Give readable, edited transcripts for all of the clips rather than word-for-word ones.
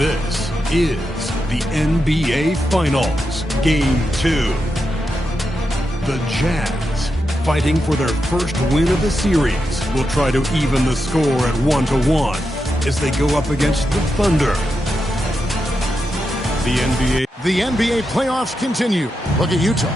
This is the NBA Finals, Game 2. The Jazz, fighting for their first win of the series, will try to even the score at 1-1 as they go up against the Thunder. The NBA playoffs continue. Look at Utah.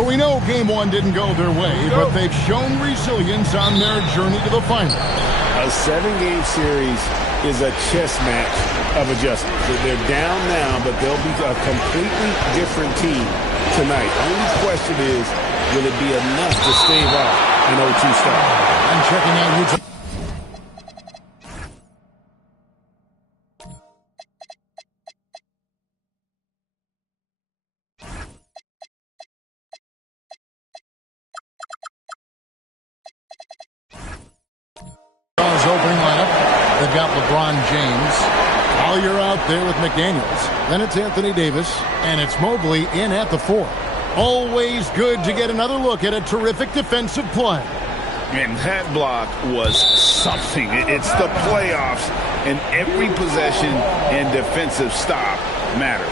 So we know Game 1 didn't go their way, but they've shown resilience on their journey to the final. A 7-game series is a chess match of adjustments. They're down now, but they'll be a completely different team tonight. Only question is, will it be enough to stave off an 0-2 start? And checking out Utah. Opening lineup. They've got LeBron James. Collier out there with McDaniels. Then it's Anthony Davis. And it's Mobley in at the 4. Always good to get another look at a terrific defensive play. And that block was something. It's the playoffs, and every possession and defensive stop matters.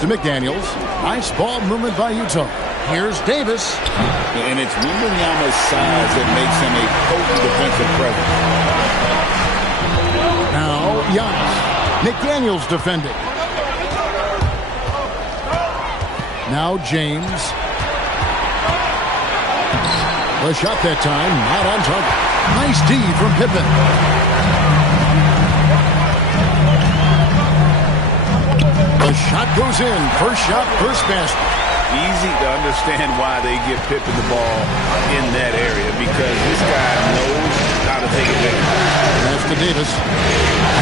To McDaniels. Nice ball movement by Utah. Here's Davis. And it's Wembanyama's size that makes him a potent defensive presence. Now Giannis. McDaniels defending. Now James. The shot that time, not on target. Nice D from Pippen. The shot goes in. First shot, first basket. Easy to understand why they give Pippen the ball in that area, because this guy knows how to take advantage. Pass to Davis.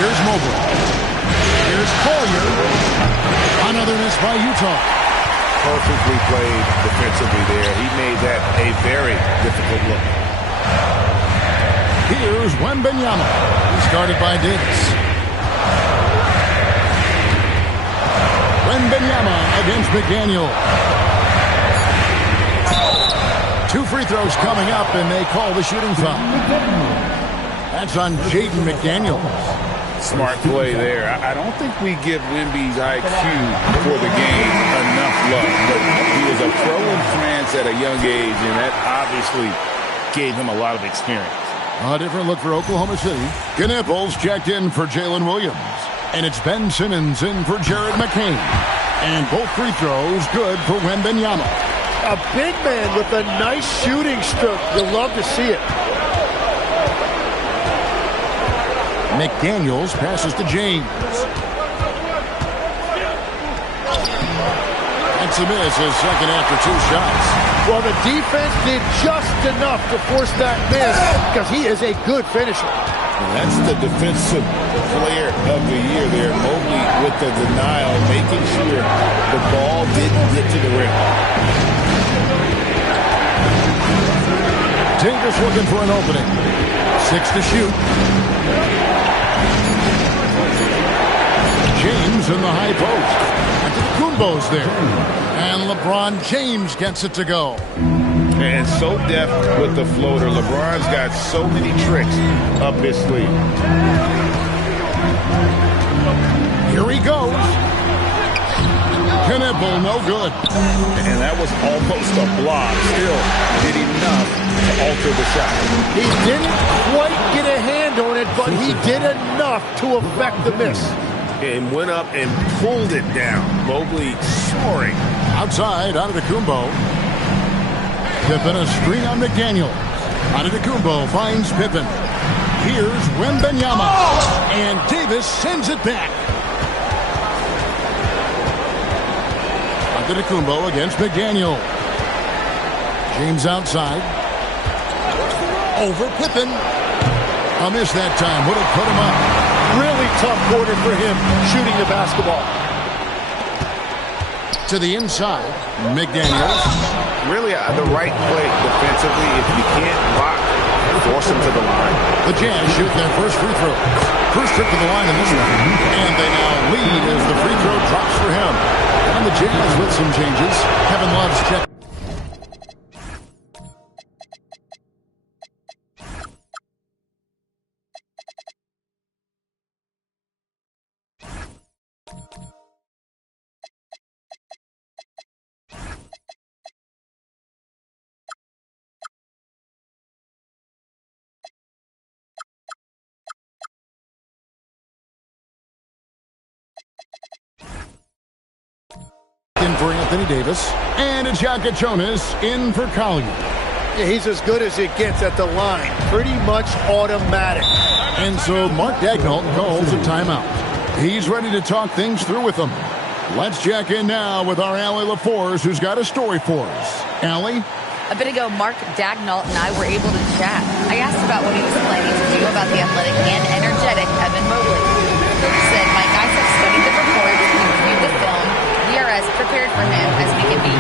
Here's Mobley. Here's Collier. Another miss by Utah. Perfectly played defensively there. He made that a very difficult look. Here's Wembanyama. He's guarded by Davis. Wembanyama against McDaniel. 2 free throws coming up, and they call the shooting foul. That's on Jaden McDaniel. Smart play there. I don't think we give Wemby's IQ for the game enough love, but he was a pro in France at a young age, and that obviously gave him a lot of experience. A different look for Oklahoma City. Knipples checked in for Jalen Williams. And it's Ben Simmons in for Jared McCain. And both free throws good for Wembanyama. A big man with a nice shooting stroke. You'll love to see it. McDaniels passes to James. That's a miss, his second after 2 shots. Well, the defense did just enough to force that miss because he is a good finisher. And that's the defensive player of the year there. Mobley with the denial, making sure the ball didn't get to the rim. Davis looking for an opening. 6 to shoot. James in the high post. Antetokounmpo's there. And LeBron James gets it to go. And so deft with the floater. LeBron's got so many tricks up his sleeve. goes. Knipple, no good. And that was almost a block. Still did enough to alter the shot. He didn't quite get a hand on it, but he did enough to affect the miss. And went up and pulled it down. Mobley soaring. Outside, Antetokounmpo. Pippen a screen on McDaniel. Antetokounmpo finds Pippen. Here's Wembanyama. And Davis sends it back. Antetokounmpo against McDaniel. James outside. Over Pippen. A miss that time. Would have put him up. Really tough quarter for him shooting the basketball. To the inside. McDaniels. Really the right play defensively. If you can't block, force him to the line. The Jazz shoot their first free throw. First trip to the line in this one. And they now lead as the free throw drops for him. And the Jazz with some changes. Kevin Love's check. In for Anthony Davis. And it's Jokic Jonas in for Collier. Yeah, he's as good as it gets at the line. Pretty much automatic. And so Mark Daigneault calls a timeout. He's ready to talk things through with them. Let's check in now with our Allie LaForce, who's got a story for us. Allie? A bit ago, Mark Daigneault and I were able to chat. I asked about what he was planning to do about the athletic and energetic Evan Mobley. Coach said, my guys have studied the report, we reviewed the film. We are as prepared for him as we can be.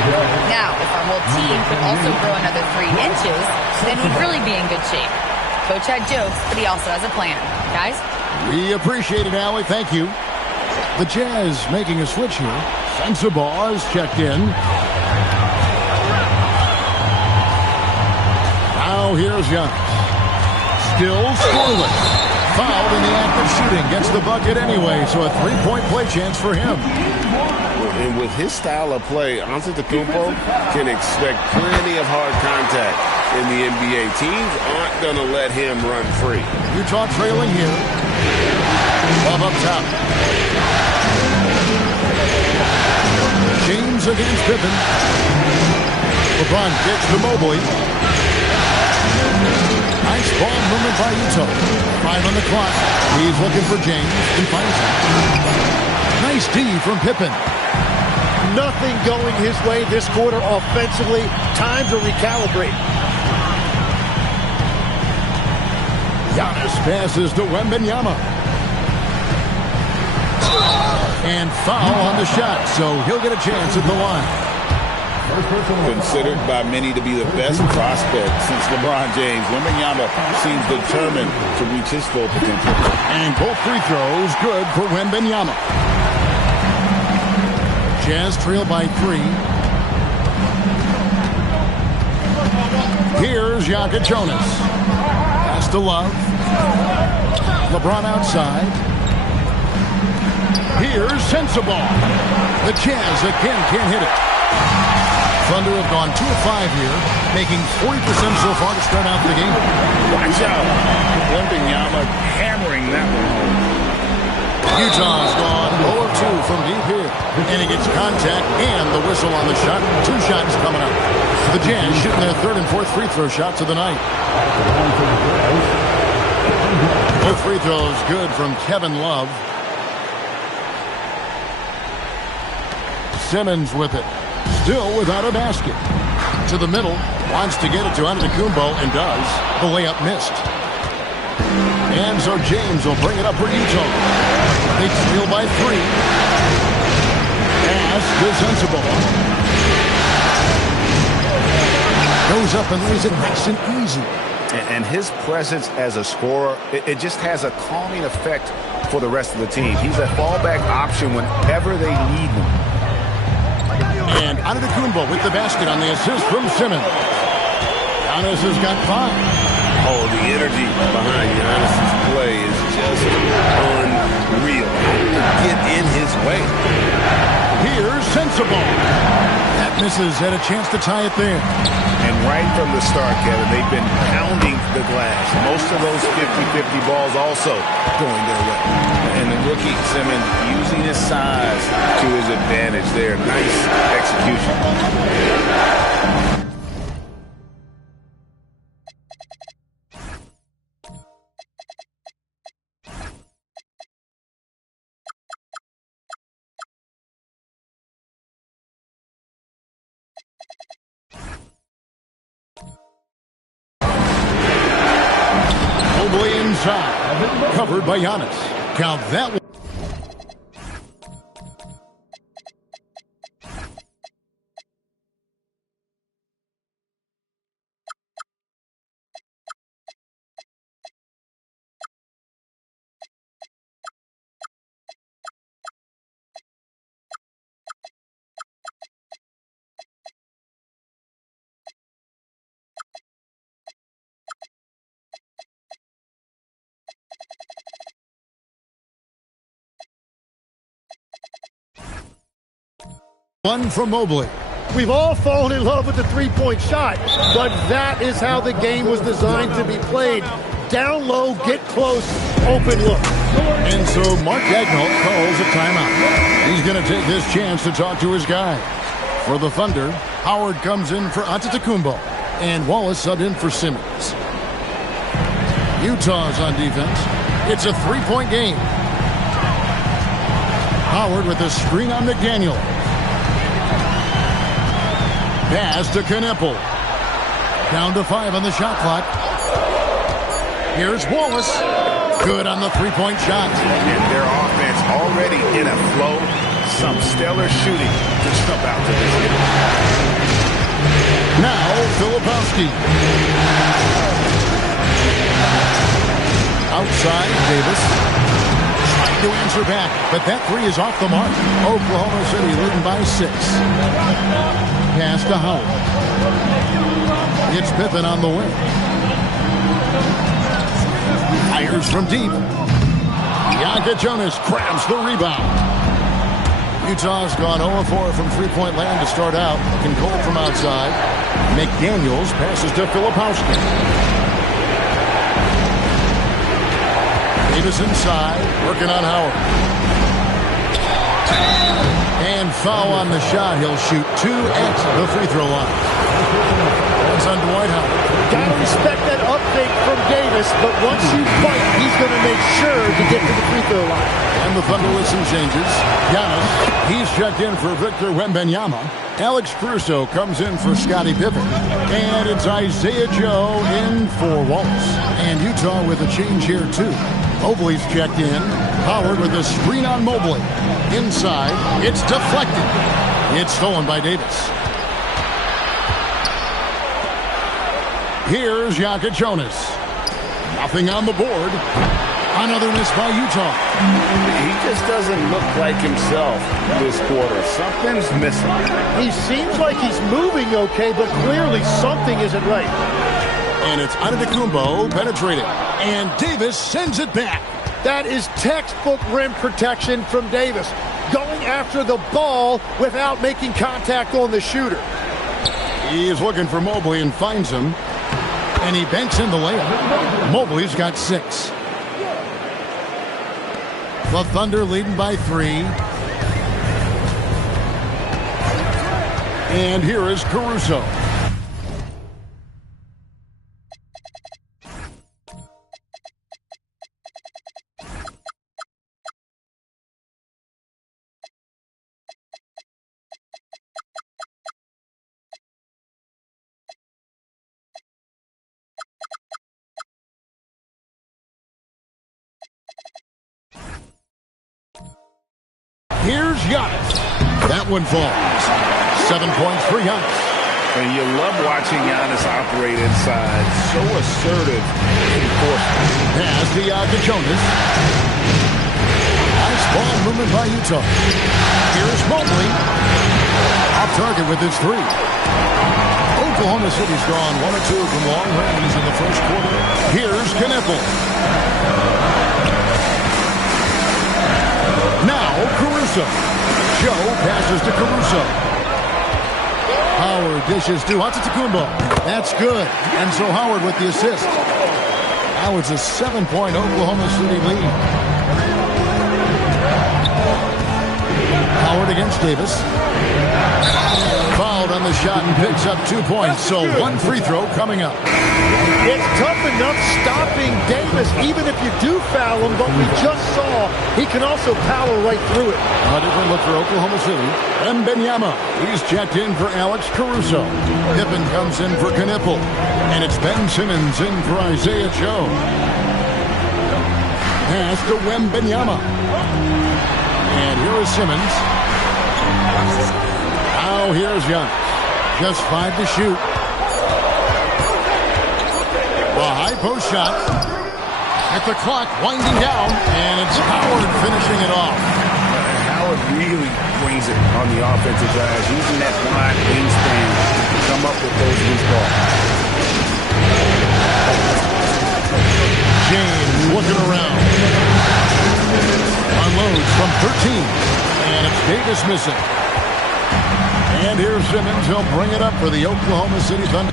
Now, if our whole team could also grow another 3 inches, then we'd really be in good shape. Coach had jokes, but he also has a plan. Guys? We appreciate it, Allie. Thank you. The Jazz making a switch here. Sensabaugh is checked in. Now here's Giannis. Still scoreless. Fouled in the act of shooting. Gets the bucket anyway, so a 3-point play chance for him. And with his style of play, Antetokounmpo can expect plenty of hard contact in the NBA. Teams aren't going to let him run free. Utah trailing here. Love up top. James against Pippen. LeBron gets to Mobley. Nice ball movement by Utah. 5 on the clock. He's looking for James and finds him. Nice D from Pippen. Nothing going his way this quarter offensively. Time to recalibrate. Giannis passes to Wembanyama. And foul on the shot, so he'll get a chance at the line. Considered by many to be the best prospect since LeBron James, Wembanyama seems determined to reach his full potential. And both free throws good for Wembanyama. Jazz trail by 3. Here's Jokic Jonas. Pass to Love. LeBron outside. Here's Sensabaugh. The Jazz again can't hit it. Thunder have gone 2 of 5 here, making 40% so far to start out the game. Watch out. Wembanyama hammering that one home. Utah's gone 0 of 2 from deep here. And he gets contact and the whistle on the shot. 2 shots coming up. The Jazz shooting their 3rd and 4th free throw shots of the night. Both free throws good from Kevin Love. Simmons with it. Still without a basket. To the middle. Wants to get it to Antetokounmpo and does. The layup missed. And so James will bring it up for Utah. They trail by 3. Pass to Sensabaugh. Goes up and lays it nice and easy. And his presence as a scorer, it just has a calming effect for the rest of the team. He's a fallback option whenever they need him. And Antetokounmpo with the basket on the assist from Simmons. Giannis has got 5. Oh, the energy behind Giannis' play is just unreal. Get in his way. Here's Sensible. That misses. Had a chance to tie it there. And right from the start, Kevin, they've been pounding the glass. Most of those 50-50 balls also going their way. And the rookie, Simmons, using his size to his advantage there. Nice execution. Inside, covered by Giannis. Count that one. One from Mobley. We've all fallen in love with the three-point shot, but that is how the game was designed to be played. Down low, get close, open look. And so Mark Daigneault calls a timeout. He's going to take this chance to talk to his guys. For the Thunder, Howard comes in for Antetokounmpo, and Wallace subbed in for Simmons. Utah's on defense. It's a three-point game. Howard with a screen on McDaniel. Pass to Kneppel. Down to 5 on the shot clock. Here's Wallace. Good on the three-point shot. And their offense already in a flow. Some stellar shooting to jump out to this game. Now, Filipowski. Outside, Davis. Trying to answer back, but that three is off the mark. Oklahoma City leading by 6. Pass to Howard. It's Pippen on the wing. Fires from deep. Jonas grabs the rebound. Utah's gone 0-4 from three-point land to start out. Looking cold from outside. McDaniels passes to Filipowski. Davis inside, working on Howard. And foul on the shot. He'll shoot 2 at the free throw line. That's on Dwight Howard. Gotta respect that uptake from Davis, but once you fight, he's going to make sure to get to the free throw line. And the Thunder with some changes. Giannis, he's checked in for Victor Wembanyama. Alex Caruso comes in for Scottie Pippen. And it's Isaiah Joe in for Wallace. And Utah with a change here, too. Mobley's checked in. Howard with a screen on Mobley. Inside, it's deflected. It's stolen by Davis. Here's Jonas. Nothing on the board. Another miss by Utah. He just doesn't look like himself this quarter. Something's missing. He seems like he's moving okay, but clearly something isn't right. And it's Antetokounmpo penetrating. And Davis sends it back. That is textbook rim protection from Davis. Going after the ball without making contact on the shooter. He is looking for Mobley and finds him. And he banks in the layup. Mobley's got 6. The Thunder leading by 3. And here is Caruso. Here's Giannis. That one falls. 7 points for Giannis. And you love watching Giannis operate inside. So assertive in enforcement. Pass to Jonas. Nice ball movement by Utah. Here's Mobley. Off target with his 3. Oklahoma City's gone 1-2 from long range in the first quarter. Here's Kneppel. Caruso. Joe passes to Caruso. Howard dishes to Antetokounmpo. That's good. And so Howard with the assist. Now it's a 7-point Oklahoma City lead. Howard against Davis. Fouled on the shot and picks up 2 points. So one free throw coming up. It's tough enough stopping Davis, even if you do foul him, but we just saw he can also power right through it. A different look for Oklahoma City. Wembanyama. He's checked in for Alex Caruso. Pippen comes in for Knipple. And it's Ben Simmons in for Isaiah Joe. Pass to Wembanyama. And here is Simmons. Now here's Giannis. Just 5 to shoot. The high post shot. At the clock winding down. And it's Howard finishing it off. Howard really brings it on the offensive guys, using that wide wingspan to come up with those loose balls. James looking around. Unloads from 13. And it's Davis missing. And here's Simmons. He'll bring it up for the Oklahoma City Thunder.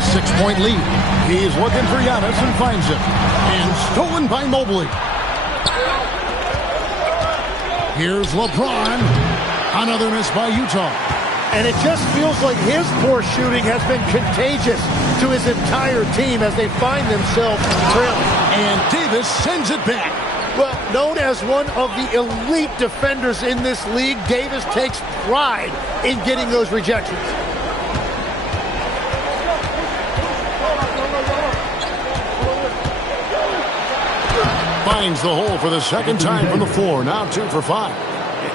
Six-point lead. He's looking for Giannis and finds him. And stolen by Mobley. Here's LeBron. Another miss by Utah. And it just feels like his poor shooting has been contagious to his entire team as they find themselves trailing. And Davis sends it back. Well, known as one of the elite defenders in this league, Davis takes pride in getting those rejections. Finds the hole for the second time from the floor. Now 2 for 5.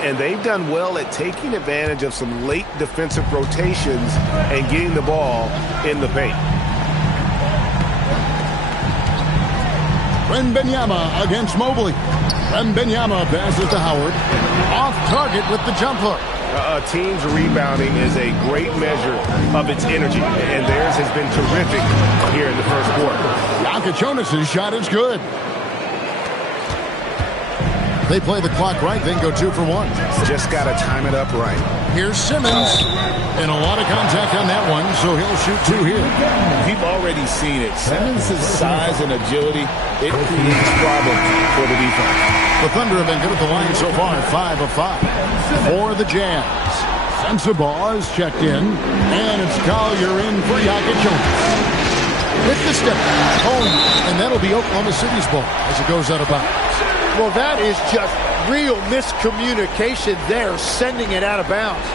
And they've done well at taking advantage of some late defensive rotations and getting the ball in the paint. Wembanyama against Mobley. Wembanyama passes to Howard. Off target with the jump hook. A team's rebounding is a great measure of its energy, and theirs has been terrific here in the first quarter. Jonas' shot is good. They play the clock right, then go 2 for 1. Just got to time it up right. Here's Simmons. And a lot of contact on that one, so he'll shoot 2 here. You've already seen it. Simmons' size and agility, it creates problems for the defense. The Thunder have been good at the line so far, 5 of 5. For the Jazz, Sensabaugh is checked in, and it's Collier in for Jonas. With the step home, and that'll be Oklahoma City's ball as it goes out of bounds. Well, that is just real miscommunication there, sending it out of bounds.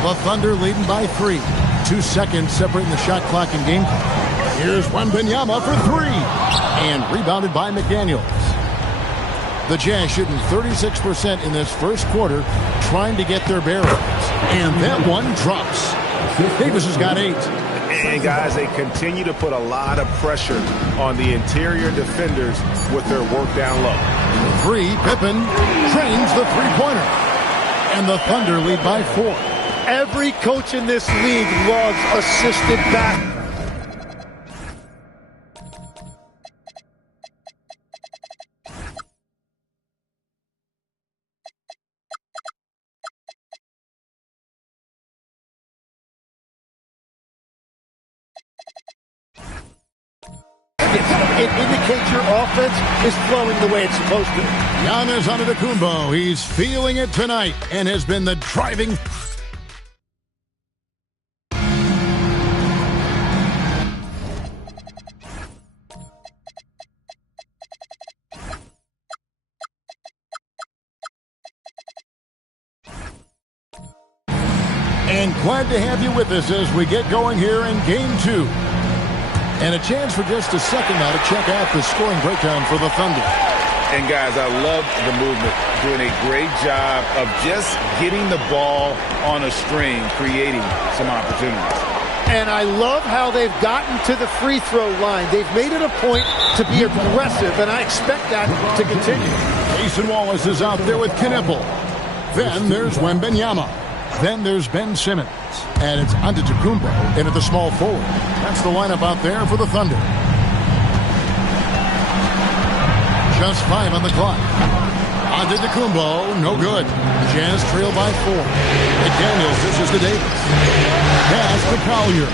The Thunder leading by 3. 2 seconds separating the shot clock and game clock. Here's Wembanyama for 3. And rebounded by McDaniels. The Jazz shooting 36% in this first quarter, trying to get their bearings. And that one drops. Davis has got 8. And guys, they continue to put a lot of pressure on the interior defenders with their work down low. 3, Pippen trains the three-pointer. And the Thunder lead by 4. Every coach in this league loves assisted back. It indicates your offense is flowing the way it's supposed to. Giannis Antetokounmpo, he's feeling it tonight and has been the driving... And glad to have you with us as we get going here in Game 2. And a chance for just a second now to check out the scoring breakdown for the Thunder. And, guys, I love the movement. Doing a great job of just getting the ball on a string, creating some opportunities. And I love how they've gotten to the free throw line. They've made it a point to be aggressive, and I expect that to continue. Jason Wallace is out there with Knipple. Then there's Wembanyama. Then there's Ben Simmons. And it's Antetokounmpo in at the small forward. That's the lineup out there for the Thunder. Just 5 on the clock. Antetokounmpo, no good. Jazz trail by 4. McDaniels dishes to Davis. Pass to Collier.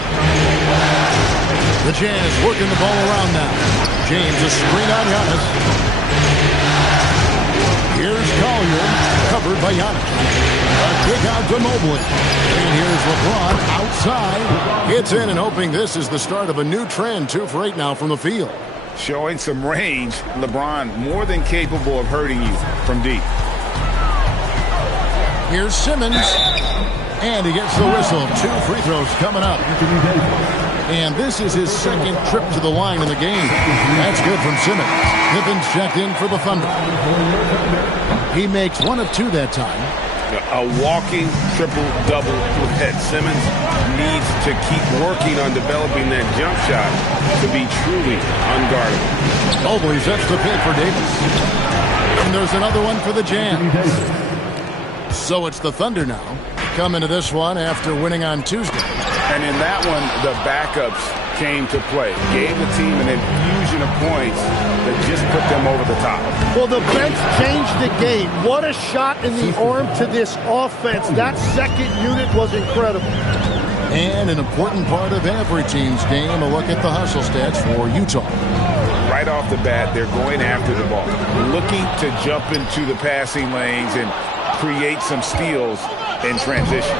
The Jazz working the ball around now. James a screen on Giannis. Here's Collier, covered by Giannis. A kick out to Mobley. And here's LeBron outside. It's in and hoping this is the start of a new trend. 2 for 8 now from the field. Showing some range. LeBron more than capable of hurting you from deep. Here's Simmons. And he gets the whistle. 2 free throws coming up. And this is his second trip to the line in the game. That's good from Simmons. Pippen's checked in for the Thunder. He makes 1 of 2 that time. A walking triple-double with Ed Simmons needs to keep working on developing that jump shot to be truly unguardable. Mobley sets the pick for Davis. And there's another one for the Jazz. So it's the Thunder now. Come into this one after winning on Tuesday. And in that one, the backups came to play. Gave the team an infusion of points that just put them over the top. Well, the bench changed the game. What a shot in the arm to this offense. That second unit was incredible. And an important part of every team's game, a look at the hustle stats for Utah. Right off the bat, they're going after the ball, looking to jump into the passing lanes and create some steals in transition.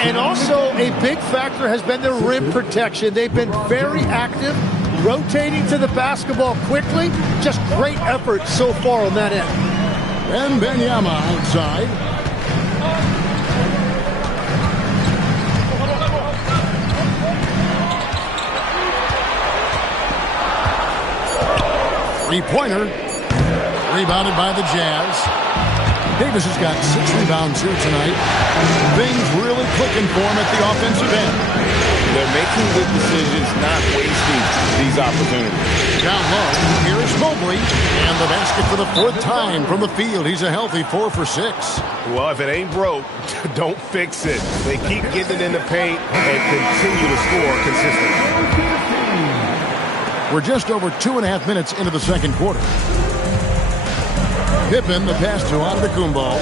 And also a big factor has been the rim protection. They've been very active, rotating to the basketball quickly. Just great effort so far on that end. And Wembanyama outside. Three-pointer. Rebounded by the Jazz. Davis has got 6 rebounds here tonight. Things really clicking for him at the offensive end. They're making good decisions, not wasting these opportunities. Down low, here's Mobley. And the basket for the 4th time from the field. He's a healthy 4 for 6. Well, if it ain't broke, don't fix it. They keep getting it in the paint and continue to score consistently. We're just over 2.5 minutes into the second quarter. Pippen, the pass to Antetokounmpo.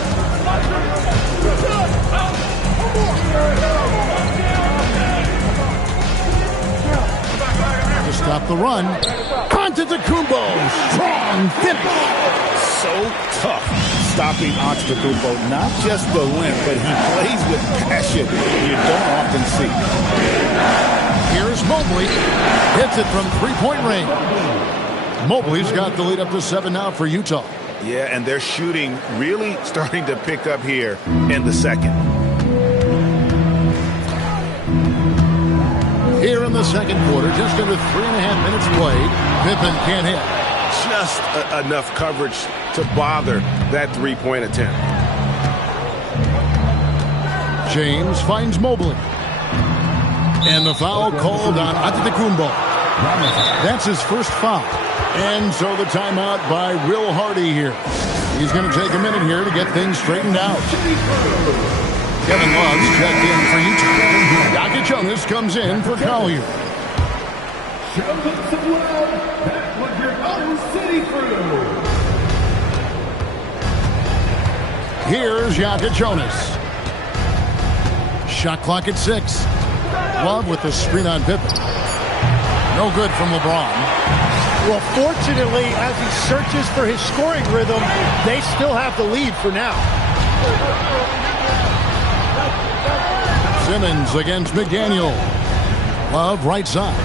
To stop the run. Antetokounmpo, strong finish. So tough stopping Antetokounmpo. Not just the length, but he plays with passion you don't often see. Here's Mobley. Hits it from 3-point range. Mobley's got the lead up to 7 now for Utah. Yeah, and their shooting really starting to pick up here in the second. Here in the second quarter, just under 3.5 minutes played. Pippen can't hit. Just enough coverage to bother that 3-point attempt. James finds Mobley. And the foul called on Antetokounmpo. That's his first foul. And so the timeout by Will Hardy here. He's going to take a minute here to get things straightened out. Kevin Love's checked in for Utah. Yaka Jonas comes in for Collier. Here's Yaka Jonas. Shot clock at 6. Love with the screen on Pippen. No good from LeBron. Well, fortunately, as he searches for his scoring rhythm, they still have the lead for now. Simmons against McDaniel. Love right side.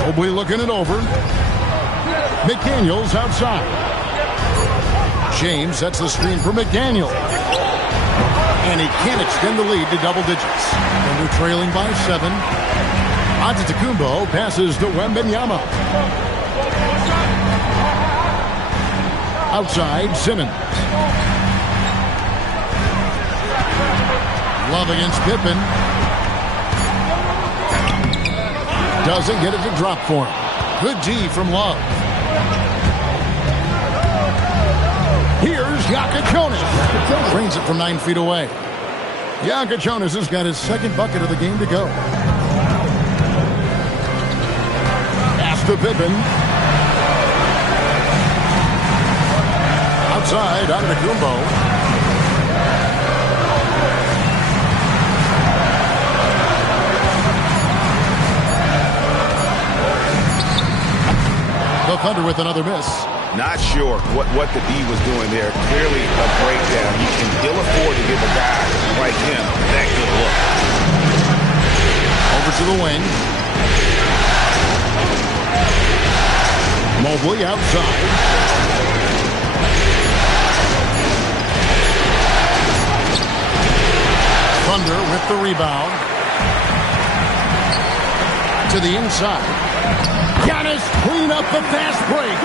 Mobley looking it over. McDaniel's outside. James sets the screen for McDaniel. And he can't extend the lead to double digits. Thunder trailing by 7. Antetokounmpo passes to Wembanyama. Outside, Simmons. Love against Pippen. Doesn't get it to drop for him. Good D from Love. Here's Yaka Jonas. Drains it from 9 feet away. Yaka Jonas has got his second bucket of the game to go. Pass to Pippen. Outside, Antetokounmpo. The Thunder with another miss. Not sure what the D was doing there. Clearly a breakdown. You can ill afford to give a guy like him that good look. Over to the wing. Mobley outside. Thunder with the rebound. To the inside. Giannis clean up the fast break.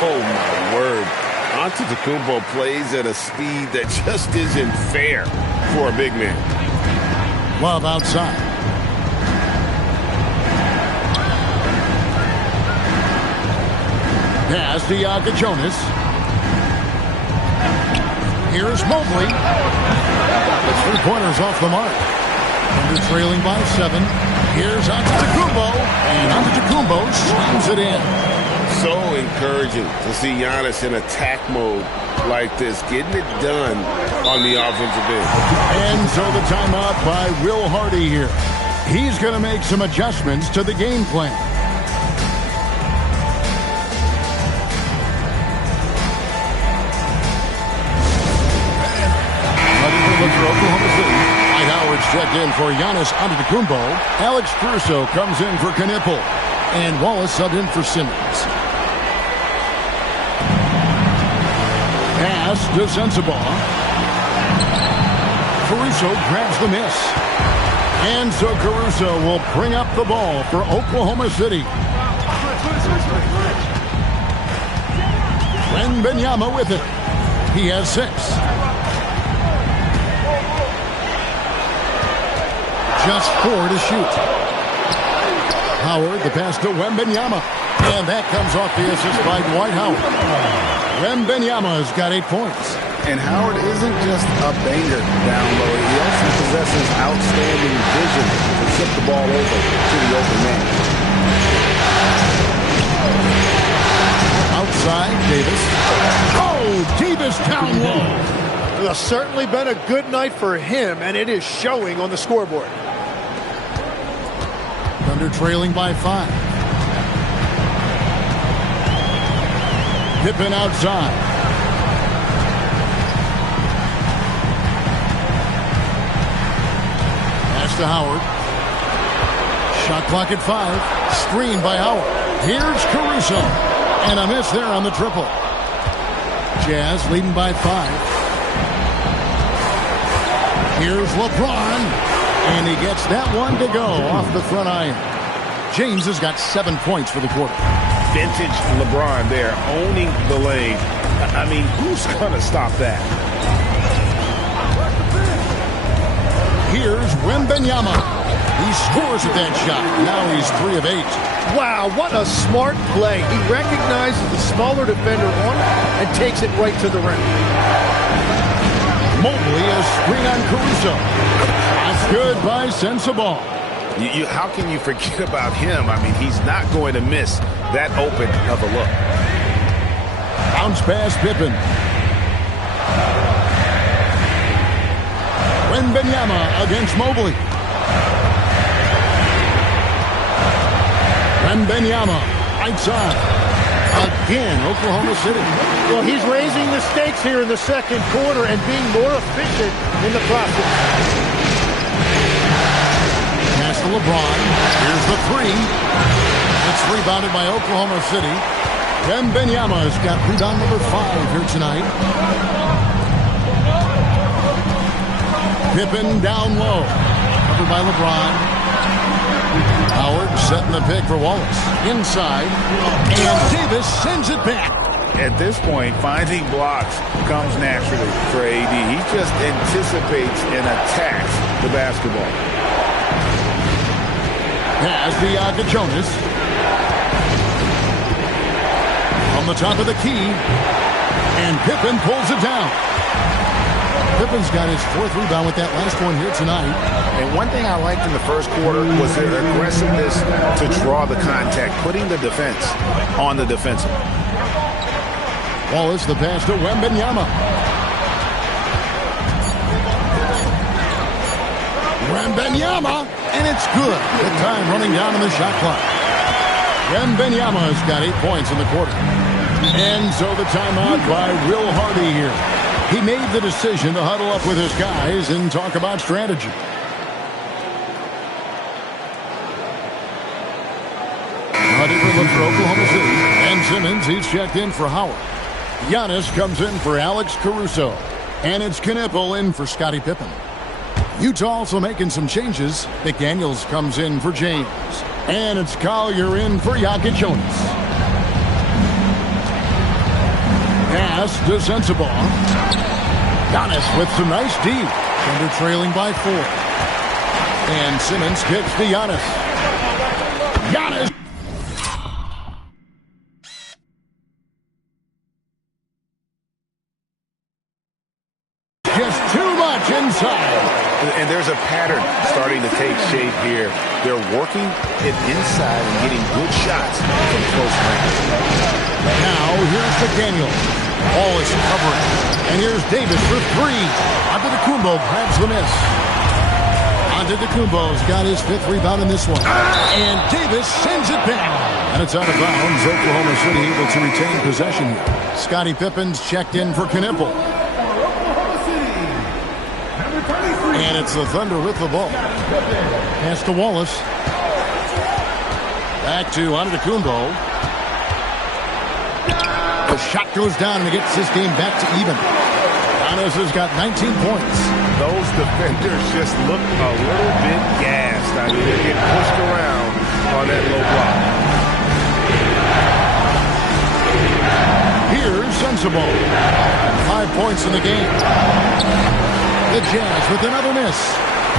Oh, my word. Antetokounmpo plays at a speed that just isn't fair for a big man. Love outside. Pass to Yaka Jonas. Here's Mobley. The three-pointers off the mark. Thunder trailing by 7. Here's Antetokounmpo, and Antetokounmpo slams it in. So encouraging to see Giannis in attack mode like this, getting it done on the offensive end. And so the timeout by Will Hardy here. He's going to make some adjustments to the game plan. Look for Oklahoma City. Howard's checked in for Giannis Antetokounmpo. Alex Caruso comes in for Knipple. And Wallace subbed in for Simmons. Pass to Sensabaugh. Caruso grabs the miss. And so Caruso will bring up the ball for Oklahoma City. Wembanyama with it. He has 6. Just 4 to shoot. Howard, the pass to Wembanyama. And that comes off the assist by Dwight Howard. Wembanyama's got 8 points. And Howard isn't just a banger down low. He also possesses outstanding vision to tip the ball over to the open man. Outside, Davis. Oh, Davis down low. It's certainly been a good night for him, and it is showing on the scoreboard. Thunder trailing by 5. Pippen outside. Pass to Howard. Shot clock at 5. Screen by Howard. Here's Caruso. And a miss there on the triple. Jazz leading by 5. Here's LeBron. And he gets that one to go off the front iron. James has got 7 points for the quarter. Vintage LeBron there, owning the lane. I mean, who's going to stop that? Here's Wembanyama. He scores with that shot. Now he's 3 of 8. Wow, what a smart play. He recognizes the smaller defender on it and takes it right to the rim. Mobley, a screen on Caruso. That's good by Sensabaugh. How can you forget about him? I mean, he's not going to miss that open of a look. Bounce pass Pippen. Wembanyama against Mobley. Wembanyama, right side. Again, Oklahoma City. Well, he's raising the stakes here in the second quarter and being more efficient in the process. Pass to LeBron. Here's the 3. It's rebounded by Oklahoma City. Wembanyama has got rebound number 5 here tonight. Pippen down low. Covered by LeBron. Howard setting the pick for Wallace. Inside. And Davis sends it back. At this point, finding blocks comes naturally for AD. He just anticipates and attacks the basketball. Pass to Jonas. On the top of the key. And Pippen pulls it down. Pippen's got his 4th rebound with that last one here tonight. And one thing I liked in the first quarter was their aggressiveness to draw the contact, putting the defense on the defensive. Wallace, the pass to Wembanyama. Wembanyama, and it's good. Good time running down on the shot clock. Wembanyama has got 8 points in the quarter. And so the timeout by Will Hardy here. He made the decision to huddle up with his guys and talk about strategy. A different look for Oklahoma City. And Simmons, he's checked in for Howard. Giannis comes in for Alex Caruso. And it's Knipple in for Scottie Pippen. Utah also making some changes. McDaniels comes in for James. And it's Collier in for Jonas. Pass to Sensabaugh. Giannis with some nice D. Thunder trailing by 4. And Simmons kicks to Giannis. Giannis. Just too much inside. And there's a pattern starting to take shape here. They're working it inside and getting good shots from close range. Now here's McDaniel. Ball is covering. And here's Davis for 3. Antetokounmpo grabs the miss. Antetokounmpo's got his 5th rebound in this one. And Davis sends it back. And it's out of bounds. Oklahoma City able to retain possession here. Scottie Pippen's checked in for Knipple. And it's the Thunder with the ball. Pass to Wallace. Back to Antetokounmpo. The shot goes down and it gets this game back to even. Giannis has got 19 points. Those defenders just look a little bit gassed. I mean, they get pushed around on that low block. Here's Sensabaugh. 5 points in the game. The Jazz with another miss.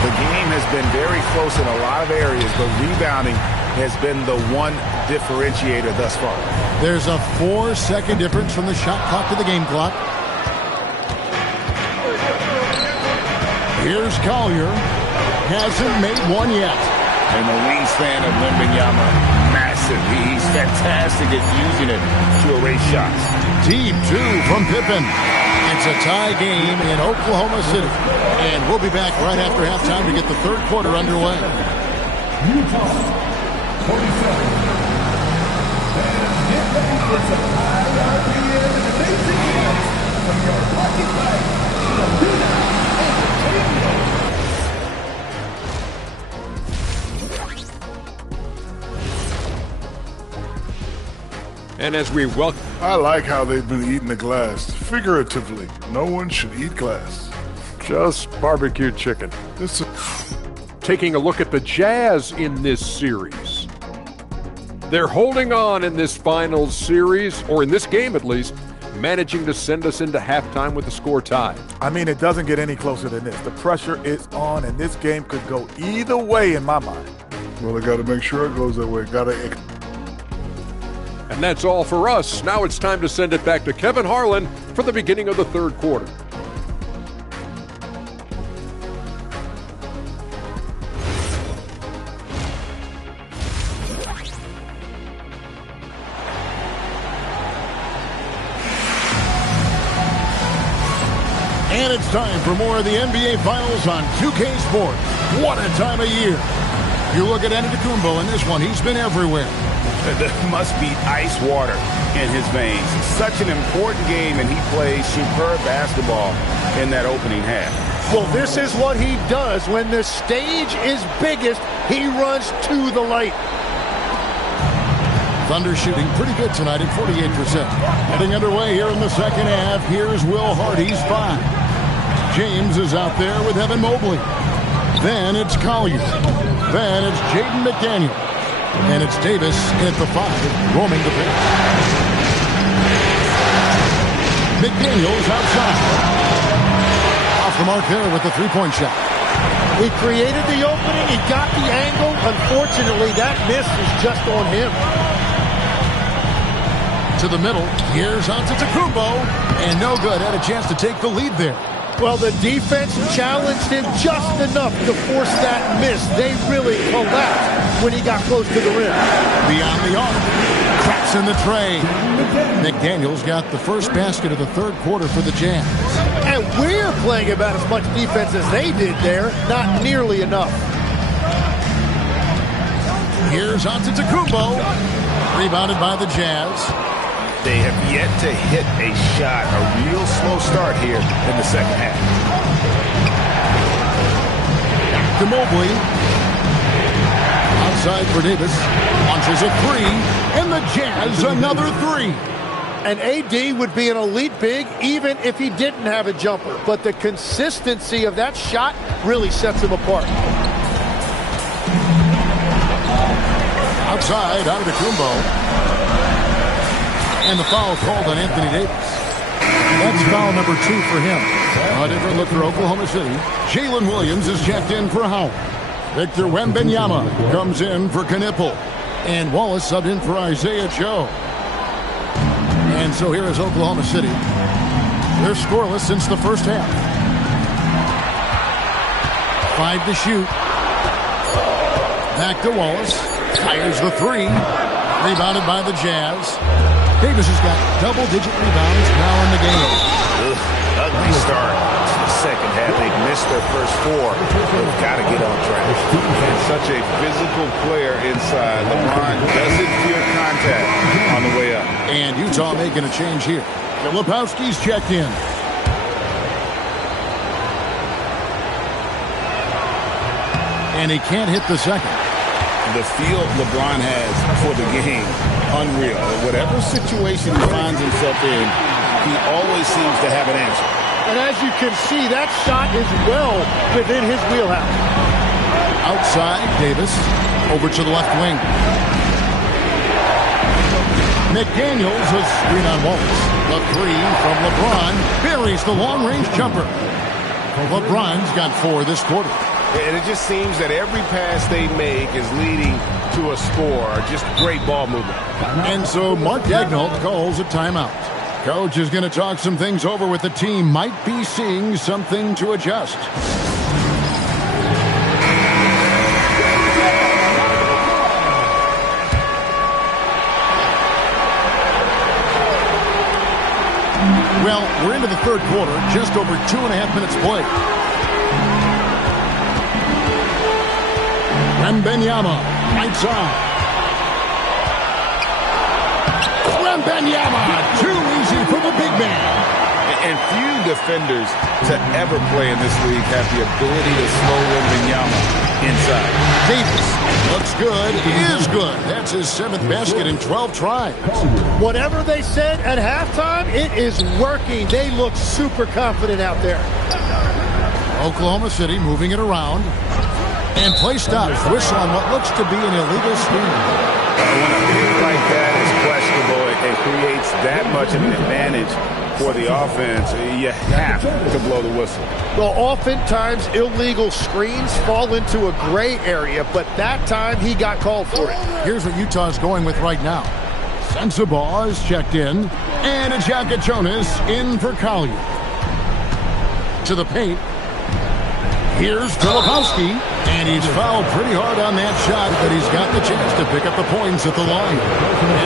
The game has been very close in a lot of areas, but rebounding has been the one differentiator thus far. There's a 4-second difference from the shot clock to the game clock. Here's Collier. Hasn't made one yet. And the wingspan of Wembanyama, massive. He's fantastic at using it to erase shots. Deep 2 from Pippen. It's a tie game in Oklahoma City. And we'll be back right after halftime to get the 3rd quarter underway. Utah, 47. And as we welcome... I like how they've been eating the glass. Figuratively, no one should eat glass. Just barbecue chicken. This is... Taking a look at the Jazz in this series. They're holding on in this finals series, or in this game at least, managing to send us into halftime with the score tied. I mean, it doesn't get any closer than this. The pressure is on, and this game could go either way in my mind. Well, they got to make sure it goes that way. And that's all for us. Now it's time to send it back to Kevin Harlan for the beginning of the third quarter. And it's time for more of the NBA Finals on 2K Sports. What a time of year. You look at Antetokounmpo in this one. He's been everywhere. There must be ice water in his veins. Such an important game, and he plays superb basketball in that opening half. Well, this is what he does. When the stage is biggest, he runs to the light. Thunder shooting pretty good tonight at 48%. Heading underway here in the second half. Here's Will Hardy's 5. James is out there with Evan Mobley. Then it's Collier. Then it's Jaden McDaniel. And it's Davis at the 5, roaming the pitch. McDaniel's outside. Off the mark there with the three-point shot. He created the opening. He got the angle. Unfortunately, that miss is just on him. To the middle. Here's Antetokounmpo. And no good. Had a chance to take the lead there. Well, the defense challenged him just enough to force that miss. They really collapsed when he got close to the rim. Beyond the arc. Cracks in the tray. McDaniel's got the first basket of the third quarter for the Jazz. And we're playing about as much defense as they did there. Not nearly enough. Here's Antetokounmpo. Rebounded by the Jazz. They have yet to hit a shot, a real slow start here in the second half. To Mobley. Outside for Davis. Launches a 3. And the Jazz another 3. And AD would be an elite big even if he didn't have a jumper. But the consistency of that shot really sets him apart. Outside, Antetokounmpo. And the foul called on Anthony Davis. That's foul number 2 for him. A different look for Oklahoma City. Jalen Williams is checked in for Howard. Victor Wembanyama comes in for Knipple. And Wallace subbed in for Isaiah Joe. And so here is Oklahoma City. They're scoreless since the first half. 5 to shoot. Back to Wallace. Fires the 3. Rebounded by the Jazz. Davis has got double-digit rebounds now in the game. Ugly start to the second half. They've missed their first 4. They've got to get on track. And such a physical player inside. LeBron doesn't fear contact on the way up. And Utah making a change here. Filipowski's checked in. And he can't hit the second. The feel LeBron has for the game, unreal. Whatever situation he finds himself in, he always seems to have an answer. And as you can see, that shot is well within his wheelhouse. Outside, Davis. Over to the left wing. McDaniels a screen on Wallace. The 3 from LeBron buries the long-range jumper. LeBron's got 4 this quarter. And it just seems that every pass they make is leading to a score. Just great ball movement. And so Mark Daigneault calls a timeout. Coach is going to talk some things over with the team. Might be seeing something to adjust. Well, we're into the third quarter. Just over 2.5 minutes played. Wembanyama, right side. Wembanyama, too easy for the big man. And few defenders to ever play in this league have the ability to slow Wembanyama inside. Davis looks good, is good. That's his 7th basket in 12 tries. Whatever they said at halftime, it is working. They look super confident out there. Oklahoma City moving it around. And play stops. Whistle on what looks to be an illegal screen. When a pick like that is questionable, and creates that much of an advantage for the offense, you have to blow the whistle. Well, oftentimes illegal screens fall into a gray area, but that time he got called for it. Here's what Utah's going with right now. Sensabaugh is checked in, and Jonas in for Collier. To the paint. Here's Filipowski, and he's fouled pretty hard on that shot, but he's got the chance to pick up the points at the line.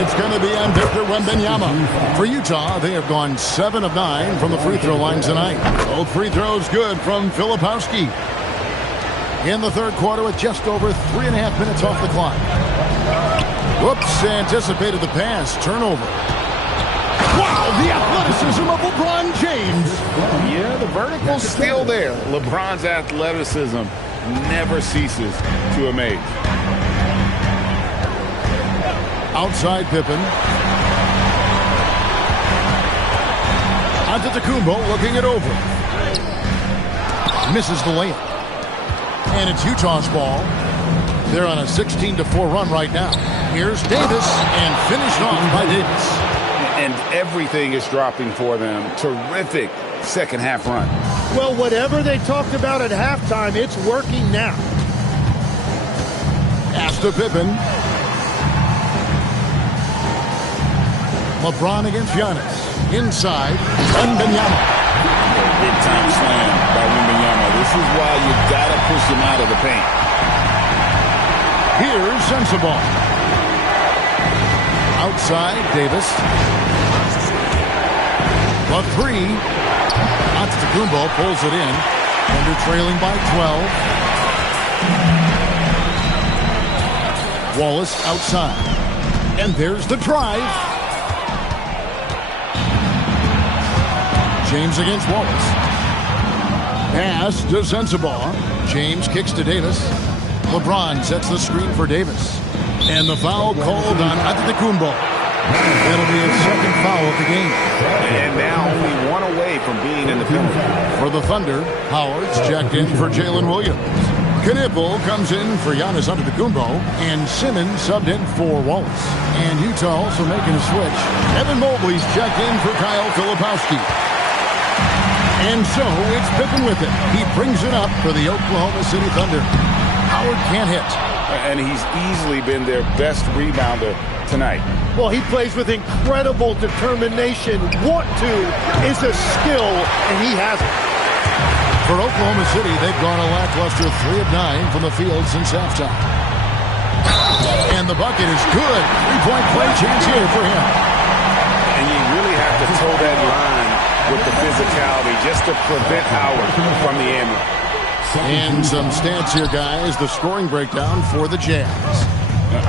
It's going to be on Victor Wembanyama. For Utah, they have gone 7 of 9 from the free throw line tonight. Both free throws good from Filipowski. In the third quarter with just over 3.5 minutes off the clock. Whoops, anticipated the pass. Turnover. Wow, the athleticism of LeBron James. Yeah, the vertical's still there. LeBron's athleticism never ceases to amaze. Outside Pippen. Antetokounmpo looking it over. Misses the layup. And it's Utah's ball. They're on a 16-4 run right now. Here's Davis, and finished off by Davis. And everything is dropping for them. Terrific second half run. Well, whatever they talked about at halftime, it's working now. Pass to Pippen. LeBron against Giannis. Inside, Wembanyama. Big time slam by Wembanyama. This is why you gotta push him out of the paint. Here's Sensabaugh. Outside, Davis. The three. Antetokounmpo pulls it in. Thunder trailing by 12. Wallace outside. And there's the drive. James against Wallace. Pass to Sensabaugh. James kicks to Davis. LeBron sets the screen for Davis. And the foul called on Antetokounmpo. It'll be his second foul of the game. And now only one away from being in the penalty. For the Thunder, Howard's checked in for Jalen Williams. Knipple comes in for Giannis Antetokounmpo. And Simmons subbed in for Wallace. And Utah also making a switch. Evan Mobley's checked in for Kyle Filipowski. And so it's Pippen with it. He brings it up for the Oklahoma City Thunder. Howard can't hit. And he's easily been their best rebounder tonight. Well, he plays with incredible determination. Want to is a skill, and he has it. For Oklahoma City, they've gone a lackluster 3 of 9 from the field since halftime. And the bucket is good. 3-point play chance here for him. And you really have to toe that line with the physicality just to prevent Howard from the end. And some stats here, guys. The scoring breakdown for the Jazz.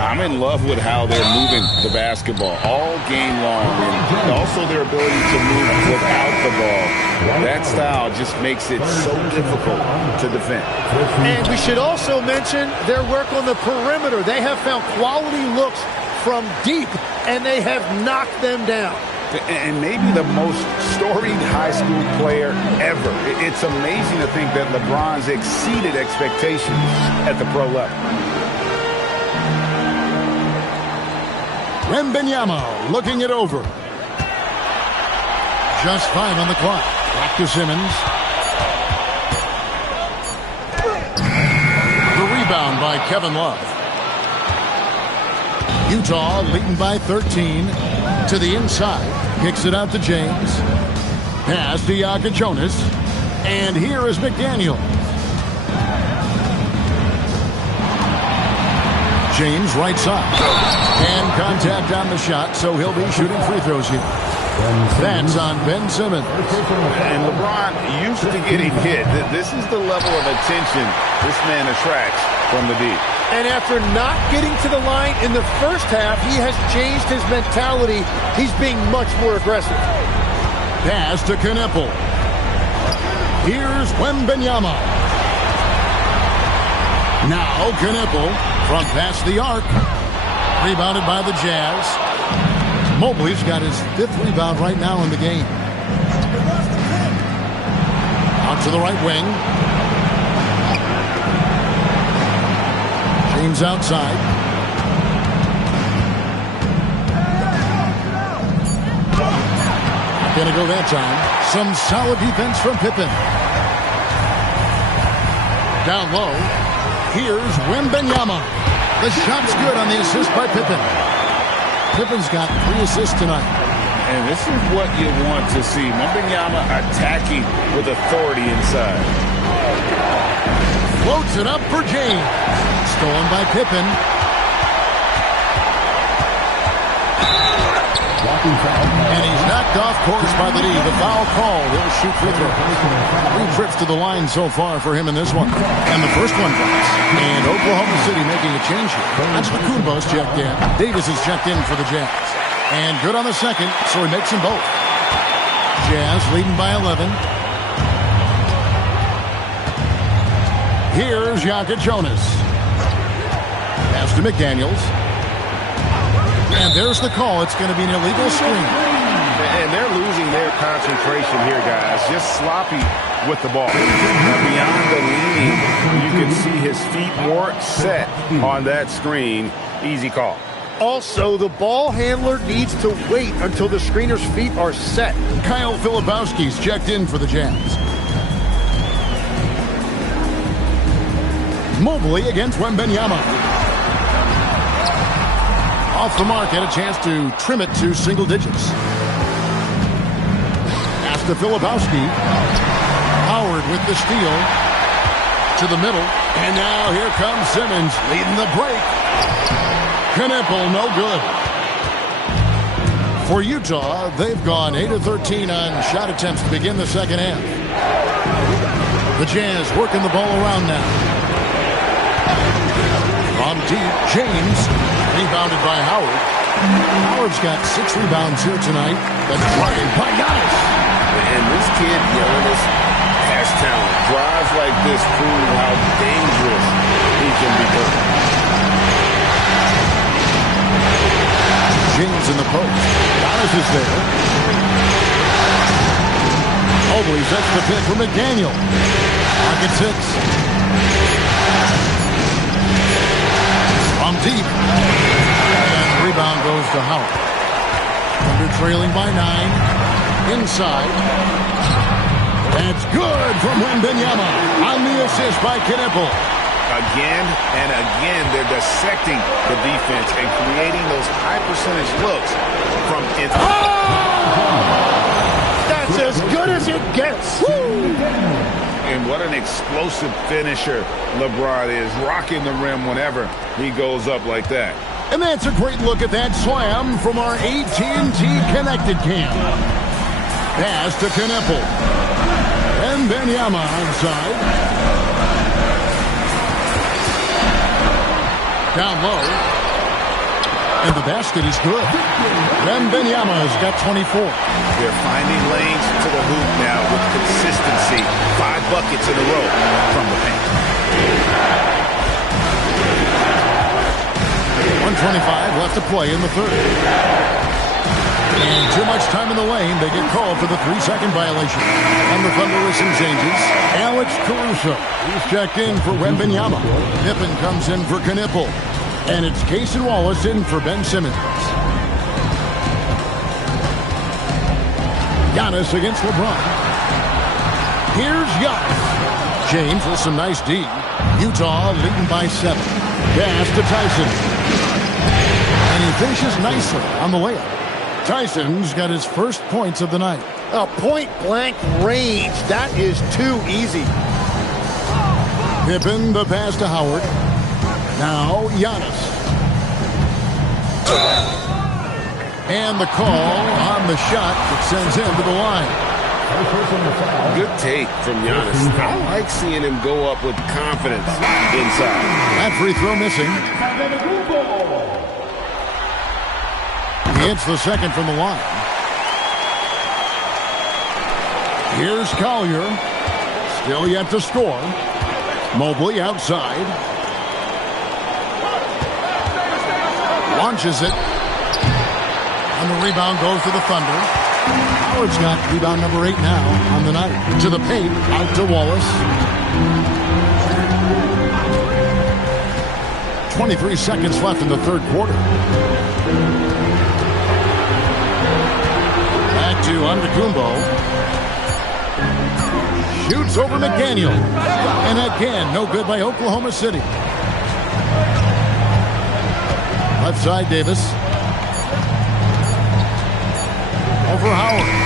I'm in love with how they're moving the basketball all game long, and also their ability to move without the ball. That style just makes it so difficult to defend. And we should also mention their work on the perimeter. They have found quality looks from deep, and they have knocked them down. And maybe the most storied high school player ever. It's amazing to think that LeBron's exceeded expectations at the pro level. Wembanyama looking it over. Just 5 on the clock. Back to Simmons. The rebound by Kevin Love. Utah leading by 13. To the inside. Kicks it out to James. Pass to Jonas. And here is McDaniel. James right side. And contact on the shot, so he'll be shooting free throws here. That's on Ben Simmons. And LeBron used to getting hit. This is the level of attention this man attracts from the deep. And after not getting to the line in the first half, he has changed his mentality. He's being much more aggressive. Pass to Knipple. Here's Wembanyama. Now Knipple from past the arc. Rebounded by the Jazz. Mobley's got his 5th rebound right now in the game. Out to the right wing. James outside. going to go that time. Some solid defense from Pippen. Down low. Here's Wembanyama. The shot's good on the assist by Pippen. Pippen's got 3 assists tonight. And this is what you want to see. Wembanyama attacking with authority inside. Floats it up for James. Stolen by Pippen. And he's knocked off course by the D. The foul called. He'll shoot free throw. 3 trips to the line so far for him in this one. And the first one drops. And Oklahoma City making a change here. That's Kumbos checked in. Davis is checked in for the Jazz. And good on the second, so he makes them both. Jazz leading by 11. Here's Jokic Jonas. Pass to McDaniels. And there's the call. It's going to be an illegal screen. And they're losing their concentration here, guys. Just sloppy with the ball. Beyond the leaning, you can see his feet more set on that screen. Easy call. Also, the ball handler needs to wait until the screener's feet are set. Kyle Filipowski's checked in for the Jazz. Mobley against Wembanyama. Off the mark, had a chance to trim it to single digits. Pass to Filipowski. Howard with the steal. To the middle. And now here comes Simmons leading the break. Knipple, no good. For Utah, they've gone 8 of 13 on shot attempts to begin the second half. The Jazz working the ball around now. From deep, James, rebounded by Howard. Howard's got 6 rebounds here tonight. That's driven by Giannis. And this kid, Giannis, has talent. Drives like this prove how dangerous he can become. James in the post. Giannis is there. Mobley sets the pick for McDaniel. Pocket 6. From deep. And the rebound goes to Howard. Thunder trailing by 9. Inside. That's good from Wembanyama. On the assist by Knipple. Again and again, they're dissecting the defense and creating those high percentage looks from inside. That's as good as it gets. Woo! And what an explosive finisher LeBron is, rocking the rim whenever he goes up like that. And that's a great look at that slam from our AT&T Connected Cam. Pass to Knipple. And Wembanyama outside. Down low. And the basket is good. Wembanyama's got 24. They're finding lanes to the hoop now with consistency. 5 buckets in a row from the paint. 1:25 left to play in the third. And too much time in the lane. They get called for the 3-second violation. And the Thunder with some changes. Alex Caruso. He's checked in for Wembanyama. Pippen comes in for Knipple. And it's Cason Wallace in for Ben Simmons. Giannis against LeBron. Here's Giannis. James with some nice D. Utah leading by 7. Pass to Tyson. And he finishes nicely on the layup. Tyson's got his first points of the night. A point-blank range. That is too easy. Pippen, the pass to Howard. Now Giannis. And the call on the shot that sends him to the line. Good take from Giannis. I like seeing him go up with confidence inside. That free throw missing. He hits the second from the line. Here's Collier. Still yet to score. Mobley outside. Launches it. And the rebound goes to the Thunder. Howard's got rebound number 8 now on the night. To the paint. Out to Wallace. 23 seconds left in the third quarter. Back to Antetokounmpo. Shoots over McDaniel. And again, no good by Oklahoma City. Left side, Davis. Over Howard.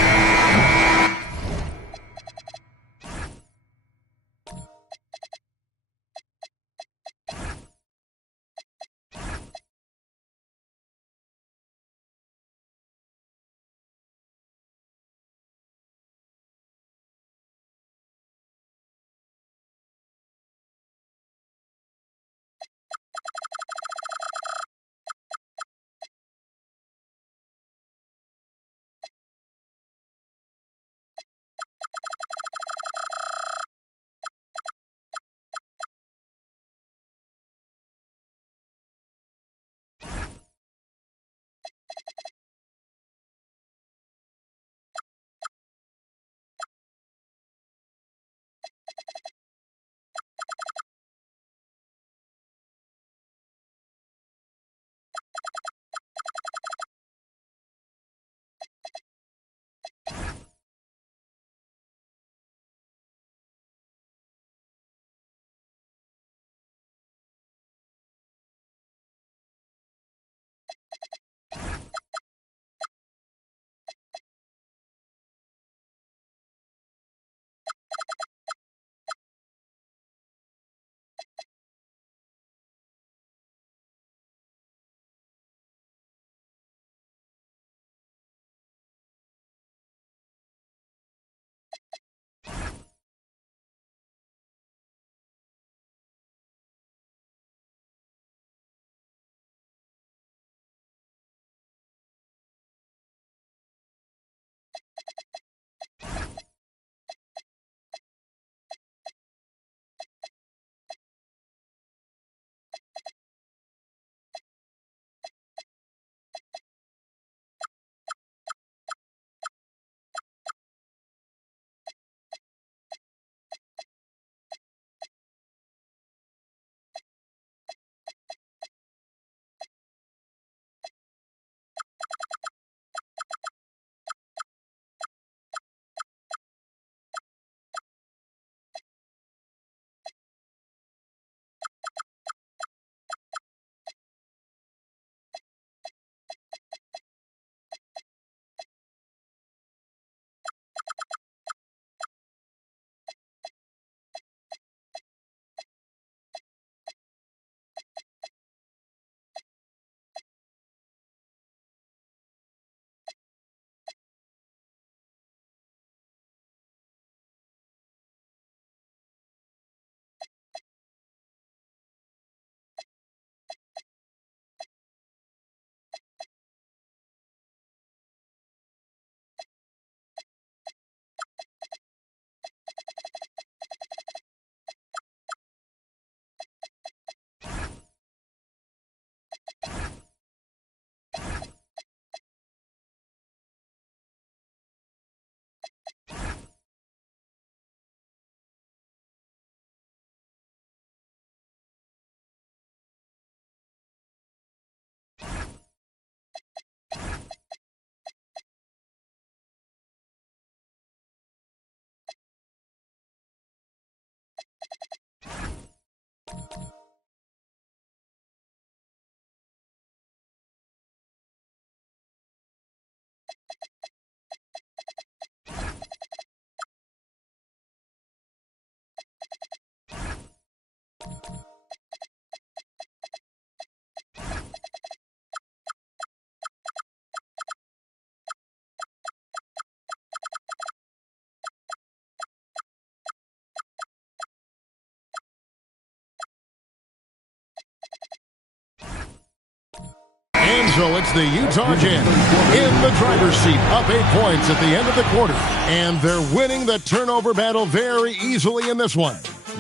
And so it's the Utah Jazz in the driver's seat, up 8 points at the end of the quarter. And they're winning the turnover battle very easily in this one.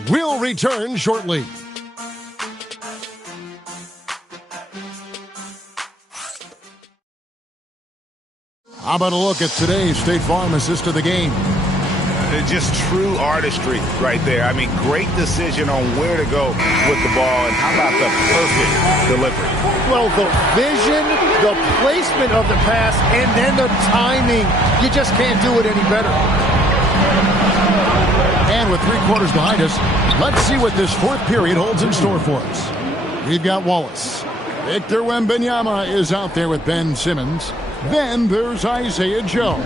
We'll return shortly. How about a look at today's State Farm assist of the game? Just true artistry right there. I mean, great decision on where to go with the ball, and how about the perfect delivery? Well, the vision, the placement of the pass, and then the timing. You just can't do it any better. And with 3 quarters behind us, let's see what this 4th period holds in store for us. We've got Wallace. Victor Wembanyama is out there with Ben Simmons. Then there's Isaiah Joe.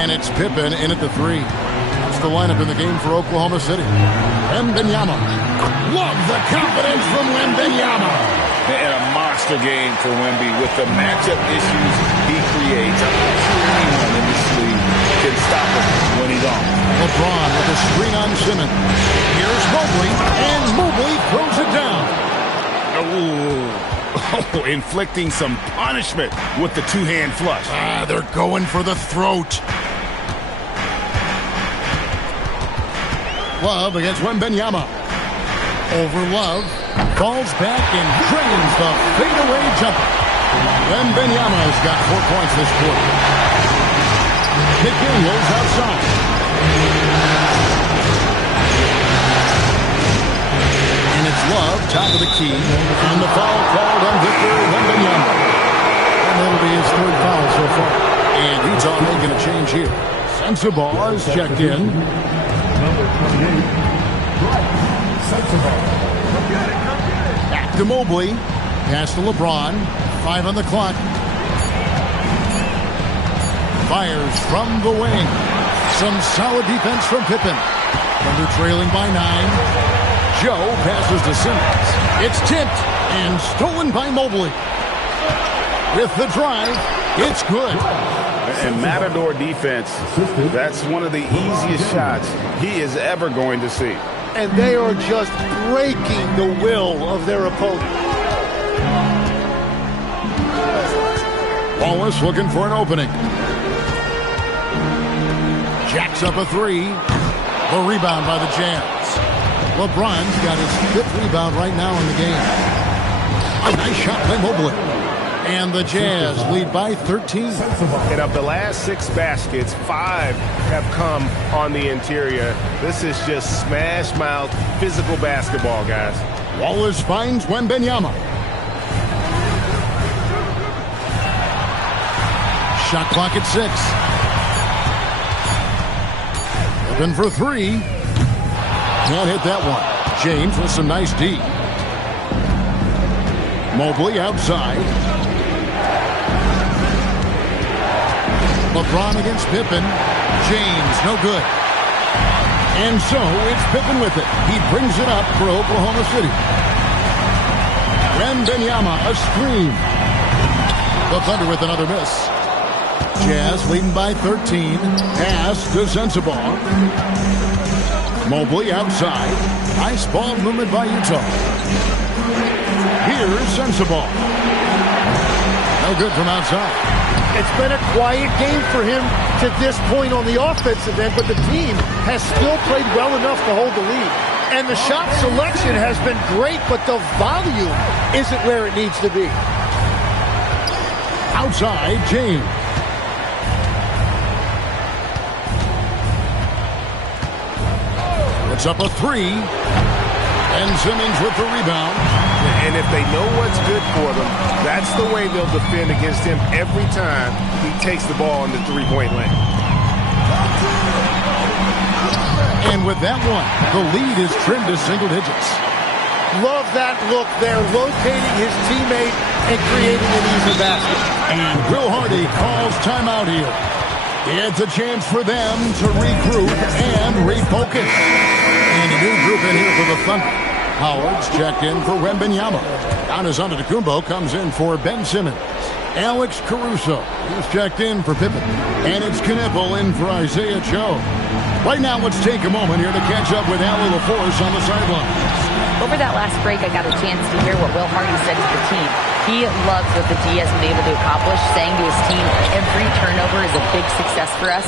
And it's Pippen in at the 3. That's the lineup in the game for Oklahoma City. Wembanyama. Love the confidence from Wembanyama. And a monster game for Wemby with the matchup issues he creates. I'm not sure anyone in this league can stop him when he's on. LeBron with a screen on Simmons. Here's Mobley, and Mobley throws it down. Oh, inflicting some punishment with the 2-hand flush. They're going for the throat. Love against Wembanyama. Over Love. Falls back and drains the fadeaway jumper. Wembanyama has got 4 points this quarter. McDaniels outside. And it's Love, top of the key. And the foul called on Victor Wembanyama. And that'll be his 3rd foul so far. And Utah making a change here. Sensabaugh is checked in. Back to Mobley. Pass to LeBron. 5 on the clock. Fires from the wing. Some solid defense from Pippen. Thunder trailing by 9. Joe passes to Simmons. It's tipped and stolen by Mobley. With the drive, it's good. And Matador defense, that's one of the easiest shots he is ever going to see. And they are just breaking the will of their opponent. Wallace looking for an opening. Jacks up a 3. The rebound by the Jazz. LeBron's got his 5th rebound right now in the game. A nice shot by Mobley. And the Jazz lead by 13. And of the last 6 baskets, 5 have come on the interior. This is just smash mouth physical basketball, guys. Wallace finds Wembanyama. Shot clock at 6. Open for 3. Can't hit that one. James with some nice D. Mobley outside. LeBron against Pippen. James, no good. And so it's Pippen with it. He brings it up for Oklahoma City. Wembanyama, a screen. The Thunder with another miss. Jazz leading by 13. Pass to Sensabaugh. Mobley outside. Nice ball movement by Utah. Here's Sensabaugh. No good from outside. It's been a quiet game for him to this point on the offensive end, but the team has still played well enough to hold the lead. And the shot selection has been great, but the volume isn't where it needs to be. Outside, James. It's up a 3. And Simmons with the rebound. And if they know what's good for them, that's the way they'll defend against him every time he takes the ball in the 3-point lane. And with that one, the lead is trimmed to single digits. Love that look there, locating his teammate and creating an easy basket. And Will Hardy calls timeout here. It's a chance for them to regroup and refocus. And a new group in here for the Thunder. Howard's checked in for Wembanyama. Giannis Antetokounmpo comes in for Ben Simmons. Alex Caruso is checked in for Pippen. And it's Knipple in for Isaiah Joe. Right now, let's take a moment here to catch up with Allie LaForce on the sidelines. Over that last break, I got a chance to hear what Will Hardy said to the team. He loves what the D has been able to accomplish, saying to his team, every turnover is a big success for us.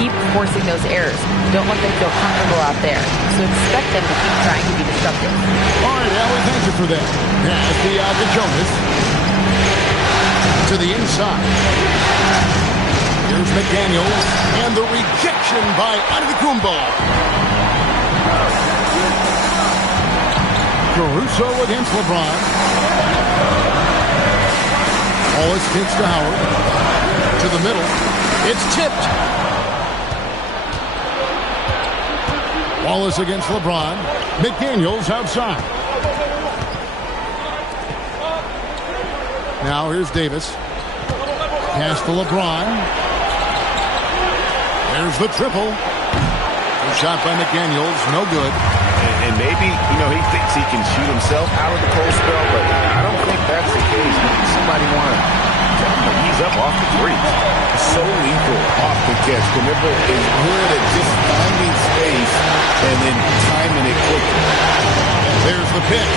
Keep forcing those errors. Don't let them feel comfortable out there. So expect them to keep trying to be disruptive. All right, Allie, thank you for that. Pass to Jonas. To the inside. Here's McDaniels, and the rejection by Antetokounmpo. Caruso against LeBron. Wallace kicks to Howard. To the middle. It's tipped. Wallace against LeBron. McDaniels outside. Now here's Davis. Pass to LeBron. There's the triple. Good shot by McDaniels. No good. And maybe, he thinks he can shoot himself out of the cold spell, but I don't think that's the case. Maybe somebody want to tell him to ease up off the three. So lethal off the catch. Knipple is good at just finding space and then timing it quickly. There's the pick.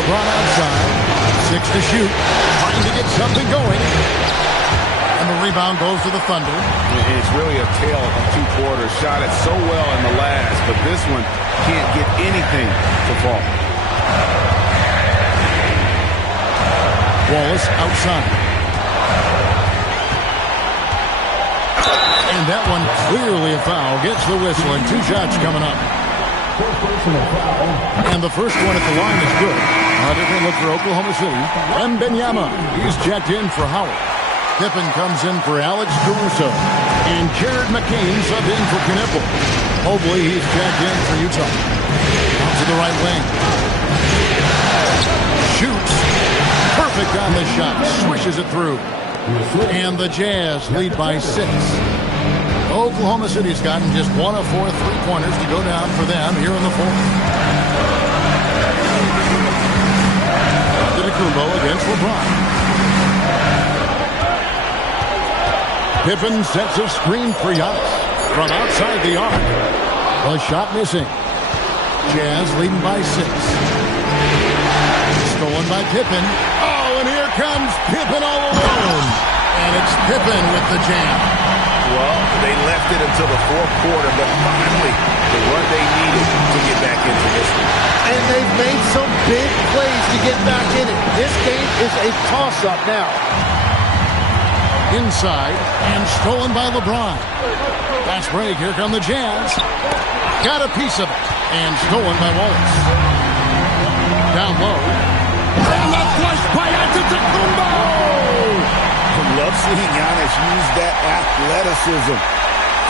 LeBron outside. 6 to shoot. Trying to get something going. And the rebound goes to the Thunder. It's really a tale of two quarters. Shot it so well in the last, but this one can't get anything to fall. Wallace outside. And that one clearly a foul. Gets the whistle and 2 shots coming up. And the first one at the line is good. Different look for Oklahoma City. Wembanyama. He's checked in for Howard. Pippen comes in for Alex Caruso. And Jared McCain subbed in for Knipple. Mobley, he's checked in for Utah. Out to the right wing. Shoots. Perfect on the shot. Swishes it through. And the Jazz lead by 6. Oklahoma City's gotten just 1 of 4 3-pointers to go down for them here in the fourth. Antetokounmpo against LeBron. Pippen sets a screen for Giannis from outside the arc. The shot missing. Jazz leading by 6. Stolen by Pippen. Oh, and here comes Pippen all alone. And it's Pippen with the jam. Well, they left it until the fourth quarter, but finally the run they needed to get back into this one. And they've made some big plays to get back in it. This game is a toss-up now. Inside and stolen by LeBron. Fast break. Here come the Jazz. Got a piece of it. And stolen by Wallace. Down low. And the flush by Antetokounmpo. Love seeing Giannis use that athleticism.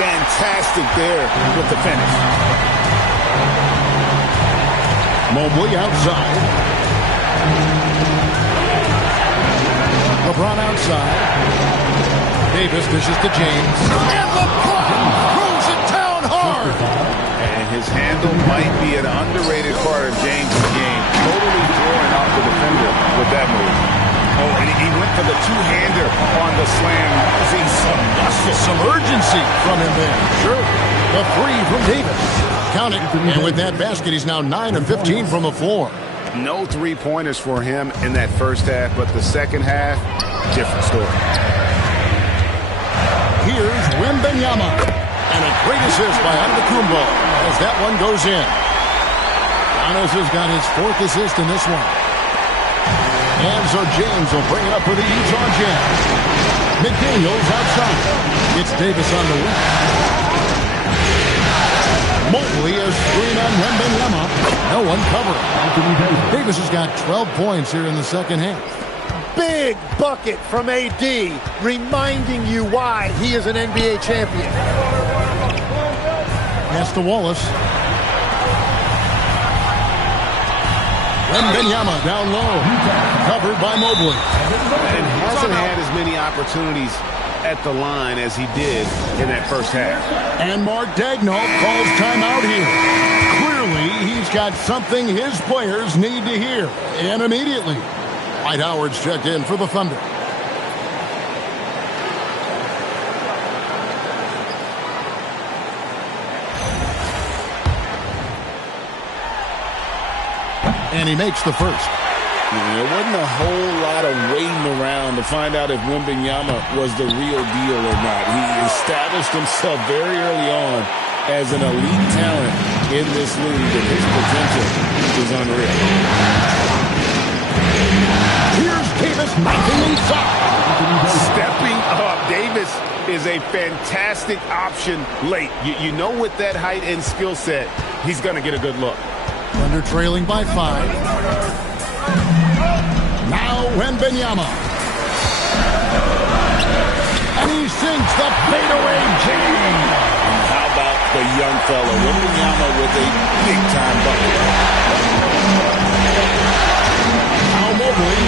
Fantastic there with the finish. Mobley outside. LeBron outside. Davis dishes to James. And LeBron throws it down hard. And his handle might be an underrated part of James' game. Totally throwing off the defender with that move. Oh, and he went for the two-hander on the slam, using some muscle. Some urgency from him there. Sure. The 3 from Davis. Count it. And with that basket, he's now 9 of 15 from the floor. No three-pointers for him in that first half, but the second half, different story. Here's Wembanyama. And a great assist by Antetokounmpo as that one goes in. Giannis has got his 4th assist in this one. And so James will bring it up for the Utah Jazz. McDaniels outside. It's Davis on the wing. Mobley is screen on Wembanyama. No one covering. Davis has got 12 points here in the second half. Big bucket from AD, reminding you why he is an NBA champion. Pass to Wallace. Wembanyama down low. Covered by Mobley. And hasn't had as many opportunities at the line as he did in that first half. And Mark Daigneault calls timeout here. Clearly, he's got something his players need to hear. And immediately, Dwight Howard's checked in for the Thunder. And he makes the first. There wasn't a whole lot of waiting around to find out if Wembanyama was the real deal or not. He established himself very early on as an elite talent in this league, and his potential is unreal. Here's Davis Davis knocking inside. Stepping up. Davis is a fantastic option late. You know, with that height and skill set, he's going to get a good look. Thunder trailing by 5. Now Wembanyama. And he sinks the fadeaway jam. And how about the young fella, Wembanyama, with a big-time bucket. Now Mobley.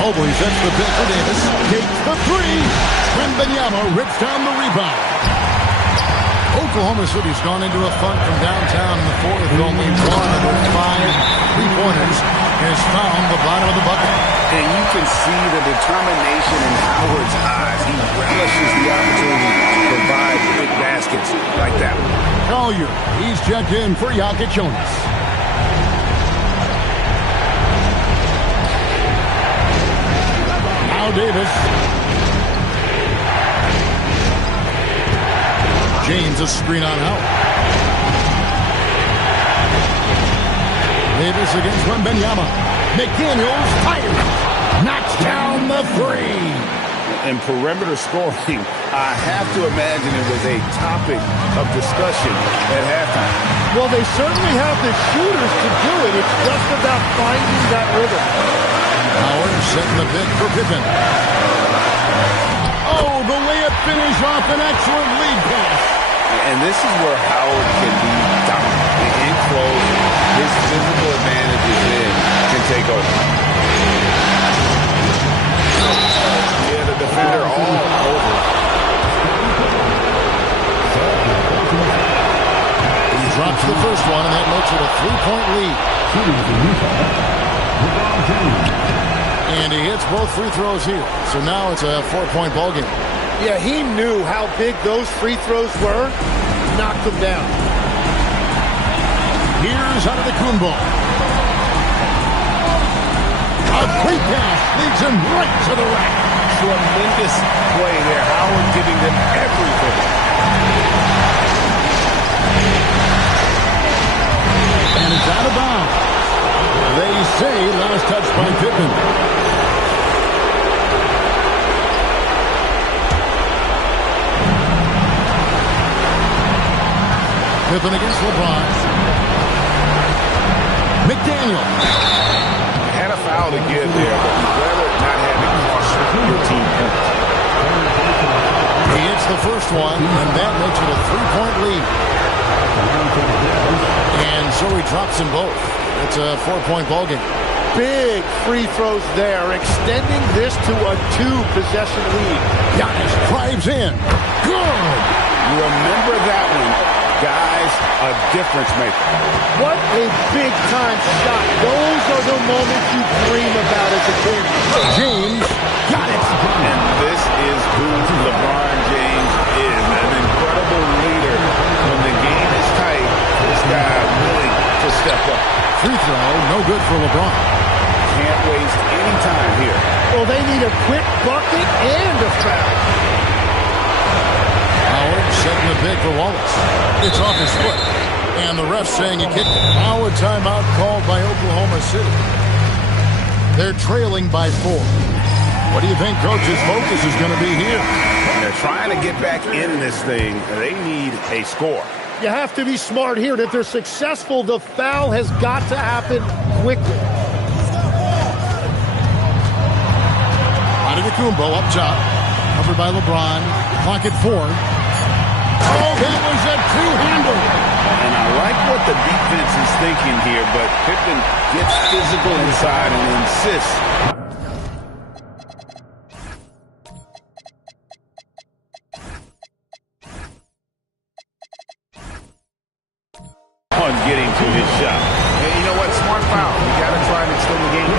Mobley sets the pick for Davis. Takes the 3. Wembanyama rips down the rebound. Oklahoma City's gone into a funk from downtown in the fourth. Only one of their 5 3-pointers has found the bottom of the bucket. And you can see the determination in Howard's eyes. He relishes the opportunity to provide big baskets like that one. Collier, he's checked in for Jokic Jonas. Now Davis. James a screen on Howard. Davis against Wembanyama. McDaniels fires. Knocks down the 3. And perimeter scoring, I have to imagine it was a topic of discussion at halftime. Well, they certainly have the shooters to do it. It's just about finding that rhythm. Howard setting the pick for Pippen. Oh, the layup finish off an excellent lead pass. And this is where Howard can be dominant. In close, his physical advantages can take over. Yeah, the defender all over. He drops the first one, and that makes it a 3-point lead. And he hits both free throws here. So now it's a 4-point ball game. Yeah, he knew how big those free throws were. Knocked them down. Here's Antetokounmpo. A quick pass leads him right to the rack. Tremendous play there. Howard giving them everything. And it's out of bounds. They say last touch by Pippen. Pippen against LeBron. McDaniel. Had a foul to give there, but you'd rather not have it cost your team points. He hits the first one, and that makes it a 3-point lead. And so he drops them both. It's a 4-point ball game. Big free throws there, extending this to a 2-possession lead. Giannis drives in. Good. You remember that one. Guys, a difference maker. What a big-time shot. Those are the moments you dream about as a kid. James got it. And this is who LeBron James is, an incredible leader. When the game is tight, this guy willing to step up. Free throw, no good for LeBron. Can't waste any time here. Well, they need a quick bucket and a foul. Howard setting the pick for Wallace. It's off his foot. And the ref saying he kicked it. Now a timeout called by Oklahoma City. They're trailing by 4. What do you think Coach's focus is going to be here? They're trying to get back in this thing. They need a score. You have to be smart here. If they're successful, the foul has got to happen quickly. Antetokounmpo up top. Covered by LeBron. Clock at 4. Oh, that was a two-hander. And I like what the defense is thinking here, but Pippen gets physical inside and insists. On getting to his shot. And you know what? Smart foul. You got to try and extend the game.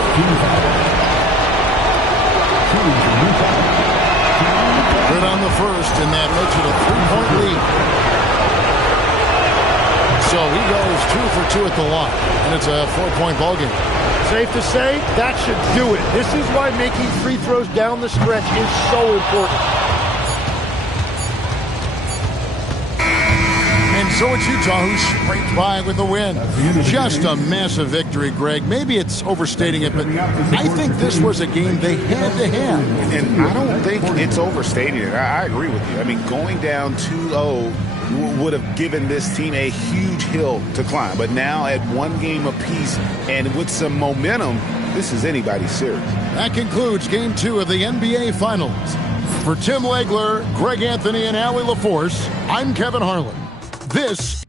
Good on the first, and that makes it a 3-point lead. So he goes 2 for 2 at the line, and it's a 4-point ball game. Safe to say, that should do it. This is why making free throws down the stretch is so important. And So it's Utah who scraped by with the win. Just a massive victory, Greg. Maybe it's overstating it, but I think this was a game they had to have. And I don't think it's overstating it. I agree with you. I mean, going down 2-0 would have given this team a huge hill to climb. But now at one game apiece and with some momentum, this is anybody's series. That concludes Game 2 of the NBA Finals. For Tim Legler, Greg Anthony, and Allie LaForce, I'm Kevin Harlan. This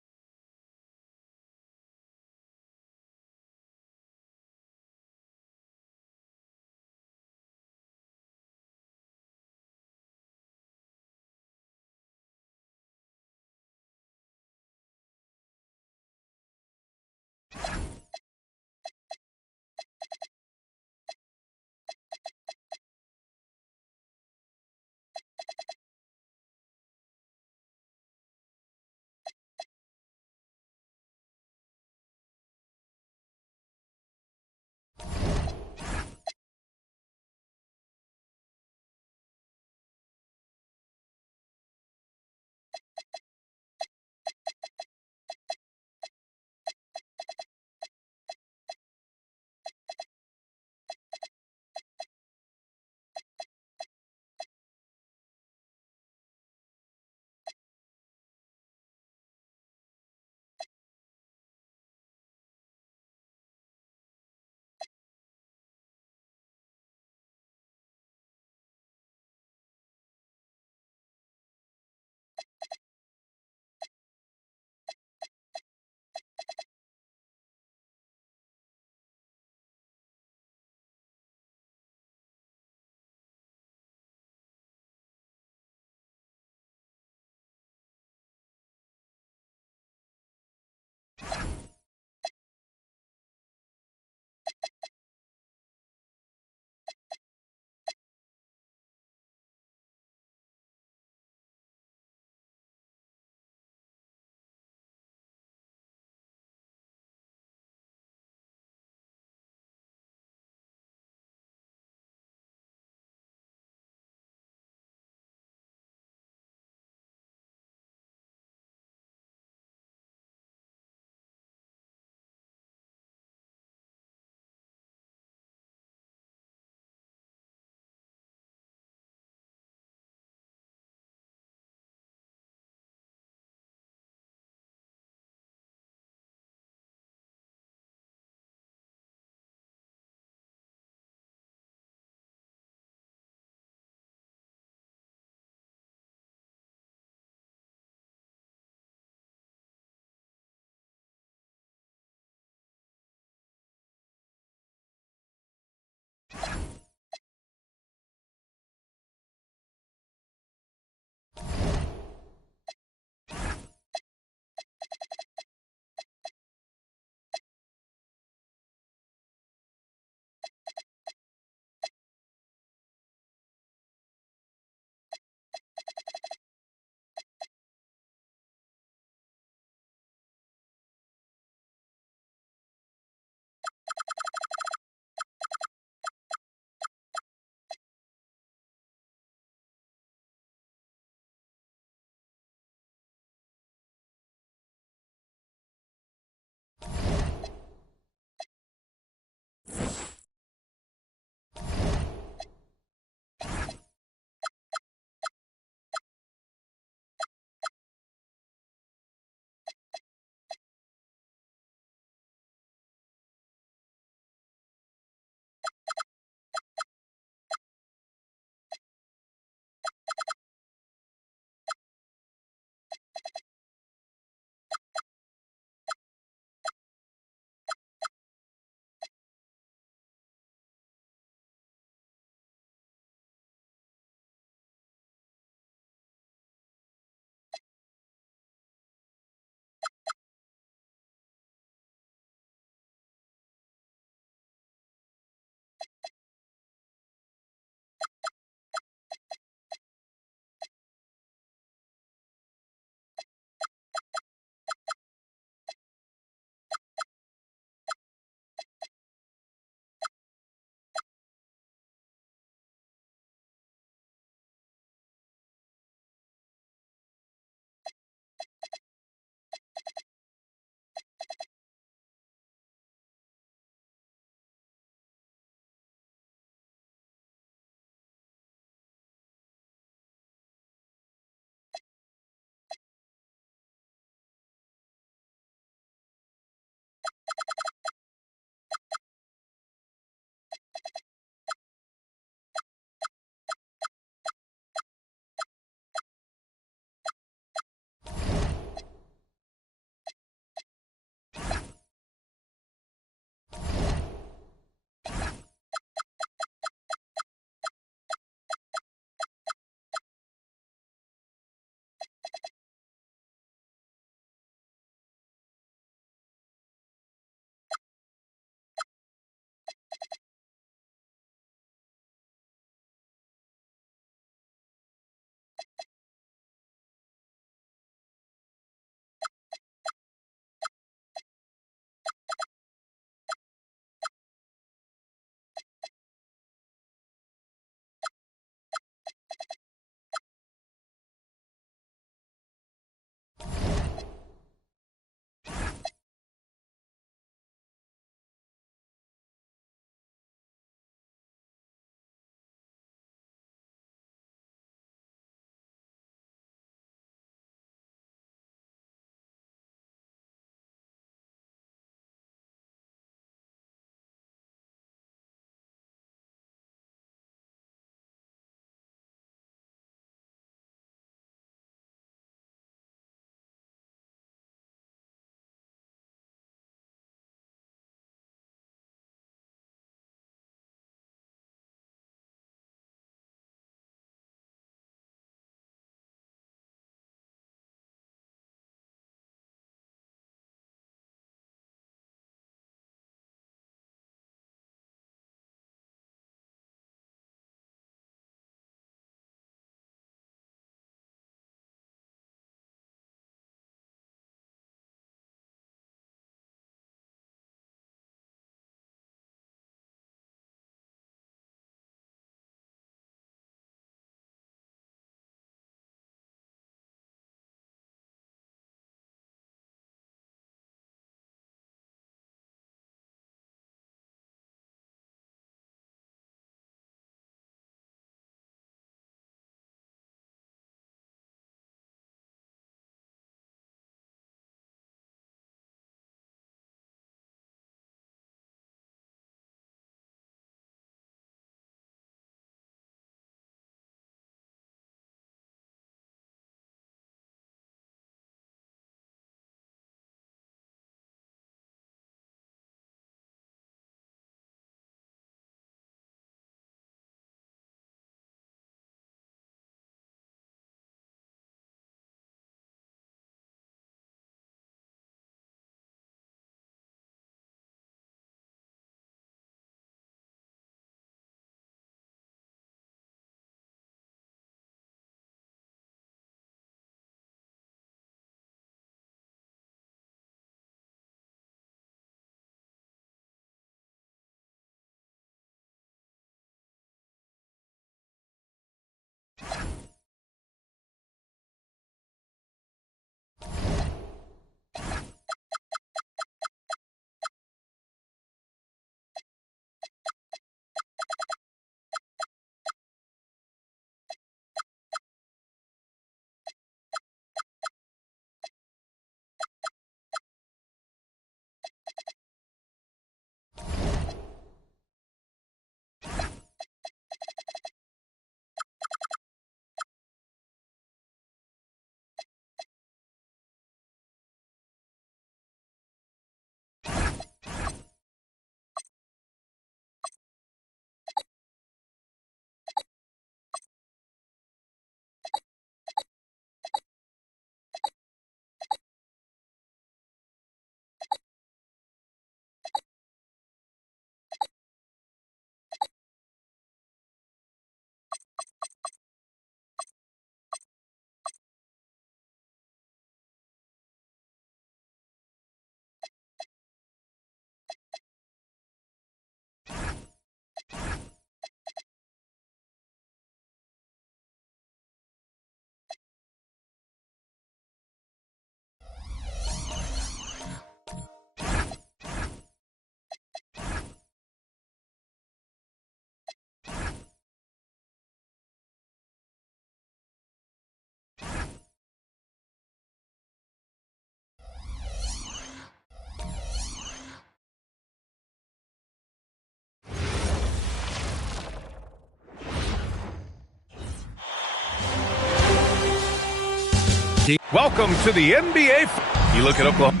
Welcome to the NBA. You look at Oklahoma.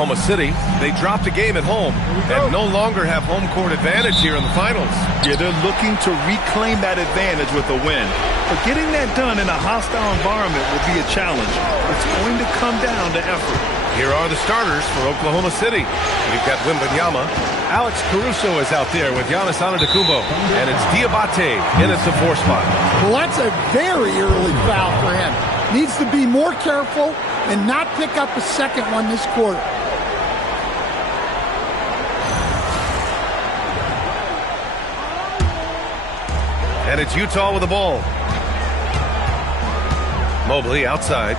Oklahoma City. They dropped a game at home and no longer have home court advantage here in the finals. Yeah, they're looking to reclaim that advantage with a win. But getting that done in a hostile environment will be a challenge. It's going to come down to effort. Here are the starters for Oklahoma City. We've got Wembanyama. Alex Caruso is out there with Giannis Antetokounmpo. And it's Diabate in at the 4 spot. Well, that's a very early foul for him. Needs to be more careful and not pick up a second one this quarter. And it's Utah with the ball. Mobley outside.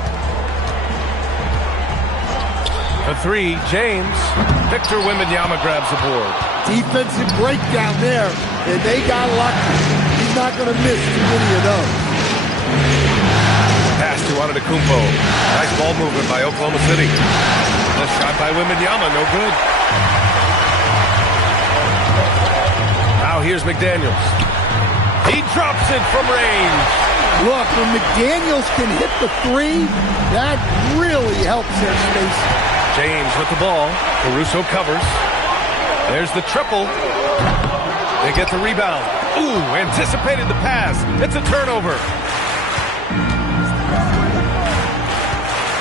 For 3, James. Victor Wembanyama grabs the board. Defensive breakdown there, and they got lucky. He's not going to miss too many of those. Pass to Antetokounmpo. Nice ball movement by Oklahoma City. A shot by Wembanyama, no good. Now here's McDaniels. He drops it from range. Look, when McDaniels can hit the 3, that really helps their spacing. James with the ball. Caruso covers. There's the triple. They get the rebound. Ooh, anticipated the pass. It's a turnover.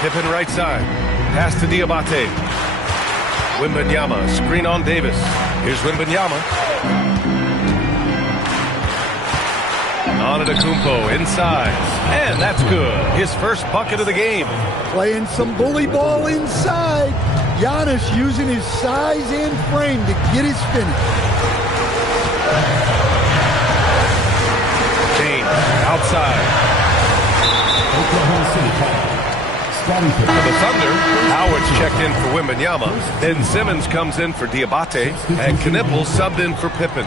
Pippen right side. Pass to Diabate. Wembanyama. Screen on Davis. Here's Wembanyama. Antetokounmpo inside. And that's good. His first bucket of the game. Playing some bully ball inside. Giannis using his size and frame to get his finish. James outside. Oklahoma City foul. For the Thunder, Howard's checked in for Wembanyama. Then Simmons comes in for Diabate. And Knippel subbed in for Pippen.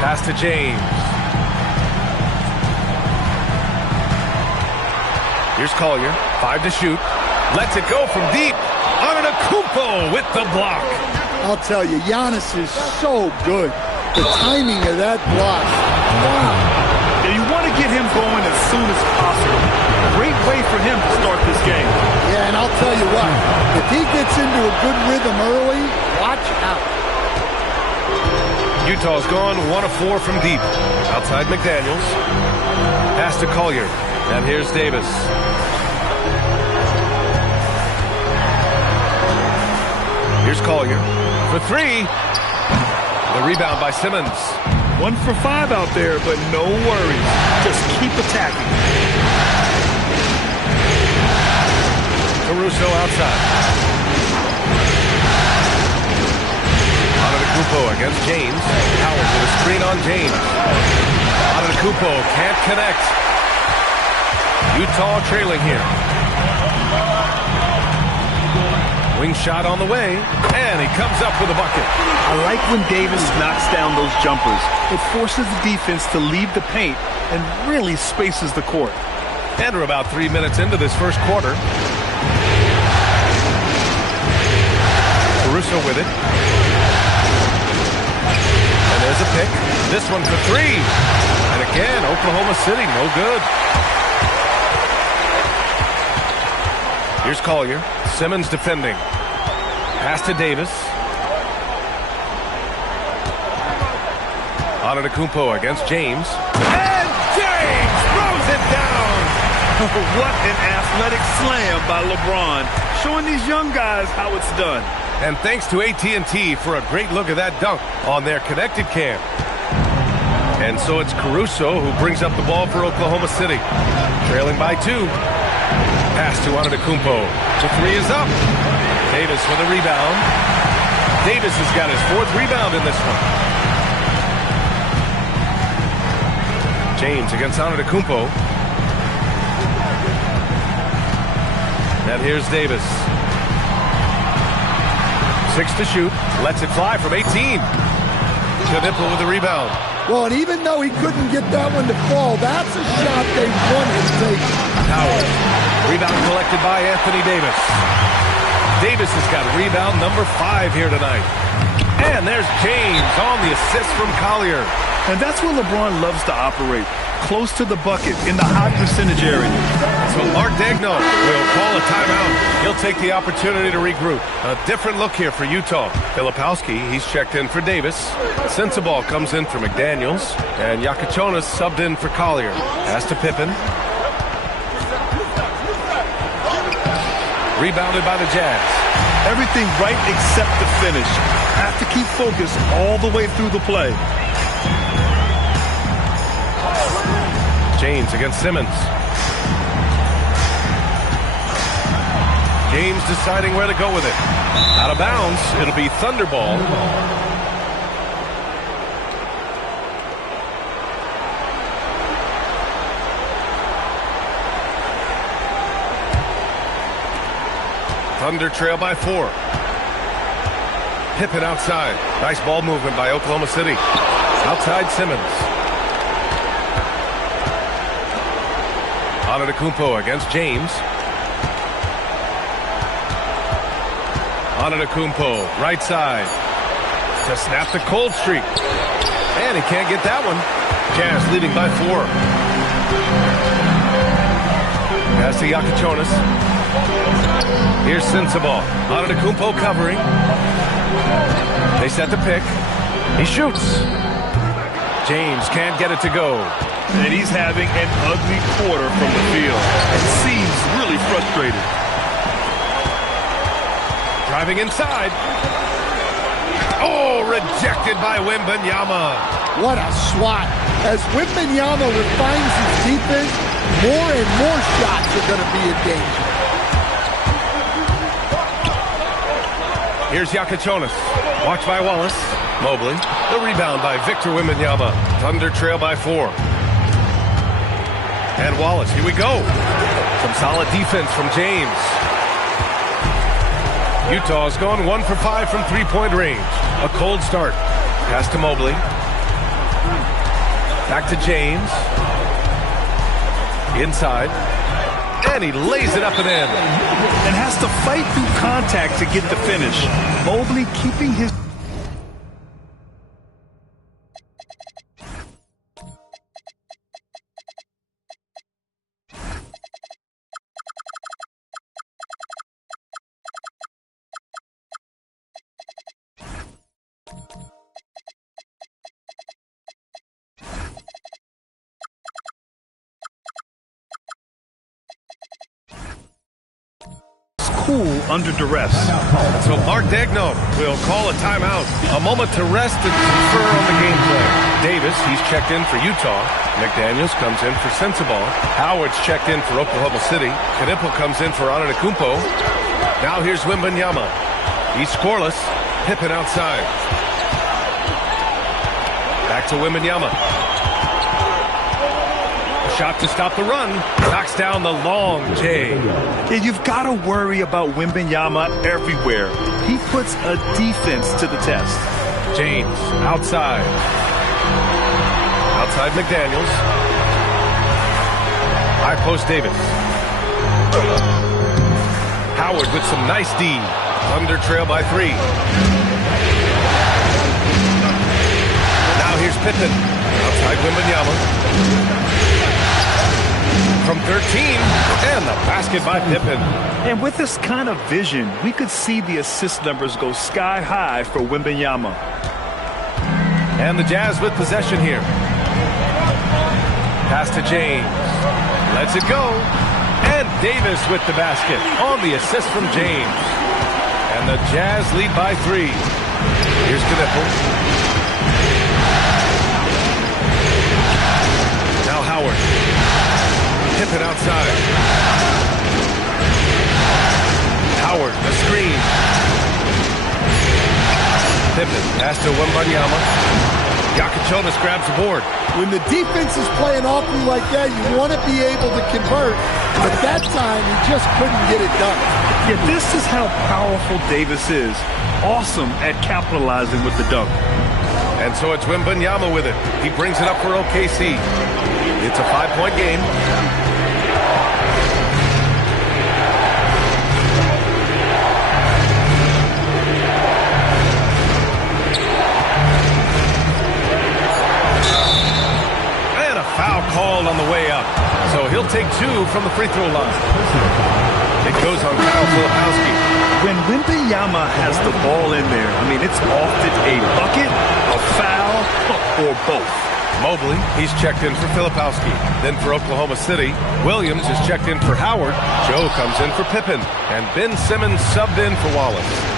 Pass to James. Here's Collier. 5 to shoot. Lets it go from deep. Antetokounmpo with the block. I'll tell you, Giannis is so good. The timing of that block. Wow. You want to get him going as soon as possible. Great way for him to start this game. Yeah, and I'll tell you what. If he gets into a good rhythm early, watch out. Utah's gone 1 of 4 from deep. Outside McDaniels. Pass to Collier. And here's Davis. Here's Collier. For 3. The rebound by Simmons. 1 for 5 out there, but no worries. Just keep attacking. Caruso outside. Antetokounmpo against James. Howard with a screen on James. Antetokounmpo can't connect. Utah trailing here. Wing shot on the way, and he comes up with a bucket. I like when Davis knocks down those jumpers. It forces the defense to leave the paint and really spaces the court. And we're about 3 minutes into this first quarter. Caruso with it. And there's a pick. This one for 3. And again, Oklahoma City, no good. Here's Collier. Simmons defending. Pass to Davis. Antetokounmpo against James. And James throws it down. What an athletic slam by LeBron. Showing these young guys how it's done. And thanks to AT&T for a great look at that dunk on their connected cam. And so it's Caruso who brings up the ball for Oklahoma City. Trailing by 2. Pass to Antetokounmpo. The 3 is up. Davis with a rebound. Davis has got his 4th rebound in this one. James against Antetokounmpo. And here's Davis. 6 to shoot. Lets it fly from 18. Knippel with the rebound. Well, and even though he couldn't get that one to fall, that's a shot they wanted to take. Howard. Rebound collected by Anthony Davis. Davis has got rebound number 5 here tonight. And there's James on the assist from Collier. And that's where LeBron loves to operate. close to the bucket in the high percentage area. So Mark Daigneault will call a timeout. He'll take the opportunity to regroup. A different look here for Utah. Filipowski, he's checked in for Davis. Sensabaugh comes in for McDaniels. And Yakachonis subbed in for Collier. Pass to Pippen. Rebounded by the Jazz. Everything right except the finish. Have to keep focused all the way through the play. James against Simmons. James deciding where to go with it. Out of bounds. It'll be Thunderball. Thunder trail by 4. Pippen outside. Nice ball movement by Oklahoma City. Outside Simmons. Antetokounmpo against James. Antetokounmpo, right side. To snap the cold streak. And he can't get that one. Jazz leading by 4. Pass to Yakachonis. Here's Sensabaugh. Antetokounmpo covering. They set the pick. He shoots. James can't get it to go. And he's having an ugly quarter from the field. It seems really frustrated. Driving inside. Oh, rejected by Wembanyama. What a swat. As Wembanyama refines his defense, more and more shots are going to be in danger. Here's Yakachonis. Watched by Wallace. Mobley. The rebound by Victor Wembanyama. Thunder trail by 4. And Wallace, here we go. Some solid defense from James. Utah's gone 1 for 5 from three-point range. A cold start. Pass to Mobley. Back to James. Inside. And he lays it up and in. And has to fight through contact to get the finish. Mobley keeping his... cool under duress. So Mark Daigneault will call a timeout. A moment to rest and confer on the game plan. Davis, he's checked in for Utah. McDaniels comes in for Sensabaugh. Howard's checked in for Oklahoma City. Knipple comes in for Antetokounmpo. Now here's Wembanyama. He's scoreless. Pippen outside. Back to Wembanyama. Shot to stop the run. Knocks down the long J. Yeah, you've got to worry about Wembanyama everywhere. He puts a defense to the test. James outside. Outside McDaniels. High post Davis. Howard with some nice D. Thunder trail by 3. Now here's Pippen. Outside Wembanyama. From 13, and the basket by Pippen. And with this kind of vision, we could see the assist numbers go sky high for Wembanyama. And the Jazz with possession here. Pass to James. Lets it go. And Davis with the basket on the assist from James. And the Jazz lead by 3. Here's Knipple. Now Howard. Pippen outside. Howard, the screen. Pippen, pass to Wembanyama. Yakachonis grabs the board. When the defense is playing off you like that, you want to be able to convert. But that time, he just couldn't get it done. Yeah, this is how powerful Davis is. Awesome at capitalizing with the dunk. And so it's Wembanyama with it. He brings it up for OKC. It's a 5-point game. Foul called take 2 from the free throw line. It goes on Kyle Filipowski. When Wembanyama has the ball in there, I mean, it's often a bucket, a foul, or both. Mobley, he's checked in for Filipowski. Then for Oklahoma City, Williams is checked in for Howard. Joe comes in for Pippen. And Ben Simmons subbed in for Wallace.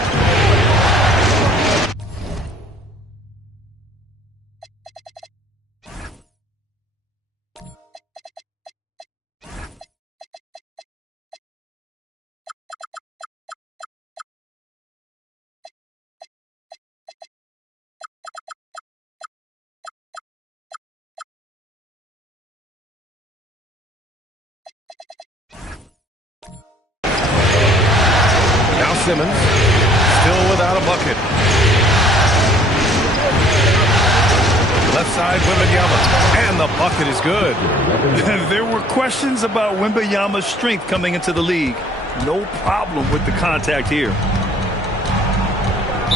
Simmons, still without a bucket. Left side, Wembanyama, and the bucket is good. There were questions about Wembanyama's strength coming into the league. No problem with the contact here.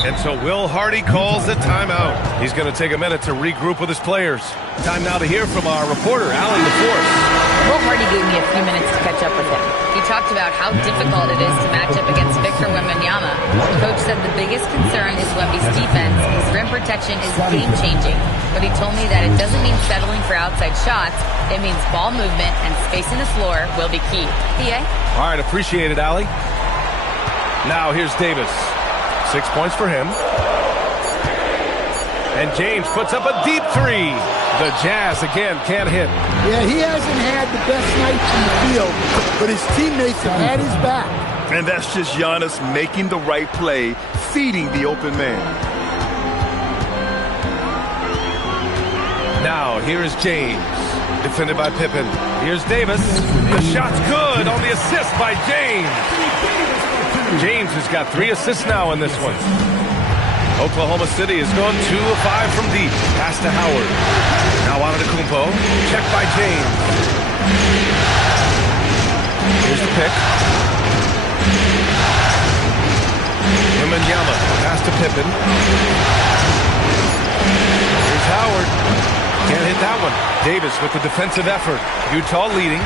And so Will Hardy calls the timeout. He's going to take a minute to regroup with his players. Time now to hear from our reporter, Allie LaForce. Will Hardy gave me a few minutes to catch up with him. He talked about how difficult it is to match up against Victor Wembanyama. The coach said the biggest concern is Wemby's defense. His rim protection is game-changing. But he told me that it doesn't mean settling for outside shots. It means ball movement and spacing the floor will be key. PA? All right, appreciate it, Allie. Now here's Davis. 6 points for him. And James puts up a deep 3. The Jazz, again, can't hit. Yeah, he hasn't had the best night in the field, but his teammates have had his back. And that's just Giannis making the right play, feeding the open man. Now, here is James, defended by Pippen. Here's Davis. The shot's good on the assist by James. James has got 3 assists now in this one. Oklahoma City has gone 2 of 5 from deep. Pass to Howard. Now Antetokounmpo. Checked by James. Here's the pick. Wembanyama. Pass to Pippen. Here's Howard. Can't hit that one. Davis with the defensive effort. Utah leading.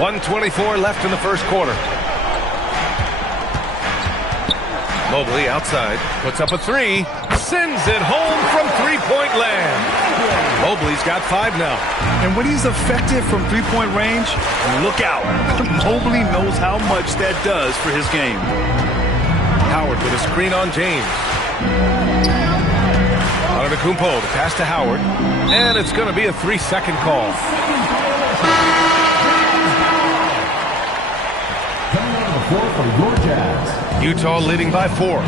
1:24 left in the first quarter. Mobley outside, puts up a 3, sends it home from three-point land. Mobley's got 5 now. And when he's effective from three-point range, look out. Mobley knows how much that does for his game. Howard with a screen on James. Antetokounmpo, the pass to Howard. And it's going to be a 3-second call. Utah leading by 4.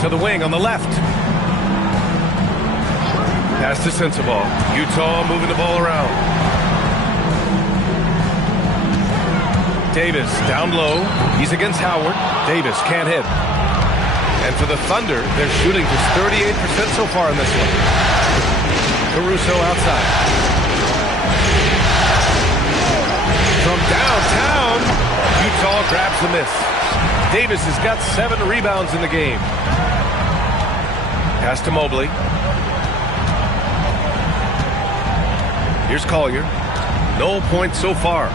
To the wing on the left. Pass to Sensabaugh. Utah moving the ball around. Davis down low. He's against Howard. Davis can't hit. And for the Thunder, they're shooting just 38% so far in this one. Caruso outside. From downtown, Utah grabs the miss. Davis has got 7 rebounds in the game. Pass to Mobley. Here's Collier. No points so far.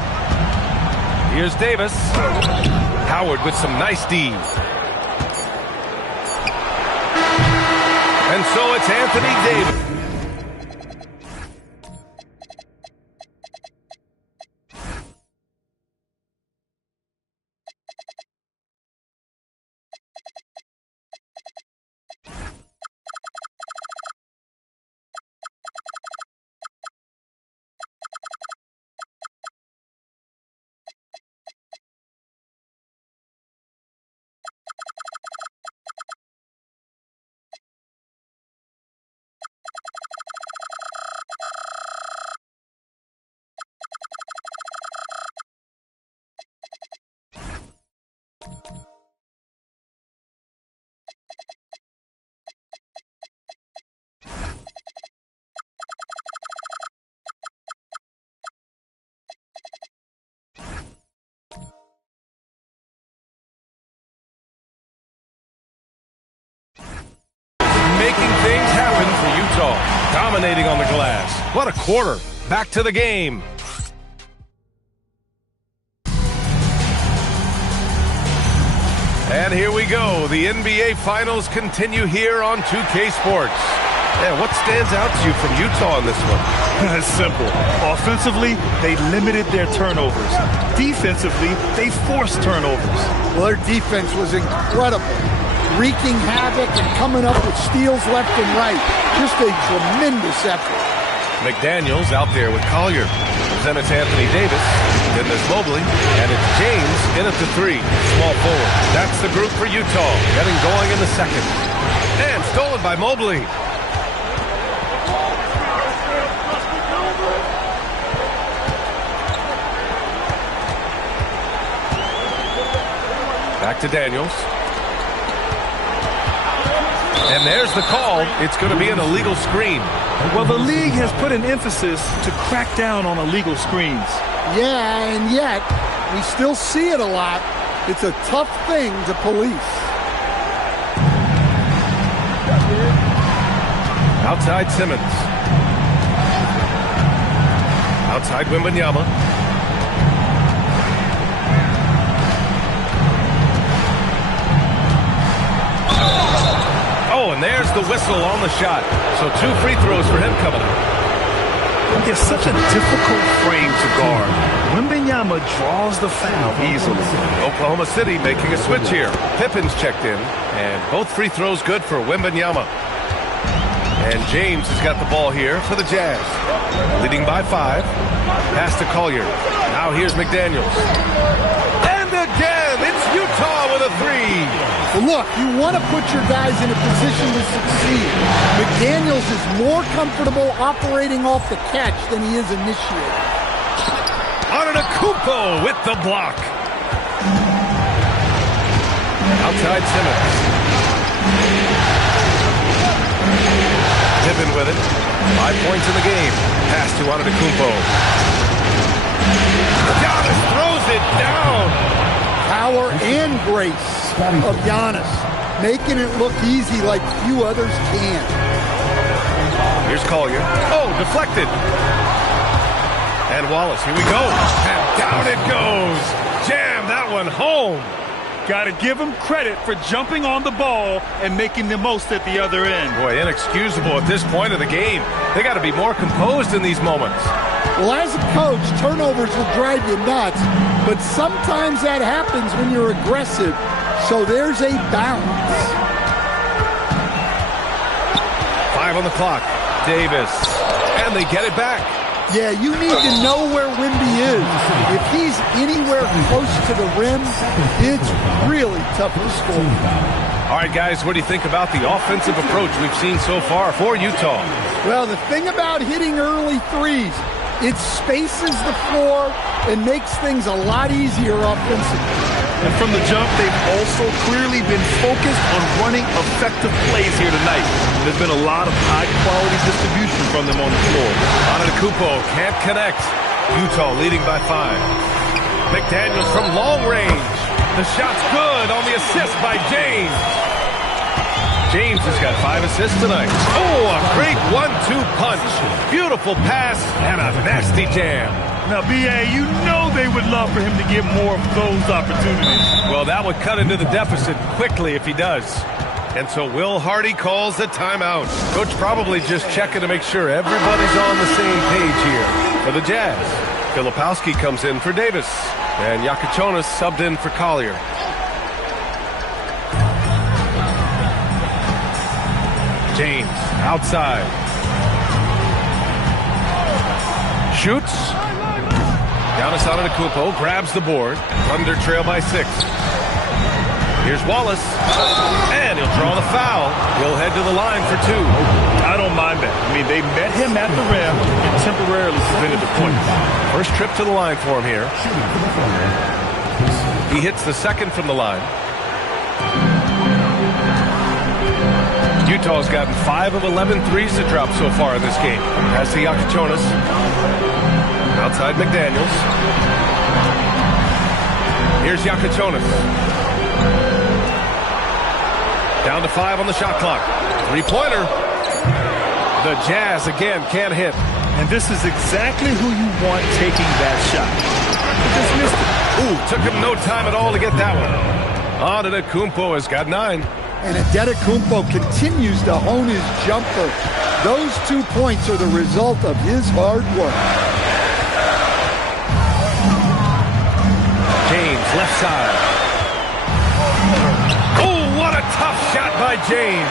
Here's Davis. Howard with some nice D. And so it's Anthony Davis. Dominating on the glass. What a quarter. Back to the game. And here we go. The NBA Finals continue here on 2K Sports. Yeah, what stands out to you from Utah in this one? It's simple. Offensively, they limited their turnovers. Defensively, they forced turnovers. Well, their defense was incredible. Wreaking havoc and coming up with steals left and right. Just a tremendous effort. McDaniels out there with Collier. Then it's Anthony Davis. Then there's Mobley. And it's James in at the 3. Small forward. That's the group for Utah. Getting going in the second. And stolen by Mobley. Back to Daniels. And there's the call. It's going to be an illegal screen. Well, the league has put an emphasis to crack down on illegal screens. Yeah, and yet, we still see it a lot. It's a tough thing to police. Outside Simmons. Outside Wembanyama. Oh, and there's the whistle on the shot. So 2 free throws for him coming up. It's such a difficult frame to guard. Wembanyama draws the foul easily. Oklahoma City making a switch here. Pippen's checked in, and both free throws good for Wembanyama. And James has got the ball here for the Jazz. Leading by 5. Pass to Collier. Now here's McDaniels. And again, it's Utah with a 3. Well, look, you want to put your guys in a position to succeed. McDaniels is more comfortable operating off the catch than he is initiating. Antetokounmpo with the block. Outside Simmons. Pippen with it. 5 points in the game. Pass to Antetokounmpo. Giannis throws it down. Power and grace of Giannis, making it look easy like few others can. Here's Collier. Oh, deflected. And Wallace, here we go. And down it goes. Jam that one home. Got to give him credit for jumping on the ball and making the most at the other end. Boy, inexcusable at this point of the game. They got to be more composed in these moments. Well, as a coach, turnovers will drive you nuts, but sometimes that happens when you're aggressive. So there's a balance. 5 on the clock. Davis. And they get it back. Yeah, you need to know where Wemby is. If he's anywhere close to the rim, it's really tough to score. All right, guys, what do you think about the offensive approach we've seen so far for Utah? Well, the thing about hitting early threes, it spaces the floor and makes things a lot easier offensively. And from the jump, they've also clearly been focused on running effective plays here tonight. There's been a lot of high-quality distribution from them on the floor. Antetokounmpo can't connect. Utah leading by 5. McDaniels from long range. The shot's good on the assist by James. James has got 5 assists tonight. Oh, a great 1-2 punch. Beautiful pass and a nasty jam. Now, B.A., you know they would love for him to get more of those opportunities. Well, that would cut into the deficit quickly if he does. And so Will Hardy calls the timeout. Coach probably just checking to make sure everybody's on the same page here. For the Jazz, Filipowski comes in for Davis. And Yakachonis subbed in for Collier. James outside. Shoots. Giannis Antetokounmpo grabs the board. Thunder trail by 6. Here's Wallace. And he'll draw the foul. He'll head to the line for 2. I don't mind that. I mean, they met him at the rim and temporarily prevented the point. First trip to the line for him here. He hits the second from the line. Utah's gotten 5 of 11 threes to drop so far in this game. Pass to Yakachonis. Outside McDaniels. Here's Yakachonis. Down to 5 on the shot clock. 3-pointer. The Jazz again can't hit. And this is exactly who you want taking that shot. He just missed it. Ooh, took him no time at all to get that one. Antetokounmpo has got 9. And Antetokounmpo continues to hone his jumper. Those 2 points are the result of his hard work. James, left side. Oh, what a tough shot by James.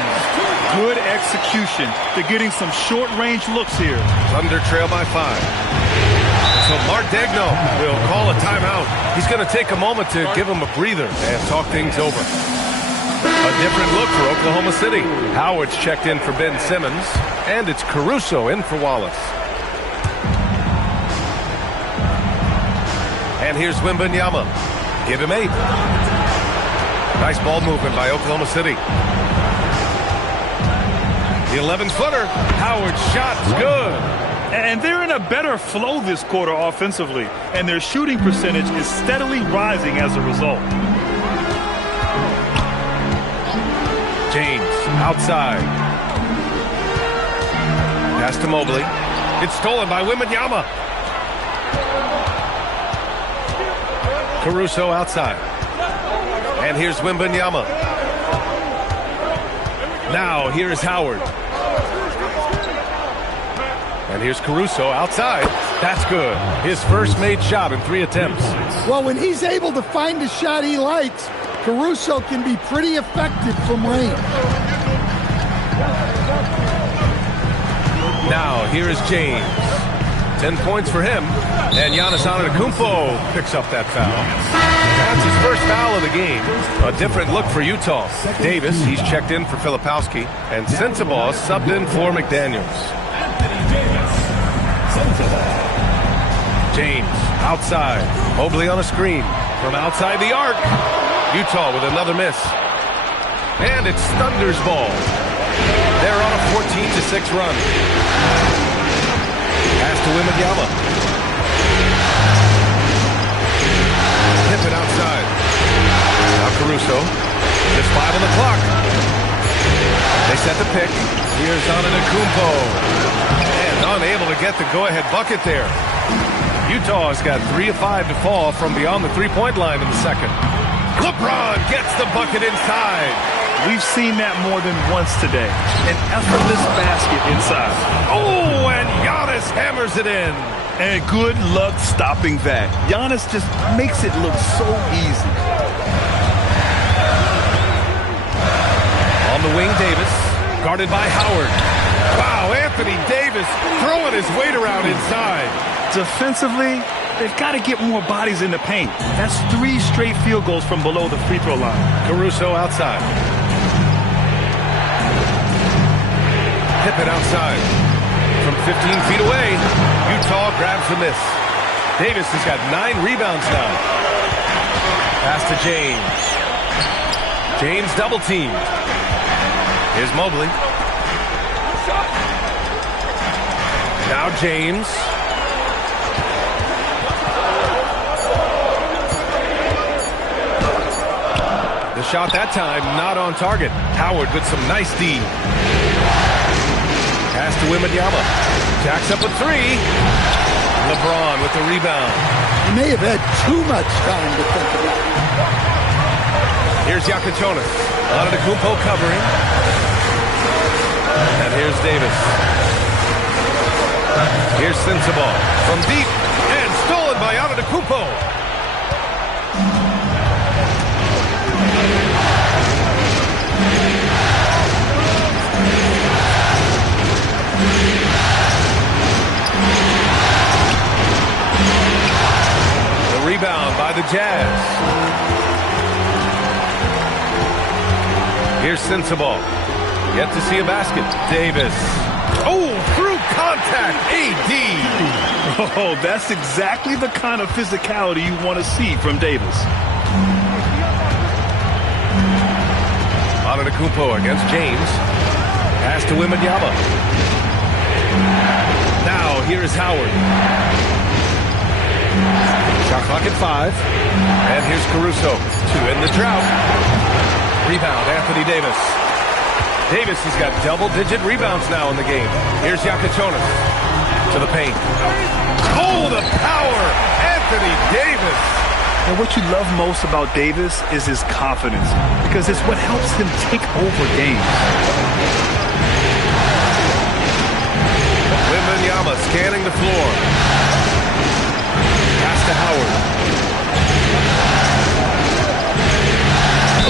Good execution. They're getting some short-range looks here. Thunder trail by 5. So Mark Daigneault will call a timeout. He's going to take a moment to give him a breather and talk things over. A different look for Oklahoma City. Howard's checked in for Ben Simmons, and it's Caruso in for Wallace. And here's Wembanyama. Give him 8. Nice ball movement by Oklahoma City. The 11-footer. Howard's shot is good. And they're in a better flow this quarter offensively, and their shooting percentage is steadily rising as a result. James, outside. Pass to Mobley. It's stolen by Wembanyama. Caruso outside. And here's Wembanyama. Now, here is Howard. And here's Caruso outside. That's good. His first made shot in 3 attempts. Well, when he's able to find a shot he likes, Caruso can be pretty effective from range. Now, here is James. 10 points for him. And Giannis Antetokounmpo picks up that foul. That's his first foul of the game. A different look for Utah. Davis, he's checked in for Filipowski. And Sensabaugh subbed in for McDaniels. James, outside. Mobley on a screen. From outside the arc. Utah with another miss. And it's Thunder's ball. They're on a 14-6 run. Pass to Wembanyama. Hits it outside. Now Caruso. Just 5 on the clock. They set the pick. Here's Antetokounmpo. And unable to get the go-ahead bucket there. Utah has got 3 of 5 to fall from beyond the three-point line in the second. LeBron gets the bucket inside. We've seen that more than once today. An effortless basket inside. Oh, and Giannis hammers it in. And good luck stopping that. Giannis just makes it look so easy. On the wing, Davis, guarded by Howard. Wow, Anthony Davis throwing his weight around inside. Defensively, they've got to get more bodies in the paint. That's 3 straight field goals from below the free throw line. Caruso outside. Pippen outside. From 15 feet away, Utah grabs the miss. Davis has got 9 rebounds now. Pass to James. James double teamed. Here's Mobley. Now James. The shot that time not on target. Howard with some nice D. Pass to Wembanyama. Jacks up a 3. LeBron with the rebound. He may have had too much time to think about it. Here's Yakitonis. Antetokounmpo covering. And here's Davis. Here's Sensabaugh from deep and stolen by Antetokounmpo. Rebound by the Jazz. Here's Sensabaugh. Yet to see a basket. Davis. Oh, through contact. AD. Oh, that's exactly the kind of physicality you want to see from Davis. Antetokounmpo against James. Pass to Wembanyama. Now here is Howard. Shot clock at 5. And here's Caruso to end the drought. Rebound, Anthony Davis. Davis has got double-digit rebounds now in the game. Here's Yakachonis to the paint. Oh, the power! Anthony Davis! And what you love most about Davis is his confidence, because it's what helps him take over games. Wembanyama scanning the floor. Pass to Howard.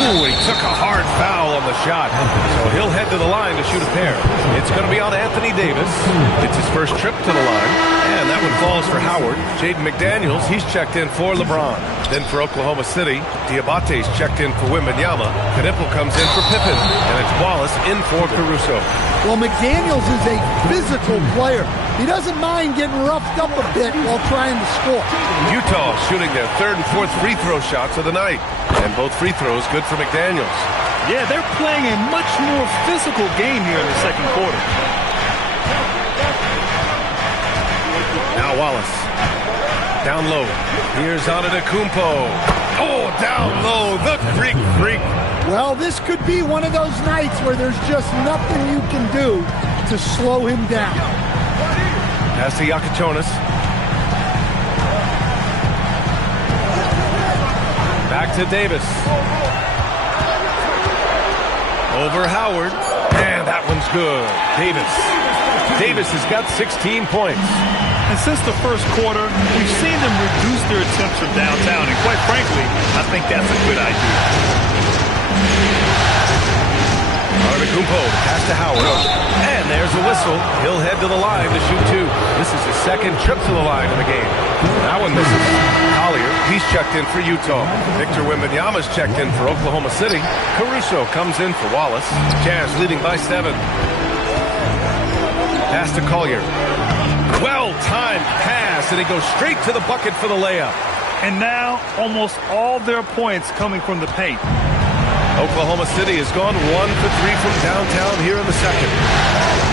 Ooh, he took a hard foul on the shot. So he'll head to the line to shoot a pair. It's going to be on Anthony Davis. It's his first trip to the line. And that one falls for Howard. Jaden McDaniels, he's checked in for LeBron. Then for Oklahoma City, Diabate's checked in for Wembanyama. Knipple comes in for Pippen. And it's Wallace in for Caruso. Well, McDaniels is a physical player. He doesn't mind getting roughed up a bit while trying to score. Utah shooting their third and fourth free throw shots of the night. And both free throws good for McDaniels. Yeah, they're playing a much more physical game here in the second quarter. Now Wallace. Down low. Here's Antetokounmpo. Oh, down low. The Greek freak. Well, this could be one of those nights where there's just nothing you can do to slow him down. Pass to Yakachonis. Back to Davis. Over Howard. And that one's good. Davis has got 16 points. And since the first quarter, we've seen them reduce their attempts from downtown. And quite frankly, I think that's a good idea. Antetokounmpo, pass to Howard. And there's a whistle. He'll head to the line to shoot two. This is his second trip to the line in the game. That one misses. Collier, he's checked in for Utah. Victor Wembanyama's checked in for Oklahoma City. Caruso comes in for Wallace. Jazz leading by 7. Pass to Collier. Well-timed pass, and he goes straight to the bucket for the layup. And now, almost all their points coming from the paint. Oklahoma City has gone 1 for 3 from downtown here in the second.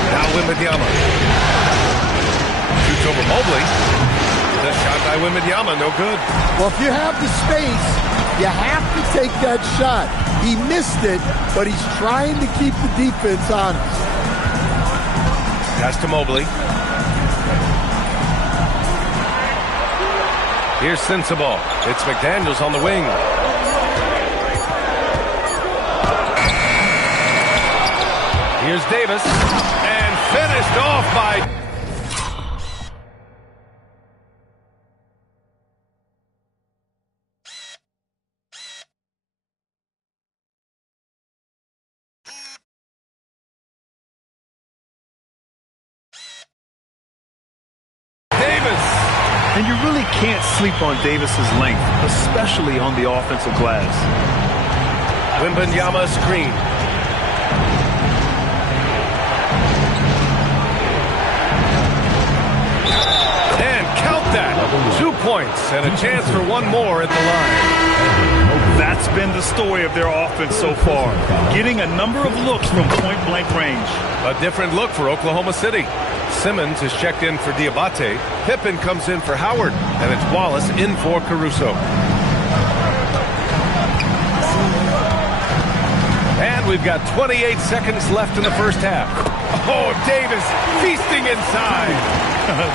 Now Wembanyama. Shoots over Mobley. The shot by Wembanyama, no good. Well, if you have the space, you have to take that shot. He missed it, but he's trying to keep the defense honest. Pass to Mobley. Here's Sensabaugh. It's McDaniels on the wing. Here's Davis. And finished off by... And you really can't sleep on Davis's length, especially on the offensive glass. Wembanyama screen. And count that. 2 points and a chance for one more at the line. That's been the story of their offense so far, getting a number of looks from point-blank range. A different look for Oklahoma City. Simmons is checked in for Diabate. Pippen comes in for Howard. And it's Wallace in for Caruso. And we've got 28 seconds left in the first half. Oh, Davis feasting inside.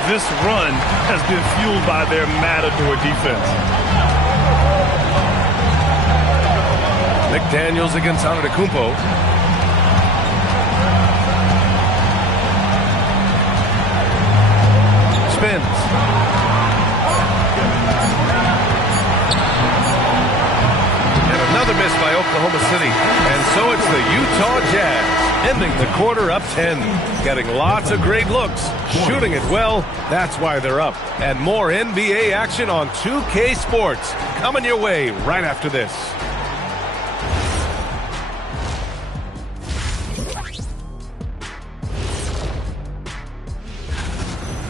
This run has been fueled by their Matador defense. McDaniels against Antetokounmpo. Spins. And another miss by Oklahoma City. And so it's the Utah Jazz ending the quarter up 10. Getting lots of great looks. Shooting it well. That's why they're up. And more NBA action on 2K Sports. Coming your way right after this.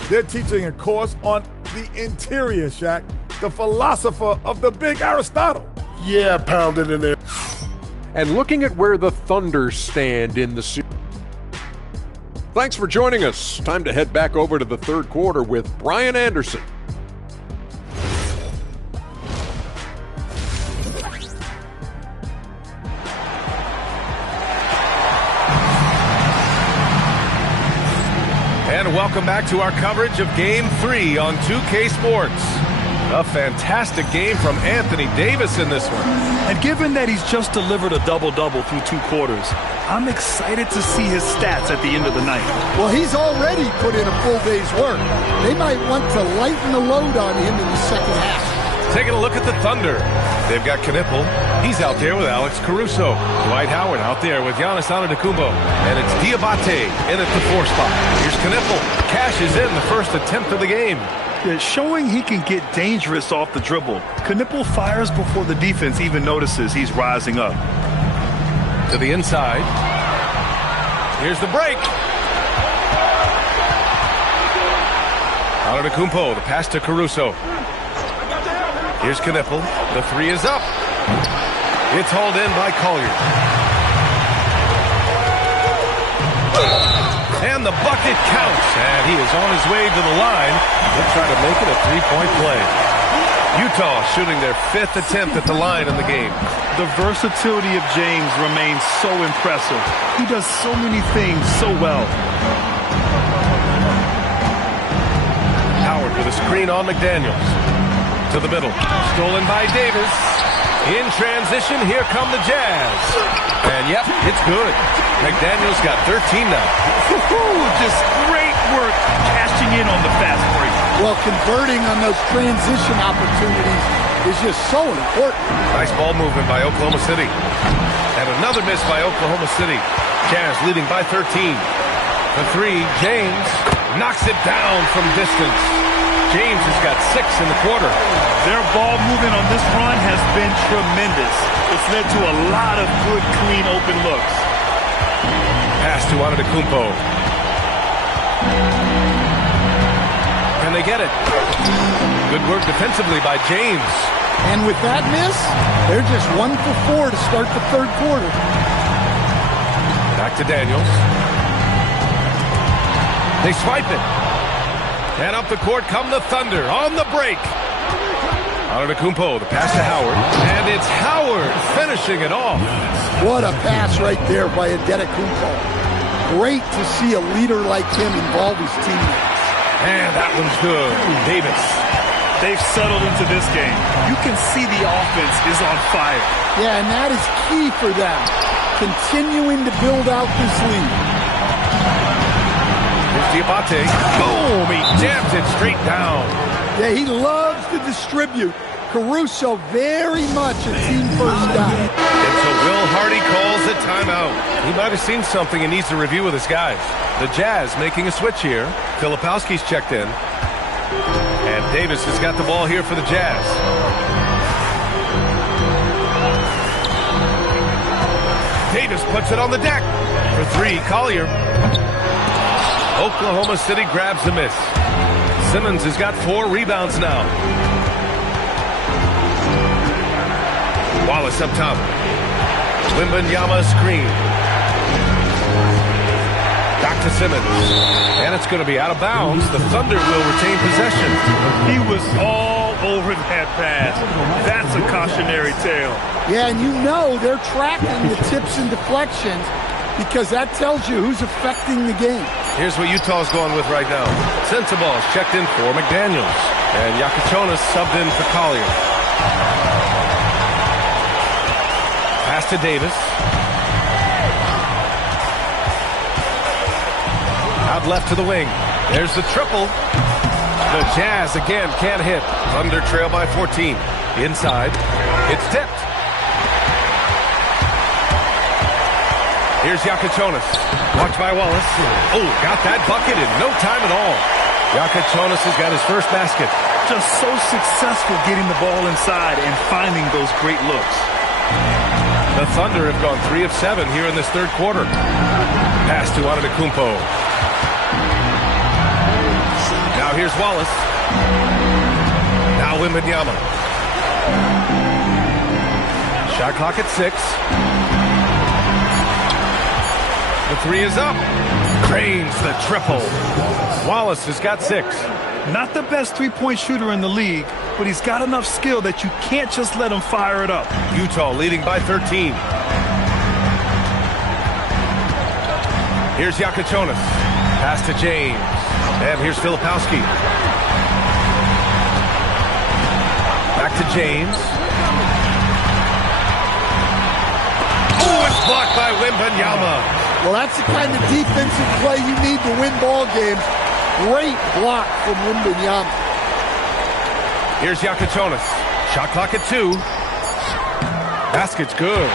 They're teaching a course on the interior, Shaq, the philosopher of the big Aristotle. Yeah, pounded in there. And looking at where the Thunder stand in the series. Thanks for joining us. Time to head back over to the third quarter with Brian Anderson. And welcome back to our coverage of Game 3 on 2K Sports. A fantastic game from Anthony Davis in this one. And given that he's just delivered a double-double through 2 quarters, I'm excited to see his stats at the end of the night. Well, he's already put in a full day's work. They might want to lighten the load on him in the second half. Taking a look at the Thunder. They've got Knipple. He's out there with Alex Caruso. Dwight Howard out there with Giannis Antetokounmpo. And it's Diabate in at the 4 spot. Here's Knipple. Cashes in the first attempt of the game. Yeah, showing he can get dangerous off the dribble. Knipple fires before the defense even notices he's rising up. To the inside. Here's the break. Antetokounmpo, the pass to Caruso. Here's Knipple. The 3 is up. It's hauled in by Collier. And the bucket counts. And he is on his way to the line. They'll try to make it a 3-point play. Utah shooting their 5th attempt at the line in the game. The versatility of James remains so impressive. He does so many things so well. Howard with a screen on McDaniels. To the middle. Stolen by Davis. In transition, here come the Jazz. And yep, it's good. McDaniels got 13 now. Just great work cashing in on the fast break. Well, converting on those transition opportunities is just so important. Nice ball movement by Oklahoma City. And another miss by Oklahoma City. Jazz leading by 13. The 3, James knocks it down from distance. James has got 6 in the quarter. Their ball movement on this run has been tremendous. It's led to a lot of good, clean, open looks. Pass to Antetokounmpo. And they get it. Good work defensively by James. And with that miss, they're just 1 for 4 to start the 3rd quarter. Back to Daniels. They swipe it. And up the court come the Thunder on the break. Antetokounmpo, the pass to Howard. And it's Howard finishing it off. What a pass right there by Antetokounmpo. Great to see a leader like him involve his teammates. And that one's good. Davis. They've settled into this game. You can see the offense is on fire. Yeah, and that is key for them. Continuing to build out this lead. Here's Diabate. Boom! He jams it straight down. Yeah, he loves to distribute. Caruso very much a team first guy. And so Will Hardy calls a timeout. He might have seen something and needs to review with his guys. The Jazz making a switch here. Filipowski's checked in. And Davis has got the ball here for the Jazz. Davis puts it on the deck. For 3, Collier. Oklahoma City grabs the miss. Simmons has got 4 rebounds now. Wallace up top. Wembanyama screen. Back to Simmons. And it's going to be out of bounds. The Thunder will retain possession. He was all over that pass. That's a cautionary tale. Yeah, and you know they're tracking the tips and deflections because that tells you who's affecting the game. Here's what Utah's going with right now. Sensabaugh's checked in for McDaniels. And Yakichonis subbed in for Collier. Pass to Davis. Out left to the wing. There's the triple. The Jazz again can't hit. Thunder trail by 14. Inside. It's tipped. Here's Yakichonis. Watched by Wallace. Oh, got that bucket in no time at all. Yakichonis has got his first basket. Just so successful getting the ball inside and finding those great looks. The Thunder have gone 3 of 7 here in this 3rd quarter. Pass to Antetokounmpo. Now here's Wallace. Now Wembanyama. Shot clock at 6. The 3 is up. Cranes the triple. Wallace has got 6. Not the best three-point shooter in the league, but he's got enough skill that you can't just let him fire it up. Utah leading by 13. Here's Yakichonis. Pass to James. And here's Filipowski. Back to James. Oh, it's blocked by Wembanyama. Well, that's the kind of defensive play you need to win ball games. Great block from Wembanyama. Here's Yakuchonis. Shot clock at 2. Basket's good.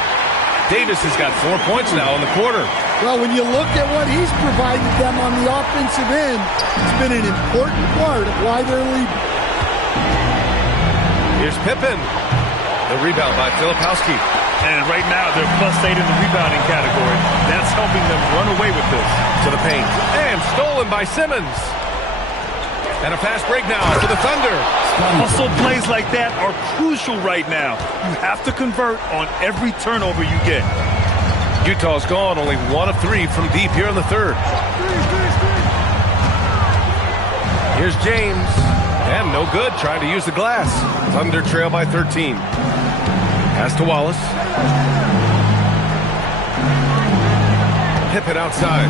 Davis has got 4 points now in the quarter. Well, when you look at what he's provided them on the offensive end, it's been an important part of why they're leading. Here's Pippen. The rebound by Filipowski. And right now, they're +8 in the rebounding category. That's helping them run away with this. To the paint. And stolen by Simmons. And a fast break now to the Thunder. Hustle plays like that are crucial right now. You have to convert on every turnover you get. Utah's gone only 1 of 3 from deep here in the third. Here's James. And no good, trying to use the glass. Thunder trail by 13. Pass to Wallace. Pippen outside.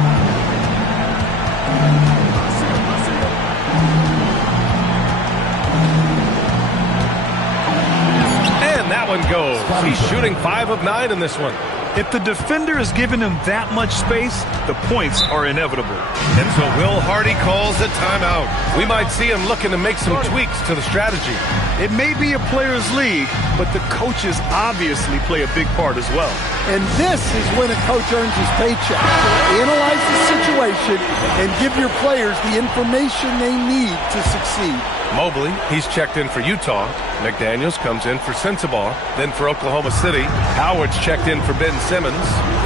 And that one goes. He's shooting 5 of 9 in this one. If the defender is giving him that much space, the points are inevitable. And so Will Hardy calls a timeout. We might see him looking to make some tweaks to the strategy. It may be a player's league, but the coaches obviously play a big part as well. And this is when a coach earns his paycheck. Analyze the situation and give your players the information they need to succeed. Mobley, he's checked in for Utah. McDaniels comes in for Sensabaugh, then for Oklahoma City. Howard's checked in for Ben Simmons.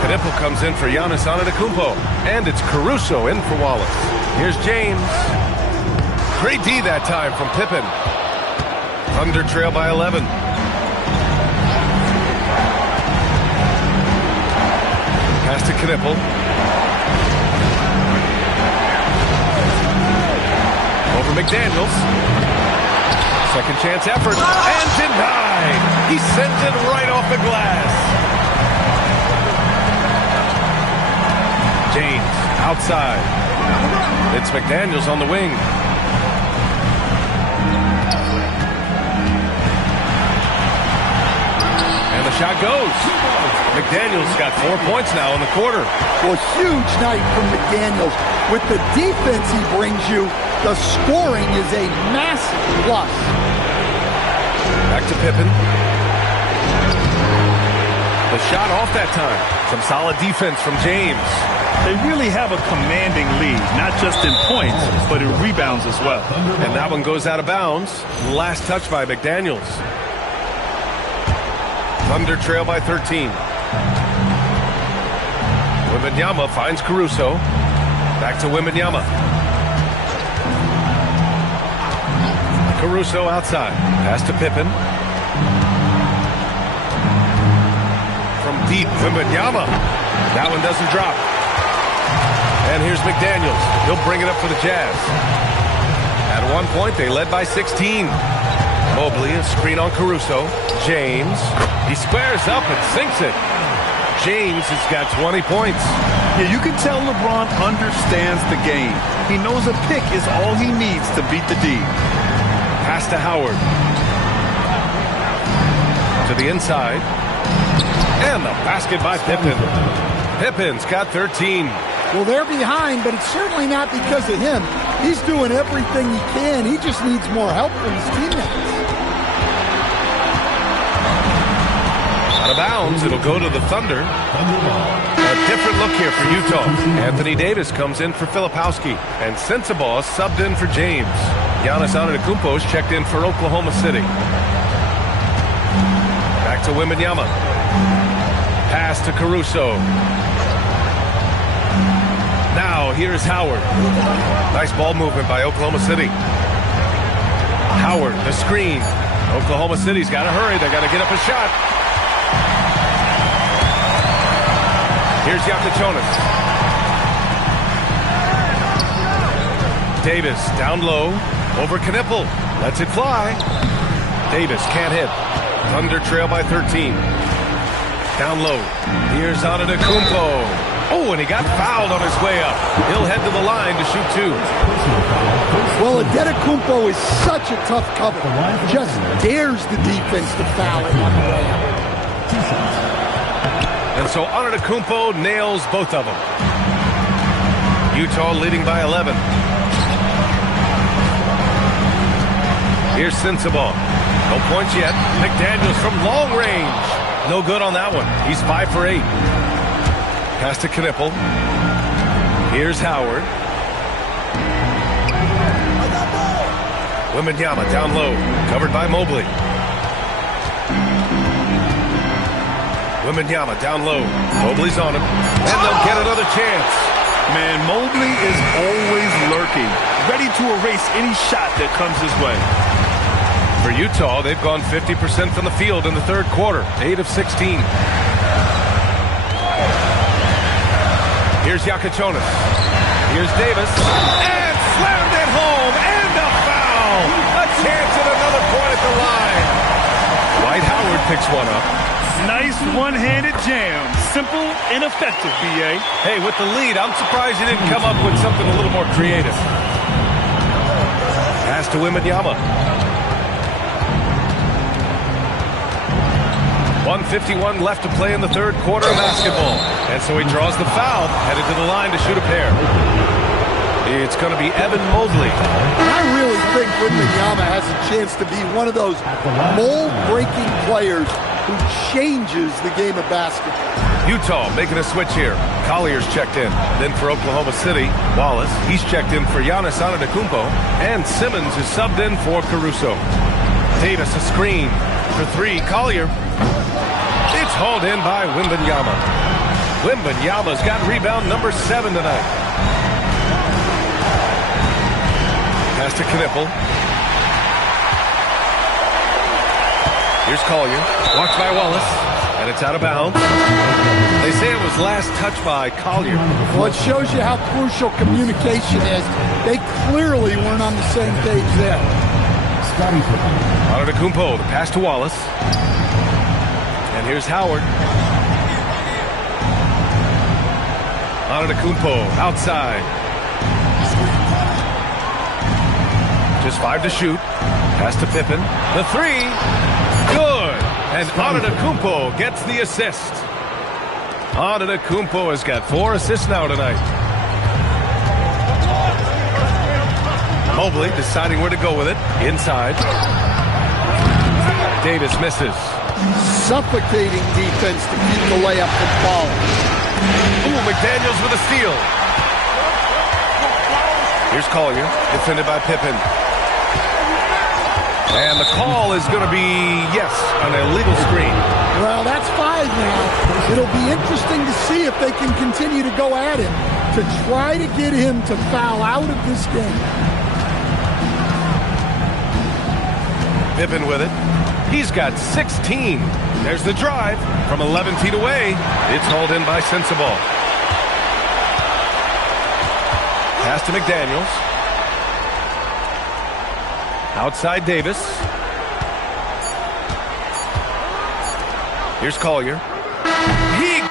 Knipple comes in for Giannis Antetokounmpo. And it's Caruso in for Wallace. Here's James. Great D that time from Pippen. Thunder trail by 11. Pass to Knipple. Over McDaniels. Second chance effort. And denied. He sends it right off the glass. James outside. It's McDaniels on the wing. And the shot goes. McDaniels got 4 points now in the quarter. Well, huge night from McDaniels. With the defense he brings you, the scoring is a massive plus. Back to Pippen. The shot off that time. Some solid defense from James. They really have a commanding lead, not just in points, but in rebounds as well. And that one goes out of bounds. Last touch by McDaniels. Thunder trail by 13. Wembanyama finds Caruso. Back to Wembanyama. Caruso outside. Pass to Pippen. From deep, Wembanyama. That one doesn't drop. And here's McDaniels. He'll bring it up for the Jazz. At one point, they led by 16. Mobley, a screen on Caruso. James. He squares up and sinks it. James has got 20 points. Yeah, you can tell LeBron understands the game. He knows a pick is all he needs to beat the D. Pass to Howard. To the inside. And the basket by Pippen. Pippen's got 13. Well, they're behind, but it's certainly not because of him. He's doing everything he can. He just needs more help from his teammates. Out of bounds, it'll go to the Thunder. A different look here for Utah. Anthony Davis comes in for Filipowski. And Sensabaugh subbed in for James. Giannis Antetokounmpo's checked in for Oklahoma City. Back to Wembanyama. Pass to Caruso. Now, here's Howard. Nice ball movement by Oklahoma City. Howard, the screen. Oklahoma City's got to hurry. They got to get up a shot. Here's Yakuchonis. Davis down low. Over Knipple. Lets it fly. Davis can't hit. Thunder trail by 13. Down low. Here's Antetokounmpo. Oh, and he got fouled on his way up. He'll head to the line to shoot 2. Well, Adetokounmpo is such a tough cover. Just dares the defense to foul it on the way up. And so Antetokounmpo nails both of them. Utah leading by 11. Here's Sensabaugh. No points yet. McDaniels from long range. No good on that one. He's 5 for 8. Pass to Knipple. Here's Howard. Wembanyama down low. Covered by Mobley. Wembanyama down low. Mobley's on him. And they'll get another chance. Man, Mobley is always lurking, ready to erase any shot that comes his way. For Utah, they've gone 50% from the field in the third quarter. 8 of 16. Here's Yakachonis. Here's Davis. And slammed it home. And a foul. A chance at another point at the line. Dwight Howard picks one up. Nice one-handed jam. Simple and effective, B.A. Hey, with the lead, I'm surprised he didn't come up with something a little more creative. Pass to Wembanyama. 1:51 left to play in the third quarter of basketball. And so he draws the foul, headed to the line to shoot a pair. It's going to be Evan Mobley. I really think Wembanyama has a chance to be one of those mold-breaking players who changes the game of basketball. Utah making a switch here. Collier's checked in. Then for Oklahoma City, Wallace. He's checked in for Giannis Antetokounmpo. And Simmons is subbed in for Caruso. Davis a screen for 3. Collier. It's hauled in by Wembanyama. Wembanyama's got rebound number 7 tonight. Pass to Knipple. Here's Collier. Walked by Wallace. And it's out of bounds. They say it was last touched by Collier. Well, it shows you how crucial communication is. They clearly weren't on the same page there. Antetokounmpo, the pass to Wallace. And here's Howard. Antetokounmpo outside. Just 5 to shoot. Pass to Pippen. The 3. Good. And Antetokounmpo gets the assist. Antetokounmpo has got 4 assists now tonight. Mobley deciding where to go with it. Inside. Davis misses. Suffocating defense to keep the layup from falling. Ooh, McDaniels with a steal. Here's Collier, defended by Pippen. And the call is going to be, yes, an illegal screen. Well, that's 5 now. It'll be interesting to see if they can continue to go at him to try to get him to foul out of this game. Pippen with it. He's got 16. There's the drive from 11 feet away. It's hauled in by Sensabaugh. Pass to McDaniels. Outside Davis. Here's Collier. He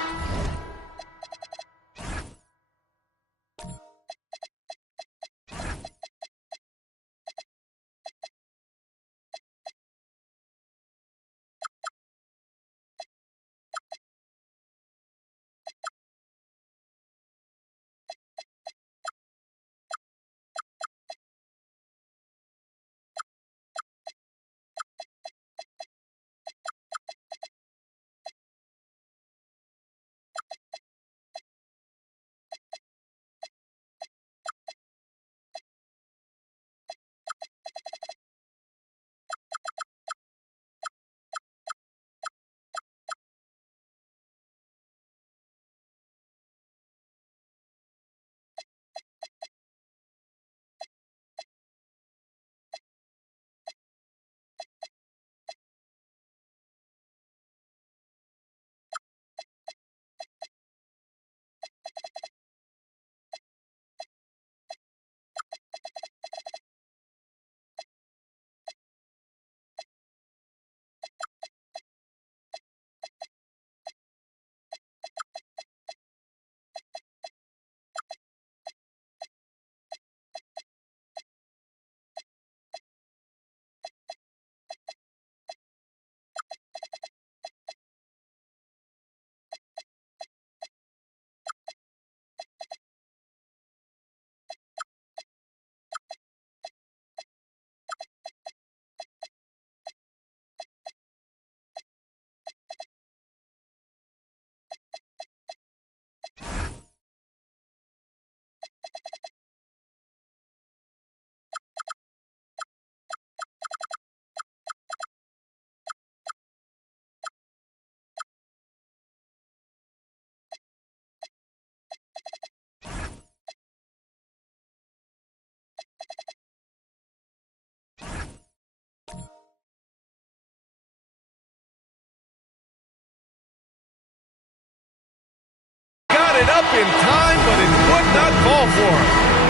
got it up in time, but it would not fall for him.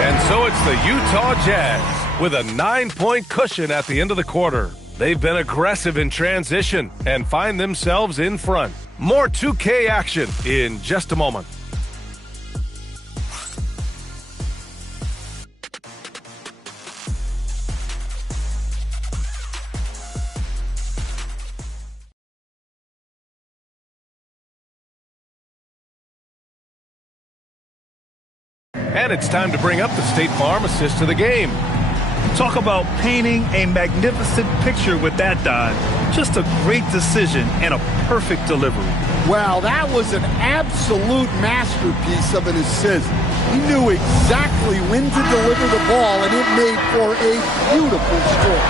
And so it's the Utah Jazz with a 9-point cushion at the end of the quarter. They've been aggressive in transition and find themselves in front. More 2K action in just a moment. And it's time to bring up the State Farm assist to the game. Talk about painting a magnificent picture with that dive. Just a great decision and a perfect delivery. Wow, that was an absolute masterpiece of an assist. He knew exactly when to deliver the ball, and it made for a beautiful score.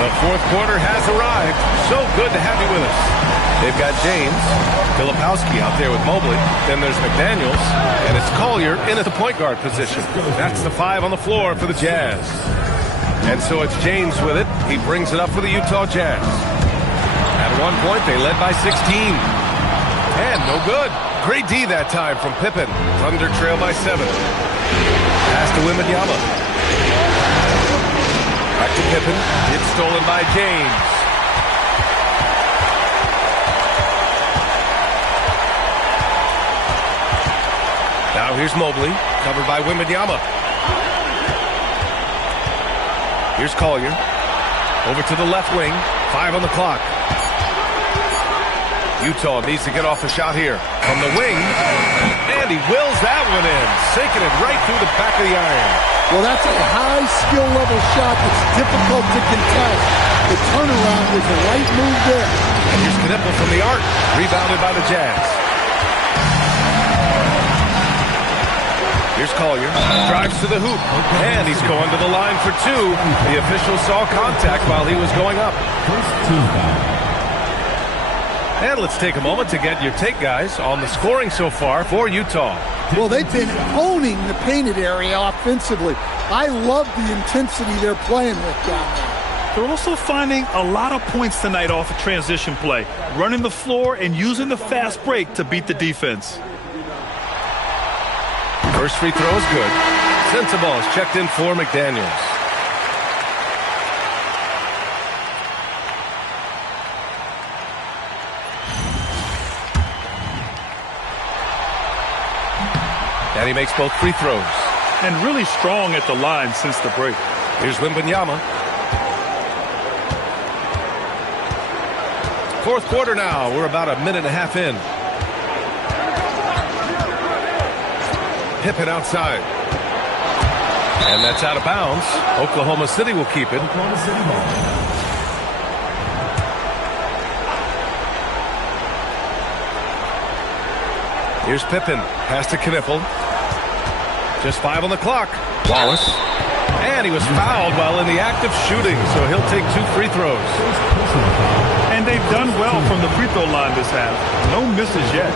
The fourth quarter has arrived. So good to have you with us. They've got James, Filipowski out there with Mobley. Then there's McDaniels, and it's Collier in at the point guard position. That's the 5 on the floor for the Jazz. And so it's James with it. He brings it up for the Utah Jazz. At one point, they led by 16. And no good. Great D that time from Pippen. Thunder trail by 7. Pass to Wembanyama. Back to Pippen. It's stolen by James. Now here's Mobley, covered by Wembanyama. Here's Collier. Over to the left wing. 5 on the clock. Utah needs to get off a shot here. From the wing. And he wills that one in. Sinking it right through the back of the iron. Well, that's a high skill level shot that's difficult to contest. The turnaround was the right move there. And here's Knippel from the arc. Rebounded by the Jazz. Here's Collier, drives to the hoop, and he's going to the line for 2. The official saw contact while he was going up. And let's take a moment to get your take, guys, on the scoring so far for Utah. Well, they've been owning the painted area offensively. I love the intensity they're playing with down there. They're also finding a lot of points tonight off of transition play, running the floor and using the fast break to beat the defense. First free throw is good. Sensabaugh is checked in for McDaniels. And he makes both free throws. And really strong at the line since the break. Here's Wembanyama. Fourth quarter now. We're about a minute and a half in. Pippen outside. And that's out of bounds. Oklahoma City will keep it. Here's Pippen. Pass to Knippel. Just 5 on the clock. Wallace. And he was fouled while in the act of shooting, so he'll take 2 free throws. And they've done well from the free throw line this half. No misses yet.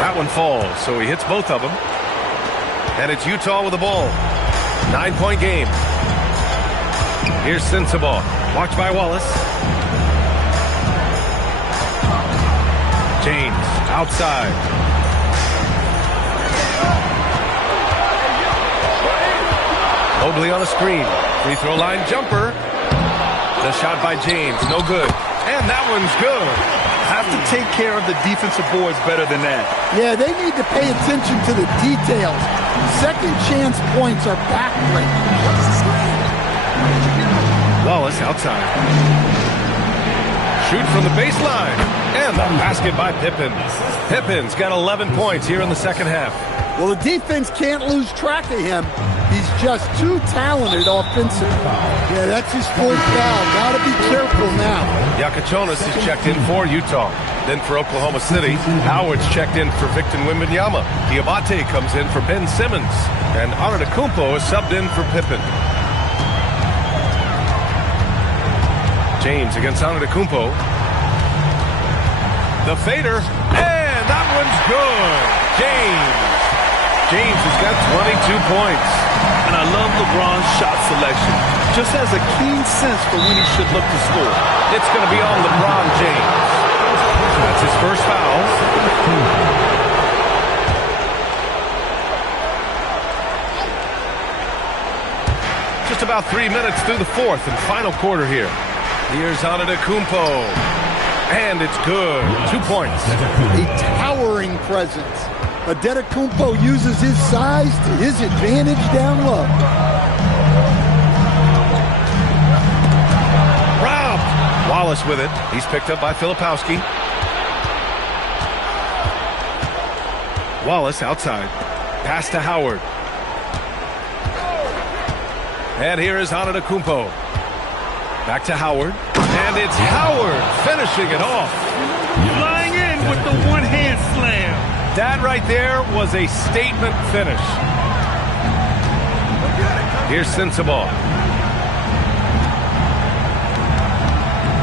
That one falls, so he hits both of them. And it's Utah with the ball. 9-point game. Here's Sensabaugh. Watched by Wallace. James outside. Mobley on the screen. Free throw line jumper. The shot by James. No good. And that one's good. Have to take care of the defensive boards better than that. Yeah, they need to pay attention to the details. Second chance points are backbreaking. Wallace outside. Shoot from the baseline. And the basket by Pippen. Pippen's got 11 points here in the second half. Well, the defense can't lose track of him. He's just too talented offensively. Yeah, that's his fourth foul. Got to be careful now. Yakachonis is checked in for Utah. Then for Oklahoma City, Howard's checked in for Victor Wembanyama. Diabate comes in for Ben Simmons. And Antetokounmpo is subbed in for Pippen. James against Antetokounmpo. The fader. And that one's good. James has got 22 points. And I love LeBron's shot selection. Just has a keen sense for when he should look to score. It's going to be on LeBron James. That's his first foul. Just about 3 minutes through the fourth and final quarter here. Here's Antetokounmpo. And it's good. 2 points. A towering presence. Antetokounmpo uses his size to his advantage down low. Robbed. Wallace with it. He's picked up by Filipowski. Wallace outside. Pass to Howard. And here is Antetokounmpo. Back to Howard. And it's Howard finishing it off. Flying in with the one-hand slam. That right there was a statement finish. Here's Sensabaugh.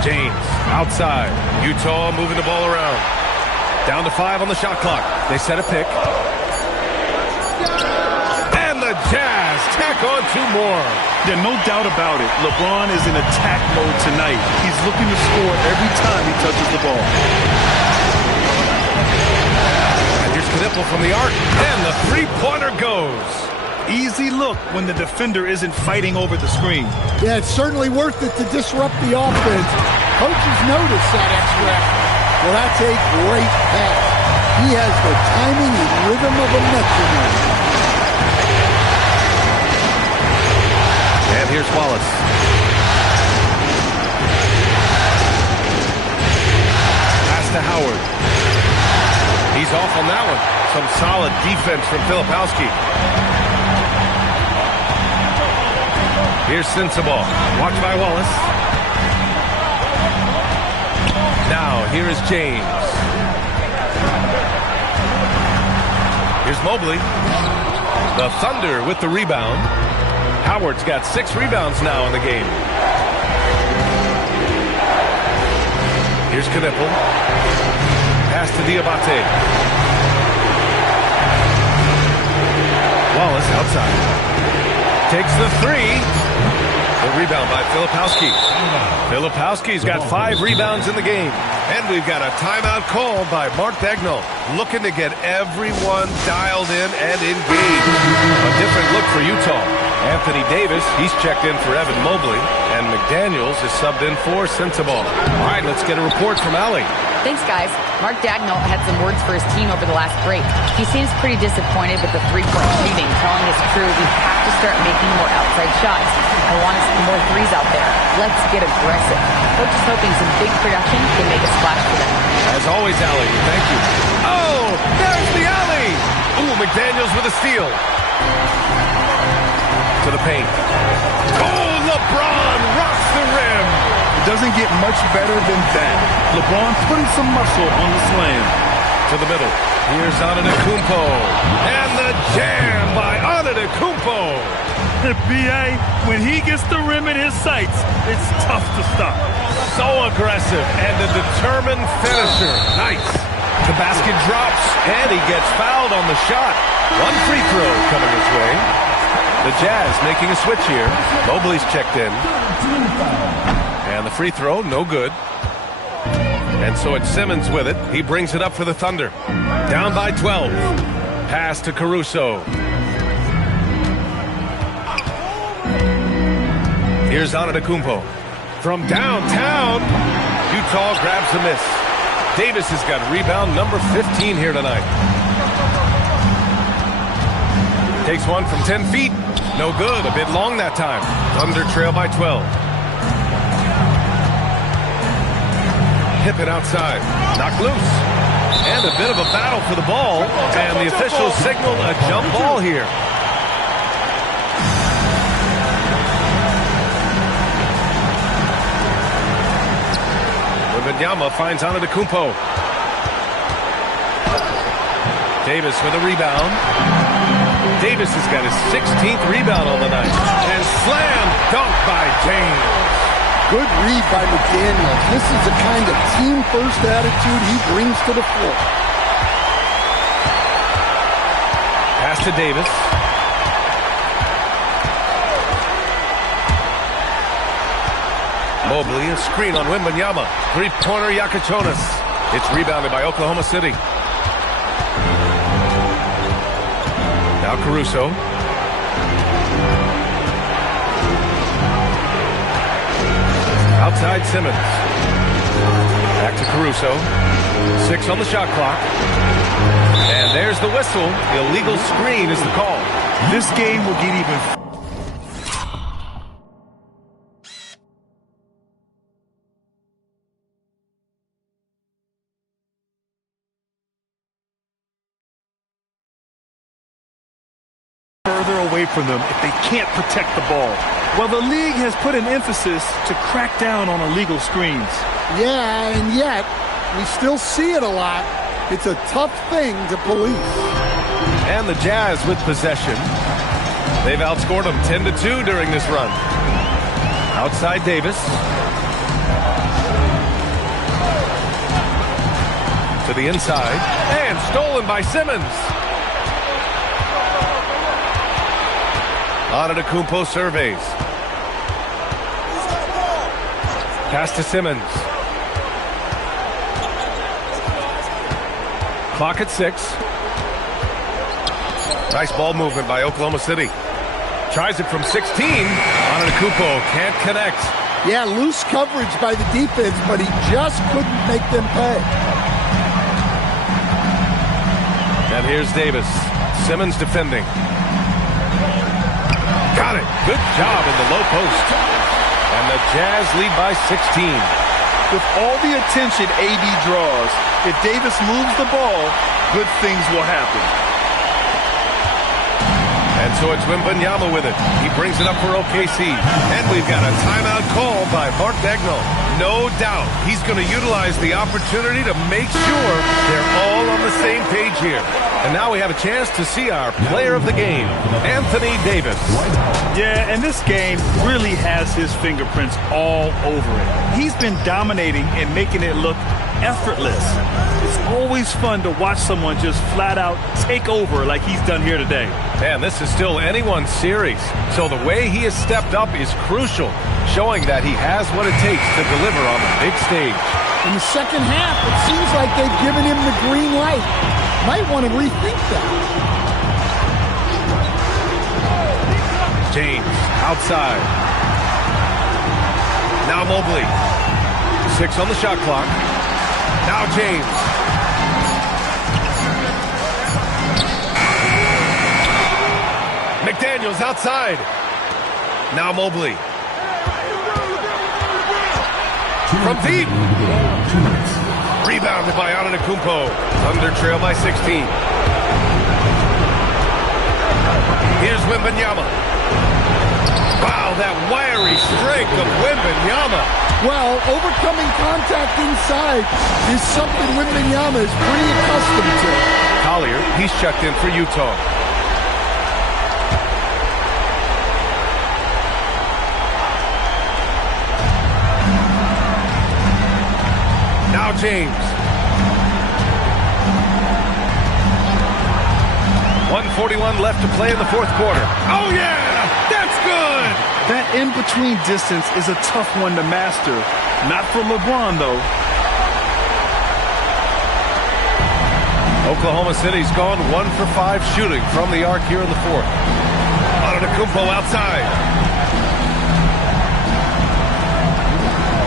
James outside. Utah moving the ball around. Down to 5 on the shot clock. They set a pick. And the Jazz tack on 2 more. Yeah, no doubt about it. LeBron is in attack mode tonight. He's looking to score every time he touches the ball. And here's Knipple from the arc. And the three-pointer goes. Easy look when the defender isn't fighting over the screen. Yeah, it's certainly worth it to disrupt the offense. Coaches notice that extra effort. Well, that's a great pass. He has the timing and rhythm of a metronome. And here's Wallace. Pass to Howard. He's off on that one. Some solid defense from Filipowski. Here's Sensabaugh. Watch by Wallace. Now, here is James. Here's Mobley. The Thunder with the rebound. Howard's got 6 rebounds now in the game. Here's Knipple. Pass to Diabate. Wallace outside. Takes the 3. The rebound by Filipowski. Filipowski's got 5 rebounds in the game. And we've got a timeout called by Mark Daigneault, looking to get everyone dialed in and engaged. A different look for Utah. Anthony Davis, he's checked in for Evan Mobley, and McDaniels is subbed in for Sensabaugh. All right, let's get a report from Allie. Thanks, guys. Mark Daigneault had some words for his team over the last break. He seems pretty disappointed with the three-point shooting, telling his crew we have to start making more outside shots. I want to see more threes out there. Let's get aggressive. Coach is hoping some big production can make a splash for them. As always, Allie, thank you. Oh, there's the alley. Ooh, McDaniels with a steal. To the paint. Oh, LeBron rocks the rim. It doesn't get much better than that. LeBron putting some muscle on the slam. To the middle. Here's Antetokounmpo. And the jam by Antetokounmpo. B.A., when he gets the rim in his sights, it's tough to stop. So aggressive and a determined finisher. Nice. The basket drops, and he gets fouled on the shot. 1 free throw coming his way. The Jazz making a switch here. Mobley's checked in. And the free throw, no good. And so it's Simmons with it. He brings it up for the Thunder. Down by 12. Pass to Caruso. Here's Antetokounmpo. From downtown, Utah grabs the miss. Davis has got rebound number 15 here tonight. Takes one from 10 feet. No good. A bit long that time. Thunder trail by 12. Pippen outside. Knocked loose. And a bit of a battle for the ball. And the officials signal a jump ball here. Wembanyama finds Antetokounmpo. Davis with a rebound. Davis has got his 16th rebound on the night. And slam dunk by James. Good read by McDaniels. This is the kind of team-first attitude he brings to the floor. Pass to Davis. Mobley, a screen on Wembanyama. Three-pointer Yakachonis. It's rebounded by Oklahoma City. Now Caruso. Outside Simmons. Back to Caruso. 6 on the shot clock. And there's the whistle. Illegal screen is the call. This game will get even further away from them if they can't protect the ball. Well, the league has put an emphasis to crack down on illegal screens. Yeah, and yet we still see it a lot. It's a tough thing to police. And the Jazz with possession. They've outscored them 10-2 during this run. Outside Davis. To the inside. And stolen by Simmons. Antetokounmpo surveys. Pass to Simmons. Clock at 6. Nice ball movement by Oklahoma City. Tries it from 16. Antetokounmpo can't connect. Yeah, loose coverage by the defense, but he just couldn't make them pay. And here's Davis. Simmons defending. Got it. Good job in the low post. And the Jazz lead by 16. With all the attention AD draws, if Davis moves the ball, good things will happen. And so it's Wembanyama with it. He brings it up for OKC. And we've got a timeout call by Mark Daigneault. No doubt he's going to utilize the opportunity to make sure they're all on the same page here. And now we have a chance to see our player of the game, Anthony Davis. Yeah, and this game really has his fingerprints all over it. He's been dominating and making it look effortless. It's always fun to watch someone just flat out take over like he's done here today. Man, this is still anyone's series. So the way he has stepped up is crucial, showing that he has what it takes to deliver on the big stage. In the second half, it seems like they've given him the green light. Might want to rethink that. James, outside. Now Mobley. 6 on the shot clock. Now James. McDaniels outside. Now Mobley. From deep. Rebounded by Antetokounmpo. Thunder trail by 16. Here's Wembanyama. Wow, that wiry strength of Wembanyama. Well, overcoming contact inside is something Wembanyama is pretty accustomed to. Collier, he's checked in for Utah. Now James. 1:41 left to play in the fourth quarter. Oh, yeah! That's good! That in-between distance is a tough one to master. Not for LeBron, though. Oklahoma City's gone 1 for 5 shooting from the arc here in the fourth. Antetokounmpo outside.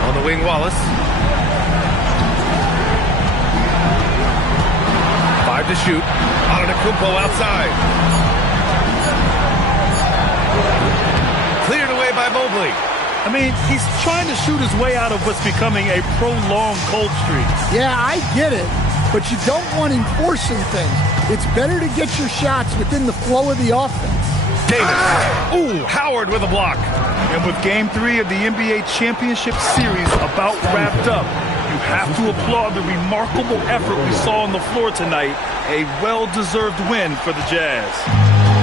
On the wing, Wallace. 5 to shoot. Antetokounmpo outside. Cleared away by Mobley. I mean, he's trying to shoot his way out of what's becoming a prolonged cold streak. Yeah, I get it. But you don't want him forcing things. It's better to get your shots within the flow of the offense. Davis. Ooh, Howard with a block. And with Game 3 of the NBA Championship Series about wrapped up, you have to applaud the remarkable effort we saw on the floor tonight. A well-deserved win for the Jazz.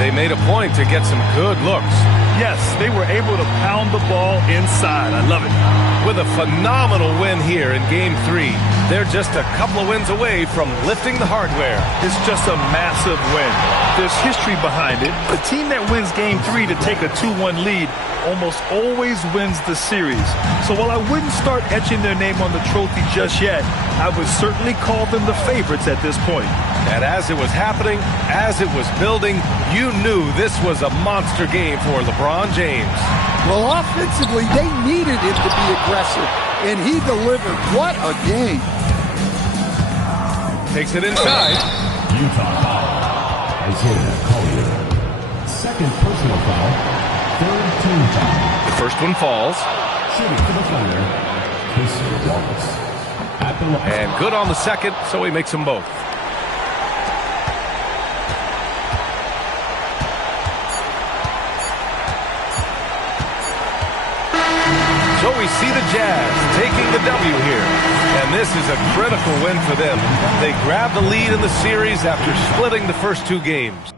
They made a point to get some good looks. Yes, they were able to pound the ball inside. I love it. With a phenomenal win here in Game 3, They're just a couple of wins away from lifting the hardware. It's just a massive win. There's history behind it. The team that wins Game 3 to take a 2-1 lead almost always wins the series. So while I wouldn't start etching their name on the trophy just yet, I would certainly call them the favorites at this point. And as it was happening, as it was building, you knew this was a monster game for LeBron James. Well, offensively, they needed him to be aggressive, and he delivered. What a game. Takes it inside. Utah foul. Isaiah Collier. Second personal foul. Third team foul. The first one falls. Shooting for the Thunder, Chris Wallace. At the line. And good on the second, so he makes them both. So we see the Jazz taking the W here. And this is a critical win for them. They grab the lead in the series after splitting the first two games.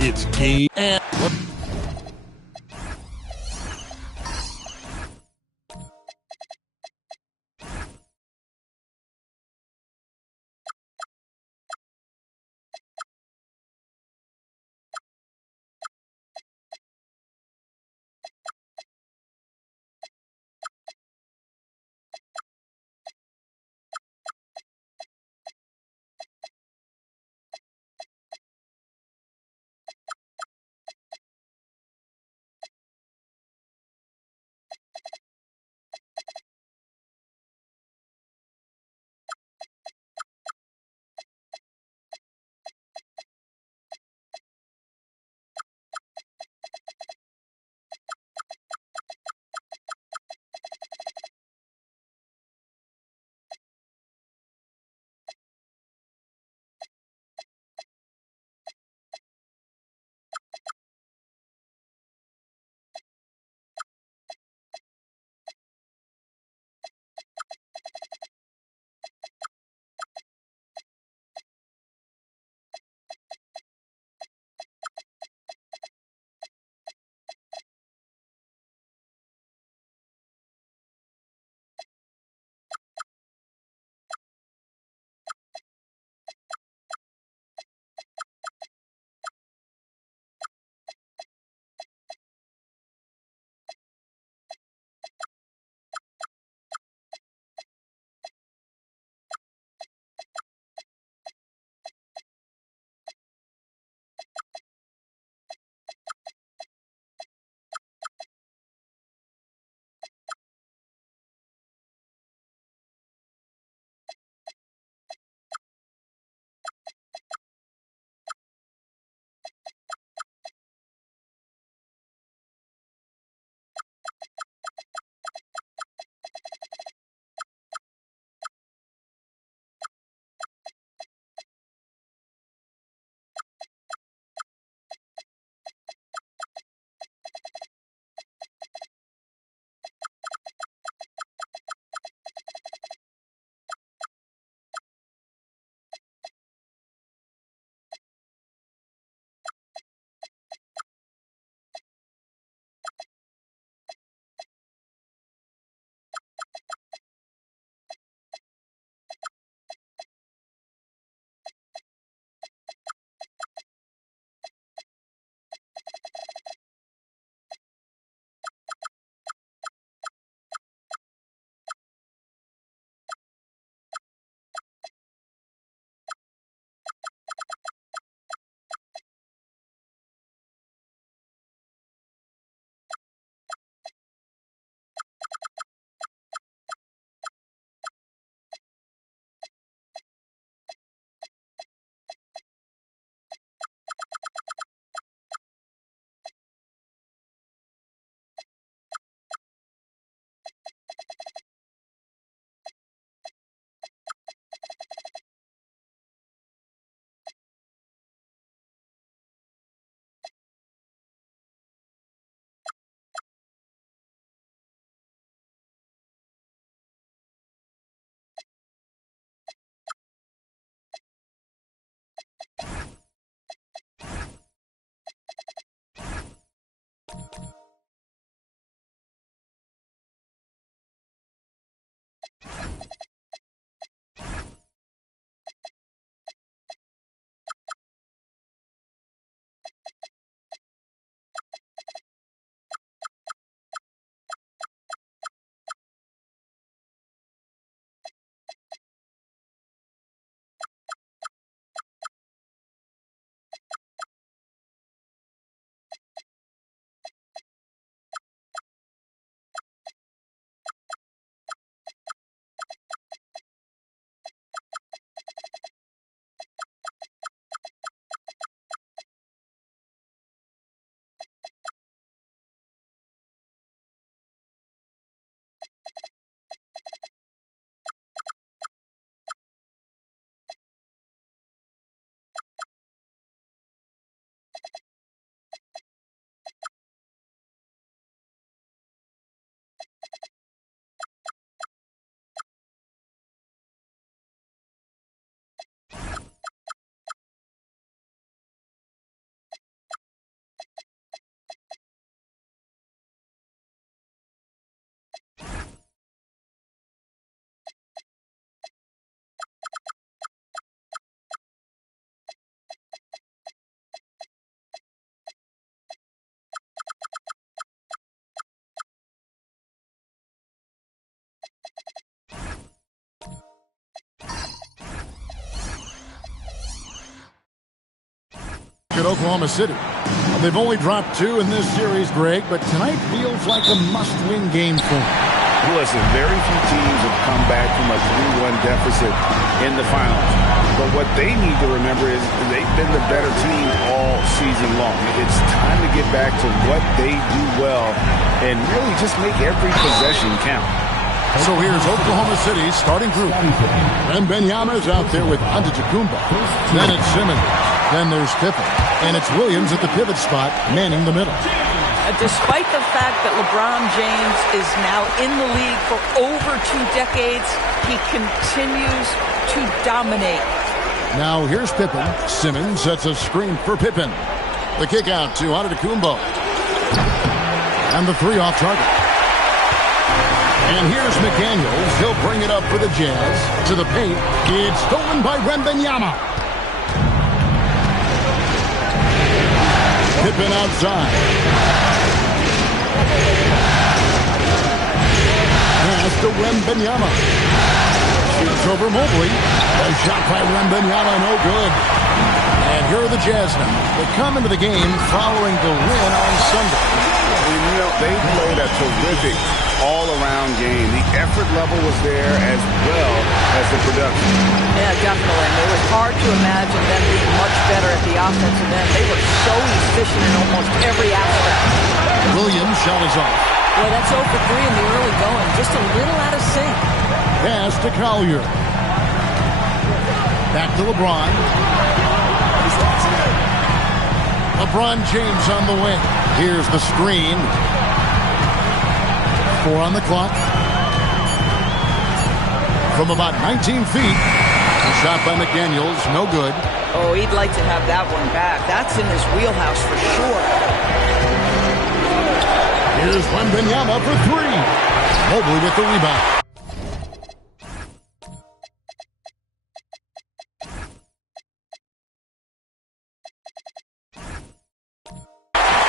It's game. at Oklahoma City. Well, they've only dropped 2 in this series, Greg, but tonight feels like a must-win game for them. Listen, very few teams have come back from a 3-1 deficit in the finals. But what they need to remember is they've been the better team all season long. It's time to get back to what they do well and really just make every possession count. So here's Oklahoma City's starting group. Wembanyama's out there with Antetokounmpo. Then it's Simmons. Then there's Pippen. And it's Williams at the pivot spot, manning the middle. Despite the fact that LeBron James is now in the league for over 2 decades, he continues to dominate. Now here's Pippen. Simmons sets a screen for Pippen. The kick out to Antetokounmpo. And the 3 off target. And here's McDaniels. He'll bring it up for the Jazz. To the paint. It's stolen by Wembanyama. Pippen outside. Pass to Wembanyama. Shoots over Mobley. A shot by Wembanyama, no good. And here are the Jazz now. They come into the game following the win on Sunday. You know, they played a terrific all-around game. The effort level was there as well as the production. Yeah, definitely. And it was hard to imagine them being much better at the offensive end. They were so efficient in almost every aspect. Williams shot is off. Boy, that's 0 for 3 in the early going. Just a little out of sync. Pass to Collier. Back to LeBron. LeBron James on the wing. Here's the screen. 4 on the clock. From about 19 feet. A shot by McDaniels, no good. Oh, he'd like to have that one back. That's in his wheelhouse for sure. Here's Wembanyama for 3. Mobley with the rebound.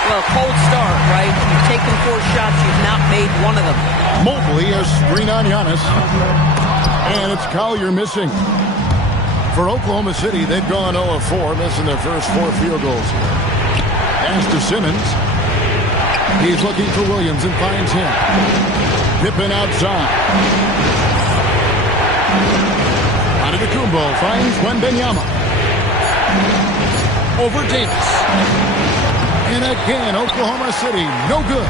Well, cold start, right? You've taken 4 shots, you've not made one of them. Mobley, a screen on Giannis. And it's Collier missing. For Oklahoma City, they've gone 0 of 4, missing their first 4 field goals here. Pass to Simmons. He's looking for Williams and finds him. Pippen outside. Antetokounmpo finds Wembanyama. Over Davis. And again, Oklahoma City, no good.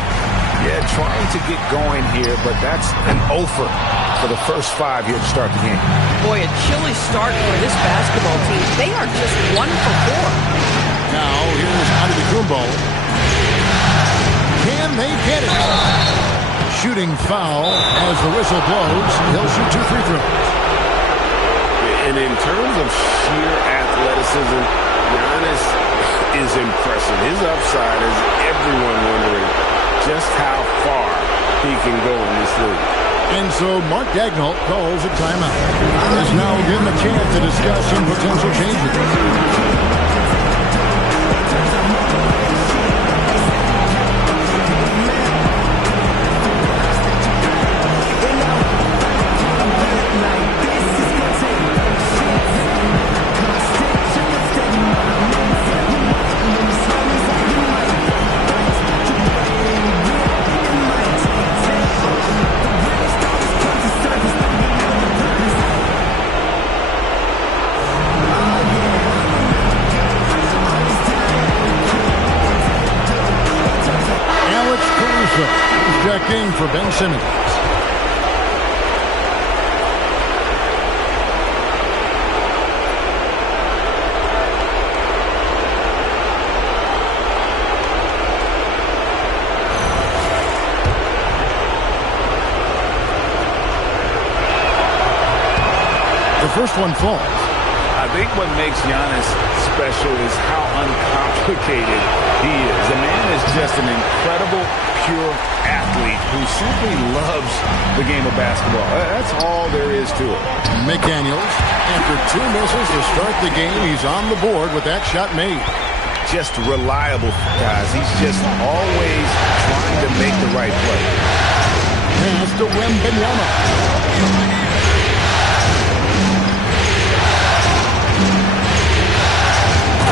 Yeah, trying to get going here, but that's an offer for the first 5 here to start the game. Boy, a chilly start for this basketball team. They are just 1 for 4. Now, here's Antetokounmpo. Can they get it? Shooting foul as the whistle blows. He'll shoot 2 free throws. And in terms of sheer athleticism, Giannis is impressive. His upside is everyone wondering just how far he can go in this league. And so Mark Daigneault calls a timeout. This now will give him a chance to discuss some potential changes. Checking for Ben Simmons. The first one falls. I think what makes Giannis special is how uncomplicated he is. The man is just an incredible, pure athlete who simply loves the game of basketball. That's all there is to it. McDaniels, after 2 misses to start the game, he's on the board with that shot made. Just reliable, guys. He's just always trying to make the right play. Pass to Wembanyama.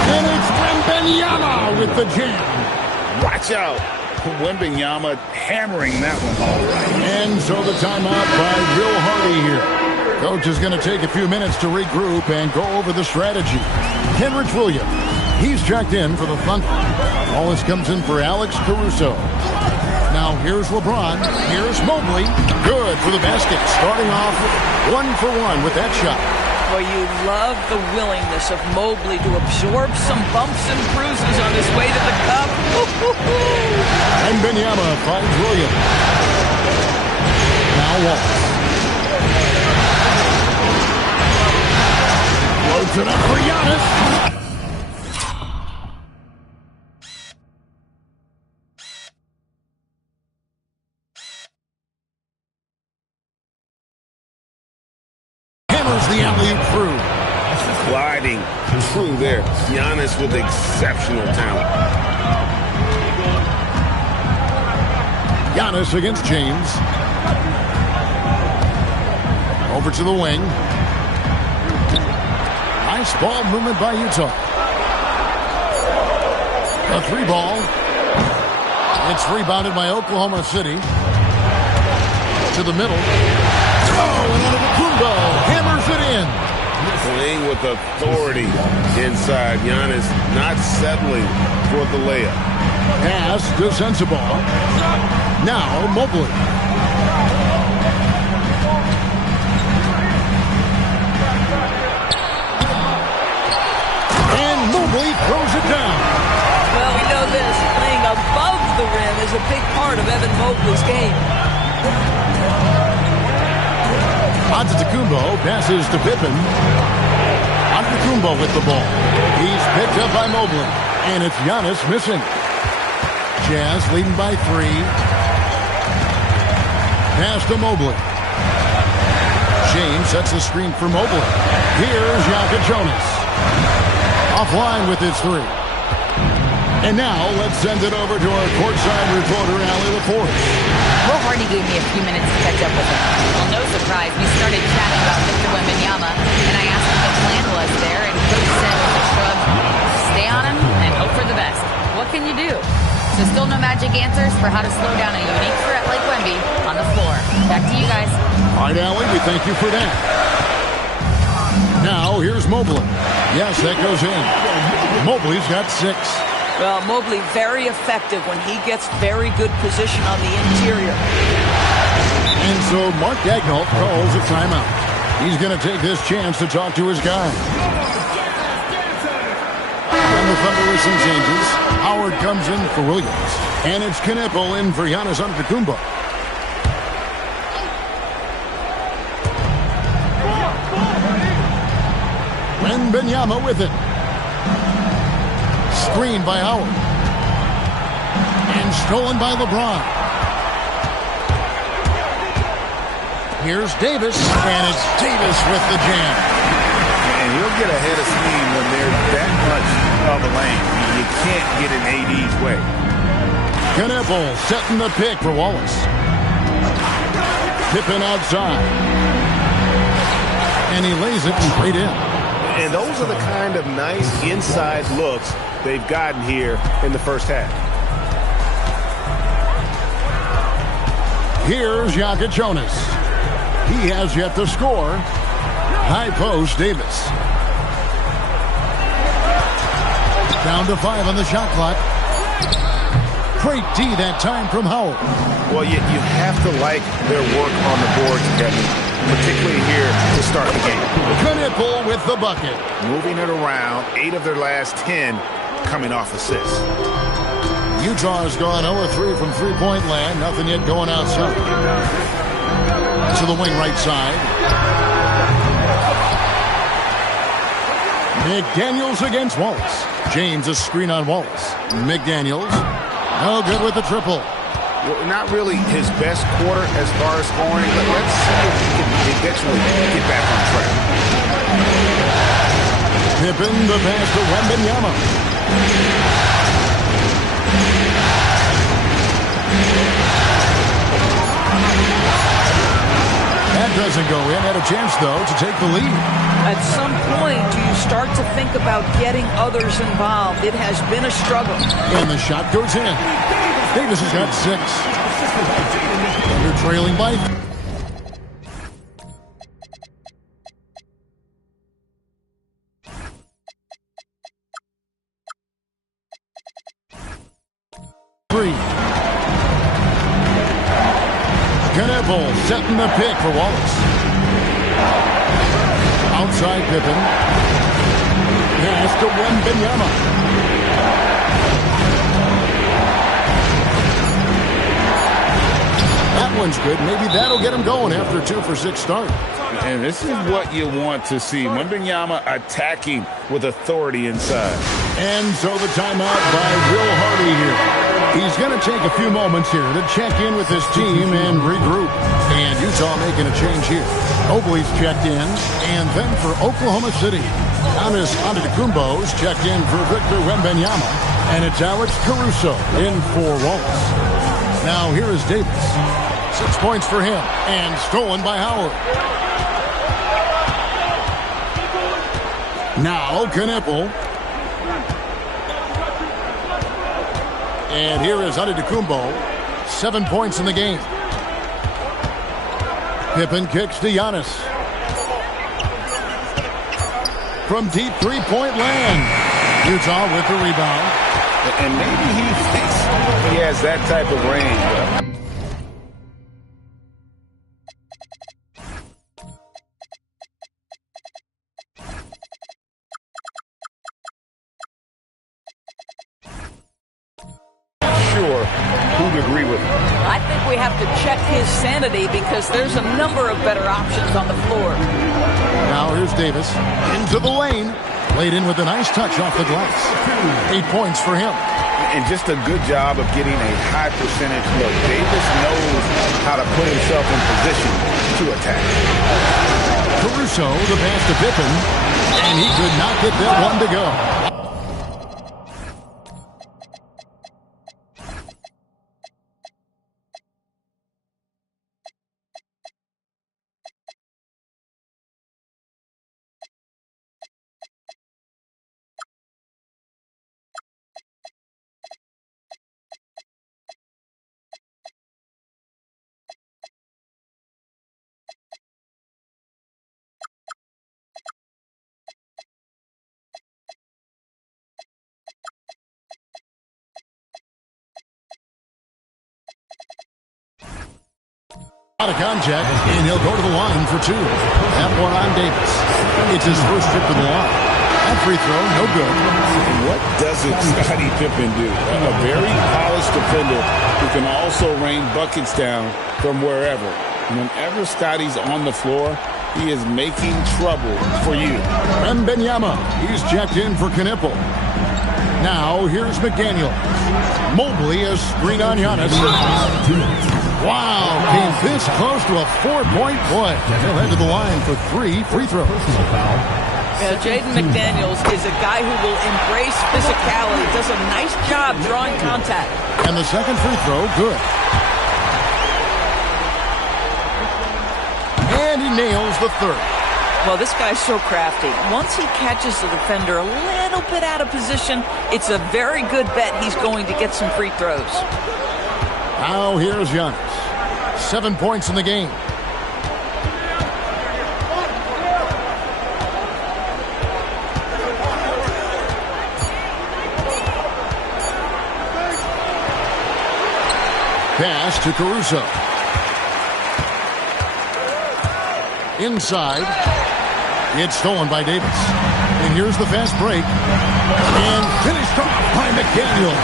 And it's Wembanyama Wembanyama with the jam. Watch out. Wembanyama hammering that one. All right. And so the timeout by Will Hardy here. Coach is going to take a few minutes to regroup and go over the strategy. Kenrich Williams, he's checked in for the Thunder. Wallace comes in for Alex Caruso. Now here's LeBron. Here's Mobley. Good for the basket. Starting off 1-for-1 with that shot. Well, you love the willingness of Mobley to absorb some bumps and bruises on his way to the cup. And Wembanyama finds Williams. Now Wallace. Floats it up for Giannis. The alley-oop through. Gliding through there. Giannis with exceptional talent. Giannis against James. Over to the wing. Nice ball movement by Utah. A 3-ball. It's rebounded by Oklahoma City. To the middle. Oh, and Antetokounmpo hammers it in. Playing with authority inside. Giannis not settling for the layup. Pass to Sensabaugh. Now Mobley. And Mobley throws it down. Well, we know this. Playing above the rim is a big part of Evan Mobley's game. Antetokounmpo passes to Pippen. Antetokounmpo with the ball. He's picked up by Mobley. And it's Giannis missing. Jazz leading by 3. Pass to Mobley. James sets the screen for Mobley. Here's Jokic Jonas. Offline with his 3. And now let's send it over to our courtside reporter, Allie LaForce. Will Hardy gave me a few minutes to catch up with him. Well, no surprise, we started chatting about Victor Wembanyama, and I asked what the plan was there, and Coach said with a shrug, stay on him and hope for the best. What can you do? So still no magic answers for how to slow down a unique threat like Wemby on the floor. Back to you guys. All right, Allie, we thank you for that. Now, here's Mobley. Yes, that goes in. Mobley's got 6. Well, Mobley very effective when he gets very good position on the interior. And so Mark Daigneault calls a timeout. He's going to take this chance to talk to his guy. And the Thunder with some changes. Howard comes in for Williams. And it's Knipple in for Giannis Antetokounmpo. Wembanyama with it. Screen by Howard. And stolen by LeBron. Here's Davis. And it's Davis with the jam. And he'll get ahead of steam when there's that much of a lane. You can't get in AD's way. Knipple setting the pick for Wallace. Pippen outside. And he lays it straight in. And those are the kind of nice inside looks they've gotten here in the first half. Here's Jokic Jonas. He has yet to score. High post, Davis. Down to 5 on the shot clock. Great D that time from Howard. Well, you have to like their work on the boards, Kevin, particularly here to start the game. Knipple with the bucket. Moving it around, 8 of their last 10 coming off assists. Utah has gone 0-3 from three-point land. Nothing yet going outside. To the wing right side. McDaniels against Wallace. James a screen on Wallace. McDaniels. No good with the triple. Well, not really his best quarter as far as scoring, but let's see if he can eventually get back on track. Pippen the pass to Wembanyama. That doesn't go in, had a chance, though, to take the lead. At some point, do you start to think about getting others involved? It has been a struggle. And the shot goes in. Davis has got 6. Thunder trailing by 3. Knueppel setting the pick for Wallace. Outside Pippen. Pass to Wembanyama. That one's good. Maybe that'll get him going after a 2-for-6 start. And this is what you want to see. Wembanyama attacking with authority inside. And so the timeout by Will Hardy here. He's going to take a few moments here to check in with his team and regroup. And Utah making a change here. Mobley's checked in. And then for Oklahoma City, Giannis Antetokounmpo's checked in for Victor Wembanyama. And it's Alex Caruso in for Wallace. Now here is Davis. 6 points for him. And stolen by Howard. Now Knueppel. And here is Antetokounmpo. 7 points in the game. Pippen kicks to Giannis. From deep three-point land. Utah with the rebound. And maybe he thinks he has that type of range. Sure, who'd agree with him? I think we have to check his sanity because there's a number of better options on the floor. Now here's Davis into the lane. Laid in with a nice touch off the glass. 8 points for him. And just a good job of getting a high percentage look. Davis knows how to put himself in position to attack. Caruso, the pass to Pippen. And he could not get that one to go. Out of contact, and he'll go to the line for 2. That one on Davis. It's his first trip to the line. That free throw, no good. And what doesn't Scottie Pippen do? A very polished defender who can also rain buckets down from wherever. Whenever Scottie's on the floor, he is making trouble for you. Wembanyama, he's checked in for Knueppel. Now, here's McDaniel. Mobley has screen on Giannis. Wow, came this close to a 4-point play. He'll head to the line for 3 free throws. Jaden McDaniels is a guy who will embrace physicality, does a nice job drawing contact. And the second free throw, good. And he nails the third. Well, this guy's so crafty. Once he catches the defender a little bit out of position, it's a very good bet he's going to get some free throws. Now here's Giannis. 7 points in the game. Pass to Caruso. Inside. It's stolen by Davis. And here's the fast break. And finished off by McDaniel.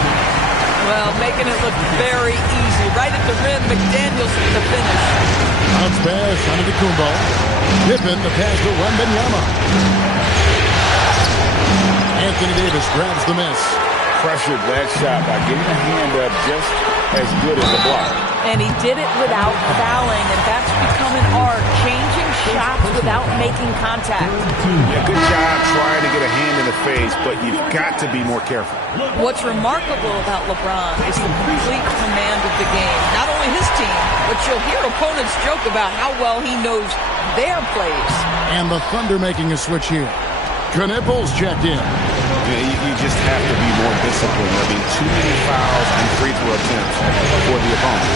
Well, making it look very easy. Right at the rim, McDaniels with the finish. Bounce pass Antetokounmpo. Pippen, the pass to Wembanyama. Anthony Davis grabs the miss. Pressured that shot by getting a hand up just as good as a block. And he did it without fouling, and that's become an art, changing shots without making contact. Yeah, good job trying to get a hand in the face, but you've got to be more careful. What's remarkable about LeBron is the complete command of the game. Not only his team, but you'll hear opponents joke about how well he knows their plays. And the Thunder making a switch here. Knipples checked in. You just have to be more disciplined. I mean, too many fouls and free throw attempts for the opponent.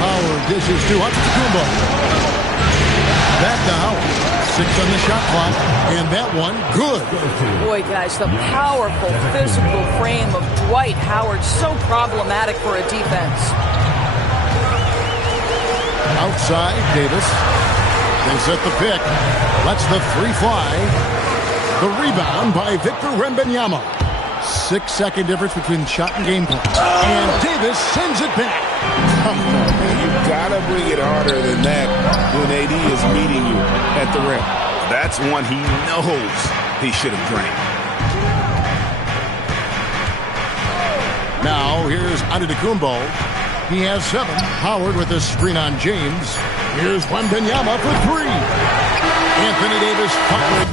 Howard dishes to Antetokounmpo. Back to Howard. 6 on the shot clock, and that one good. Boy, guys, the powerful physical frame of Dwight Howard, so problematic for a defense. Outside, Davis. They set the pick. Lets the three fly. The rebound by Victor Wembanyama. 6-second difference between shot and game clock. And Davis sends it back. You've got to bring it harder than that when AD is meeting you at the rim. That's one he knows he should have drained. Now here's Antetokounmpo. He has 7. Howard with a screen on James. Here's Wembanyama for 3. Anthony Davis firing.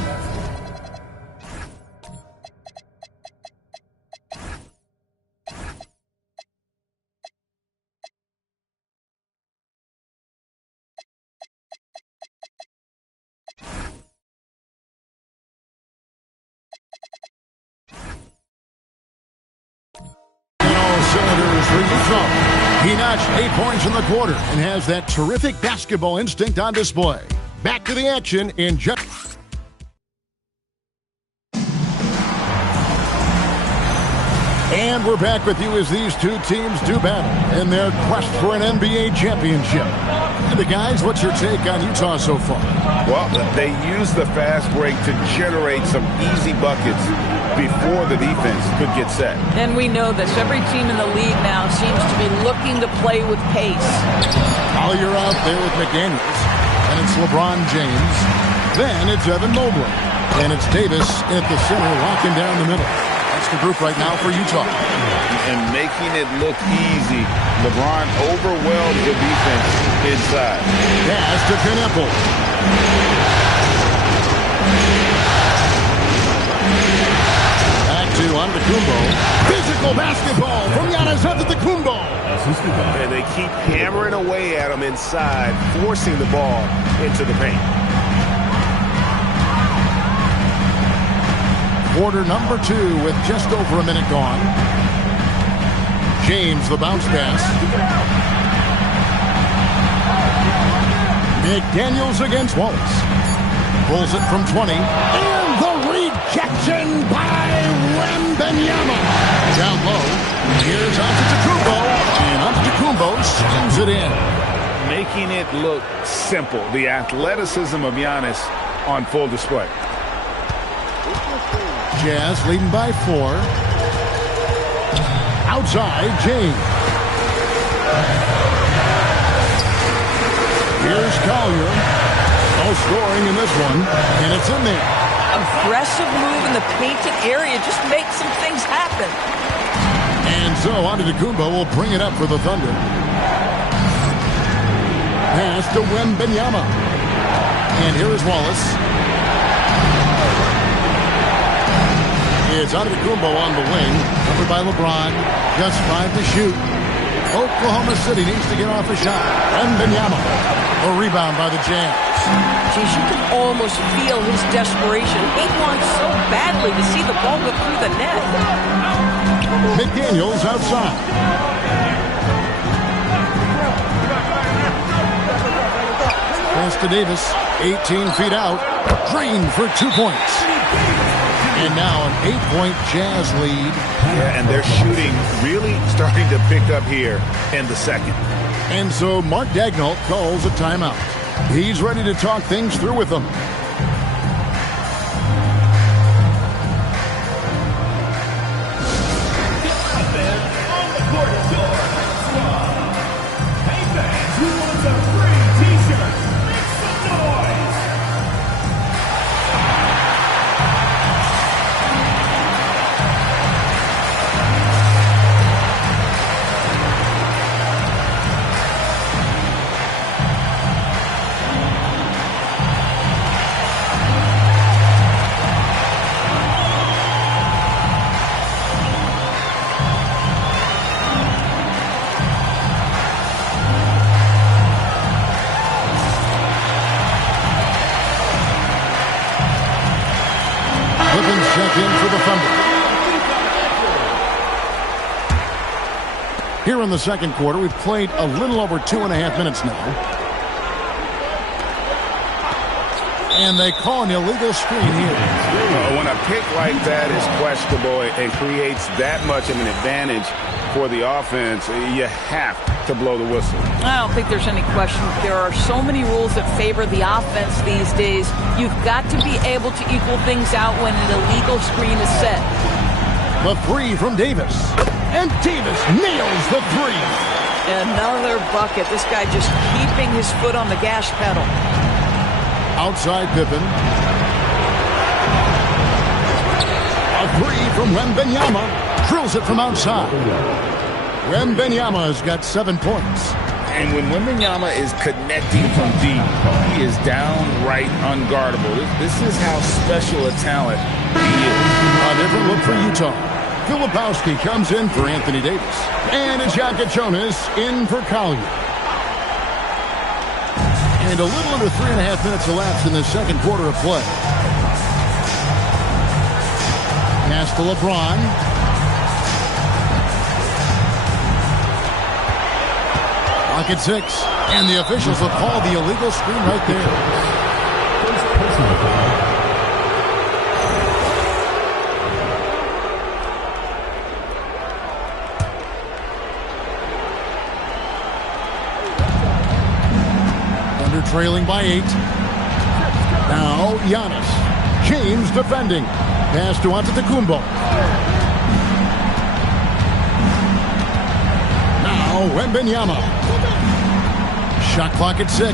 Cylinders for Utah. He notched 8 points in the quarter and has that terrific basketball instinct on display. Back to the action in just. And we're back with you as these two teams do battle in their quest for an NBA championship. And the guys, what's your take on Utah so far? Well, they use the fast break to generate some easy buckets before the defense could get set. And we know this. Every team in the league now seems to be looking to play with pace. Collier out there with McDaniels. And it's LeBron James. Then it's Evan Mobley. And it's Davis at the center, locking down the middle. That's the group right now for Utah. And making it look easy. LeBron overwhelmed the defense inside. Pass to Knipples. To Antetokounmpo. Physical basketball from Giannis Antetokounmpo. And they keep hammering away at him inside, forcing the ball into the paint. Quarter number 2 with just over a minute gone. James, the bounce pass. McDaniels against Wallace. Pulls it from 20. And the rejection by Wembanyama. Down low. Here's Antetokounmpo. And Antetokounmpo slams it in. Making it look simple. The athleticism of Giannis on full display. Jazz leading by 4. Outside, James. Here's Collier. No scoring in this one. And it's in there. Aggressive move in the painted area. Just make some things happen. And so Antetokounmpo will bring it up for the Thunder. Pass to Wembanyama. And here is Wallace. It's Antetokounmpo on the wing. Covered by LeBron. Just 5 to shoot. Oklahoma City needs to get off a shot. Wembanyama. A rebound by the Jazz. Geez, you can almost feel his desperation. He wants so badly to see the ball go through the net. McDaniels outside. Pass to Davis. 18 feet out. Drained for 2 points. And now an 8-point Jazz lead. Yeah, and their shooting really starting to pick up here in the second. And so Mark Daigneault calls a timeout. He's ready to talk things through with them. Here in the second quarter, we've played a little over 2.5 minutes now. And they call an illegal screen here. When a pick like that is questionable and creates that much of an advantage for the offense, you have to blow the whistle. I don't think there's any question. There are so many rules that favor the offense these days. You've got to be able to equal things out when an illegal screen is set. The three from Davis. And Davis nails the three. Another bucket. This guy just keeping his foot on the gas pedal. Outside Pippen. A three from Wembanyama. Drills it from outside. Wembanyama has got 7 points. And when Wembanyama is connecting from deep, he is downright unguardable. This is how special a talent he is. A different look for Utah. Filipowski comes in for Anthony Davis. And Jacque Jonas in for Collier. And a little under 3.5 minutes elapsed in the second quarter of play. Pass to LeBron. Clock at 6. And the officials have called the illegal screen right there. Trailing by 8. Now Giannis. James defending. Pass to Antetokounmpo. Now Wembanyama. Shot clock at 6.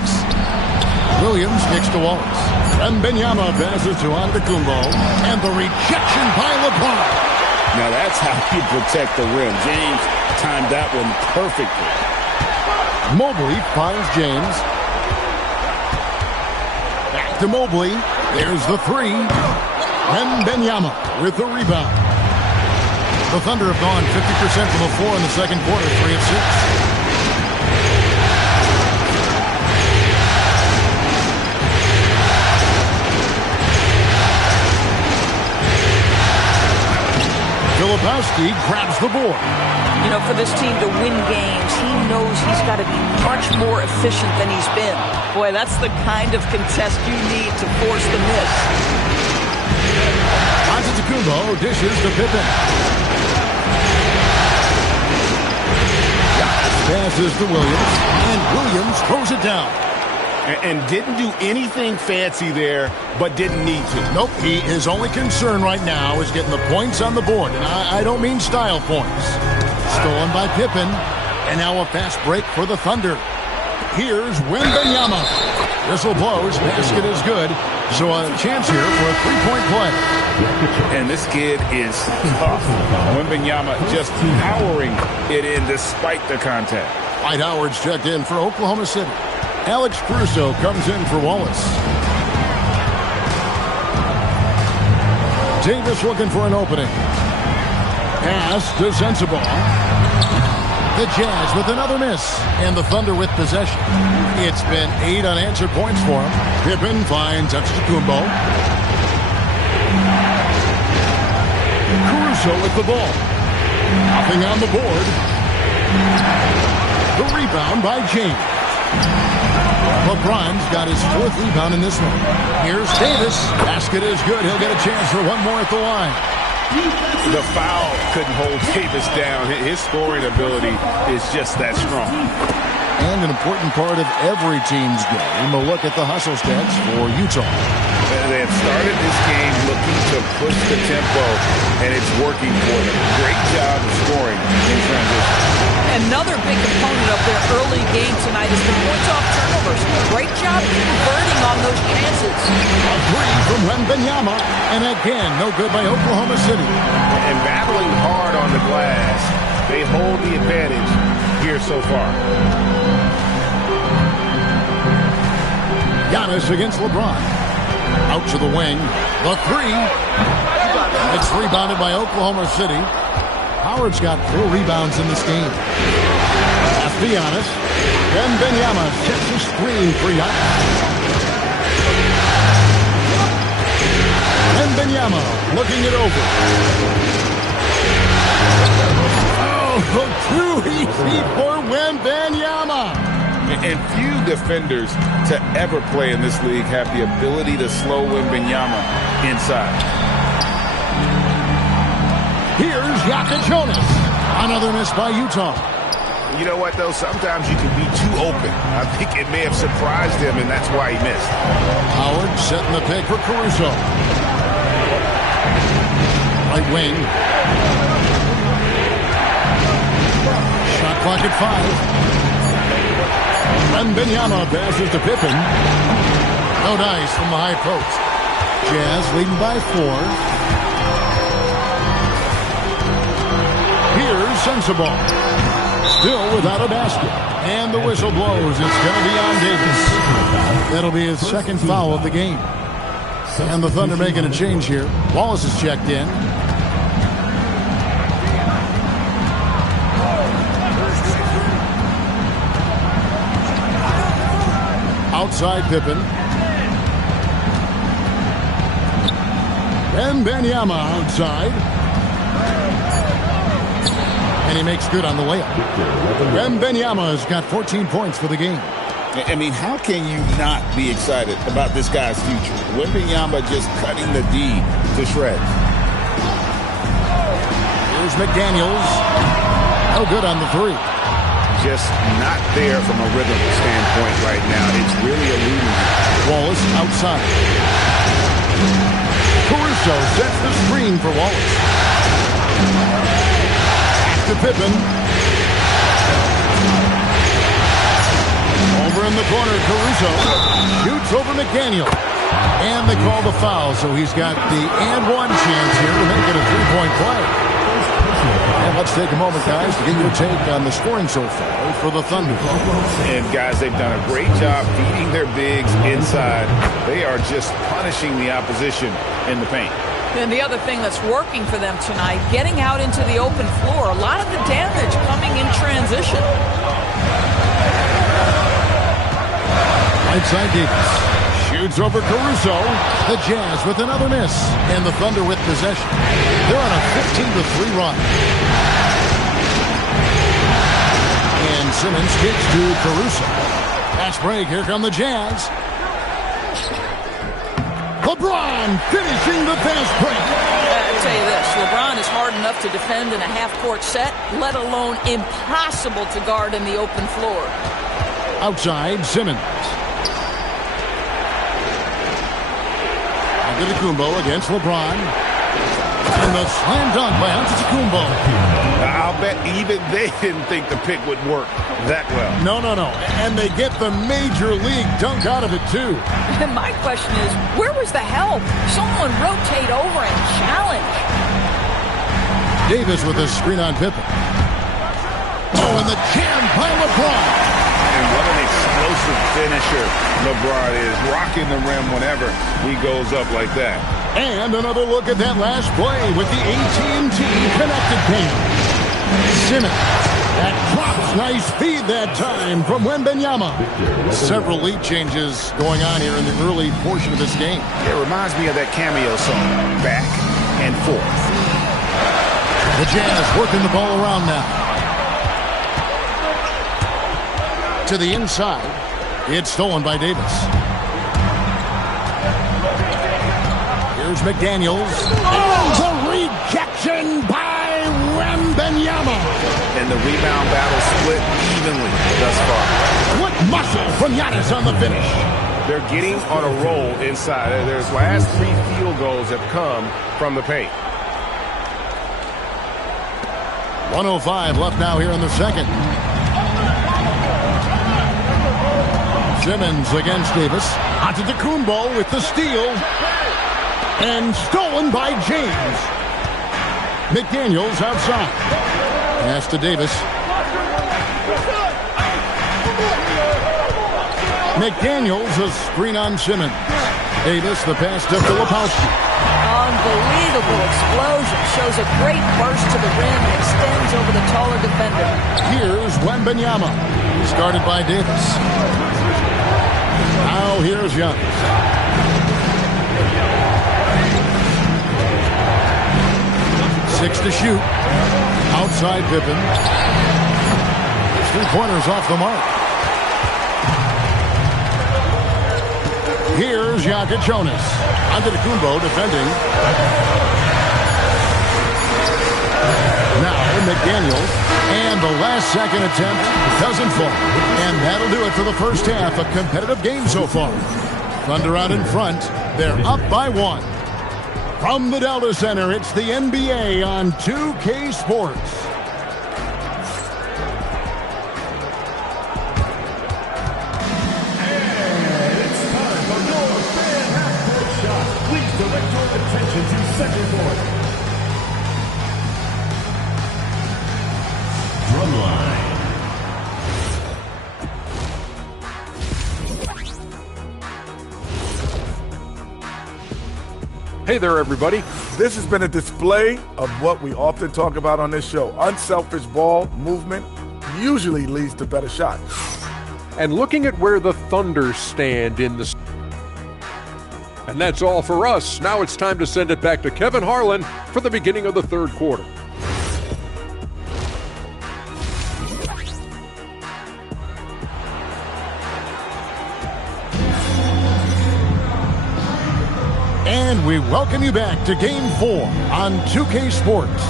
Williams kicks to Wallace. Wembanyama passes to Antetokounmpo. And the rejection by LeBron. Now that's how you protect the rim. James timed that one perfectly. Mobley finds James. To Mobley. There's the three. Wembanyama with the rebound. The Thunder have gone 50% from the floor in the second quarter, 3 of 6. Filipowski grabs the board. You know, for this team to win games, he knows he's got to be much more efficient than he's been. Boy, that's the kind of contest you need to force the miss. Antetokounmpo dishes to Pippen. Passes to Williams, and Williams throws it down. And didn't do anything fancy there, but didn't need to. Nope, his only concern right now is getting the points on the board, and I don't mean style points. Stolen by Pippen, and now a fast break for the Thunder. Here's Wembanyama. Whistle blows, basket is good, so a chance here for a three-point play. And this kid is tough. Wembanyama just powering it in despite the contact. Dwight Howard's checked in for Oklahoma City. Alex Caruso comes in for Wallace. Davis looking for an opening. Pass to Sensabaugh. The Jazz with another miss. And the Thunder with possession. It's been 8 unanswered points for him. Pippen finds Antetokounmpo. Caruso with the ball. Nothing on the board. The rebound by James. LeBron's got his 4th rebound in this one. Here's Davis. Basket is good. He'll get a chance for one more at the line. The foul couldn't hold Davis down. His scoring ability is just that strong. And an important part of every team's game, a look at the hustle stats for Utah. They have started this game looking to push the tempo, and it's working for them. Great job of scoring in transition. Another big component of their early game tonight is the points off turnovers. Great job converting on those chances. A three from Wembanyama, and again, no good by Oklahoma City. And battling hard on the glass, they hold the advantage here so far. Giannis against LeBron. Out to the wing. The three. It's rebounded by Oklahoma City. Howard's got 4 rebounds in this game. Pass to Giannis. Wembanyama sets a screen for Giannis. Wembanyama looking it over. Oh, the two, he three for Wembanyama. And few defenders to ever play in this league have the ability to slow Wembanyama inside. Here's Yaka Jonas. Another miss by Utah. You know what, though? Sometimes you can be too open. I think it may have surprised him, and that's why he missed. Howard setting the pick for Caruso. Right wing. Shot clock at 5. Wembanyama passes to Pippen. No dice from the high post. Jazz leading by 4. Here's Sensabaugh. Still without a basket. And the whistle blows. It's going to be on Davis. That'll be his second foul of the game. And the Thunder making a change here. Wallace is checked in. Outside Pippen. Wembanyama outside. And he makes good on the layup. Wembanyama has got 14 points for the game. I mean, how can you not be excited about this guy's future? Wembanyama just cutting the D to shreds. Here's McDaniels. No good on the 3. Just not there from a rhythm standpoint right now. It's really eluding. Wallace outside. Caruso sets the screen for Wallace. To Pippen. Over in the corner, Caruso shoots over McDaniel. And they call the foul, so he's got the and one chance here to make it a 3-point play. And let's take a moment, guys, to get your take on the scoring so far for the Thunder. And, guys, they've done a great job feeding their bigs inside. They are just punishing the opposition in the paint. And the other thing that's working for them tonight, getting out into the open floor. A lot of the damage coming in transition. Right side Davis. Shoots over Caruso. The Jazz with another miss. And the Thunder with possession. They're on a 15-3 run. And Simmons kicks to Caruso. Fast break. Here come the Jazz. LeBron finishing the fast break. I'll tell you this, LeBron is hard enough to defend in a half-court set, let alone impossible to guard in the open floor. Outside, Simmons. Antetokounmpo against LeBron. And the slam dunk by Antetokounmpo. I'll bet even they didn't think the pick would work that well. No. And they get the major league dunk out of it, too. And my question is, where was the help? Someone rotate over and challenge. Davis with a screen on Pippen. Oh, and the jam by LeBron. And what an explosive finisher LeBron is. Rocking the rim whenever he goes up like that. And another look at that last play with the AT&T connected paint. Simmons. That drops. Nice feed that time from Wembanyama. Several lead changes going on here in the early portion of this game. It reminds me of that cameo song, Back and Forth. The Jazz working the ball around now. To the inside. It's stolen by Davis. Here's McDaniels. Oh, the rejection by Wembanyama. And the rebound battle split evenly thus far. What muscle from Giannis on the finish. They're getting on a roll inside. Their last 3 field goals have come from the paint. 1:05 left now here in the second. Simmons against Davis. Antetokounmpo with the steal. And stolen by James. McDaniels outside. Pass to Davis. McDaniels a screen on Simmons. Davis the pass to Filipowski. Unbelievable explosion. Shows a great burst to the rim and extends over the taller defender. Here's Wembanyama. He's guarded by Davis. Now here's Giannis. 6 to shoot. Outside Pippen. three-pointers off the mark. Here's Jaka Jonas. Antetokounmpo defending. Now McDaniels. And the last second attempt doesn't fall. And that'll do it for the first half. A competitive game so far. Thunder out in front. They're up by 1. From the Delta Center, it's the NBA on 2K Sports. And it's time for your fan half-court shot. Please direct your attention to second court. Drumline. Hey there, everybody. This has been a display of what we often talk about on this show. Unselfish ball movement usually leads to better shots. And looking at where the Thunder stand in the... And that's all for us. Now it's time to send it back to Kevin Harlan for the beginning of the third quarter. And we welcome you back to Game 4 on 2K Sports.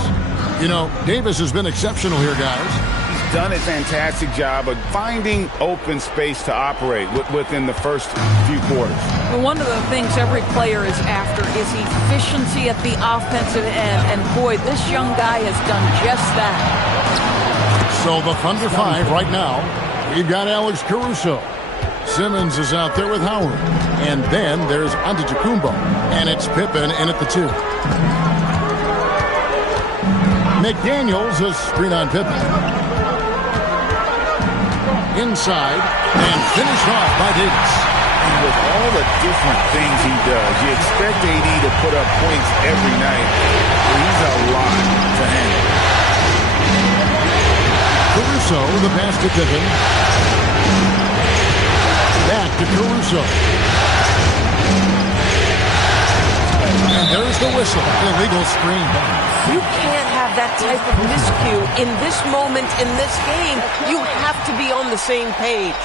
You know, Davis has been exceptional here, guys. He's done a fantastic job of finding open space to operate within the first few quarters. Well, one of the things every player is after is efficiency at the offensive end. And boy, this young guy has done just that. So the Thunder 5 right now. We've got Alex Caruso. Simmons is out there with Howard. And then there's Antetokounmpo. And it's Pippen in at the 2. McDaniels is screen on Pippen. Inside. And finished off by Davis. And with all the different things he does, you expect AD to put up points every night. He's a lot to handle. Caruso, the pass to Pippen. Back to Caruso. And there's the whistle. Illegal screen. You can't have that type of miscue in this moment in this game. You have to be on the same page.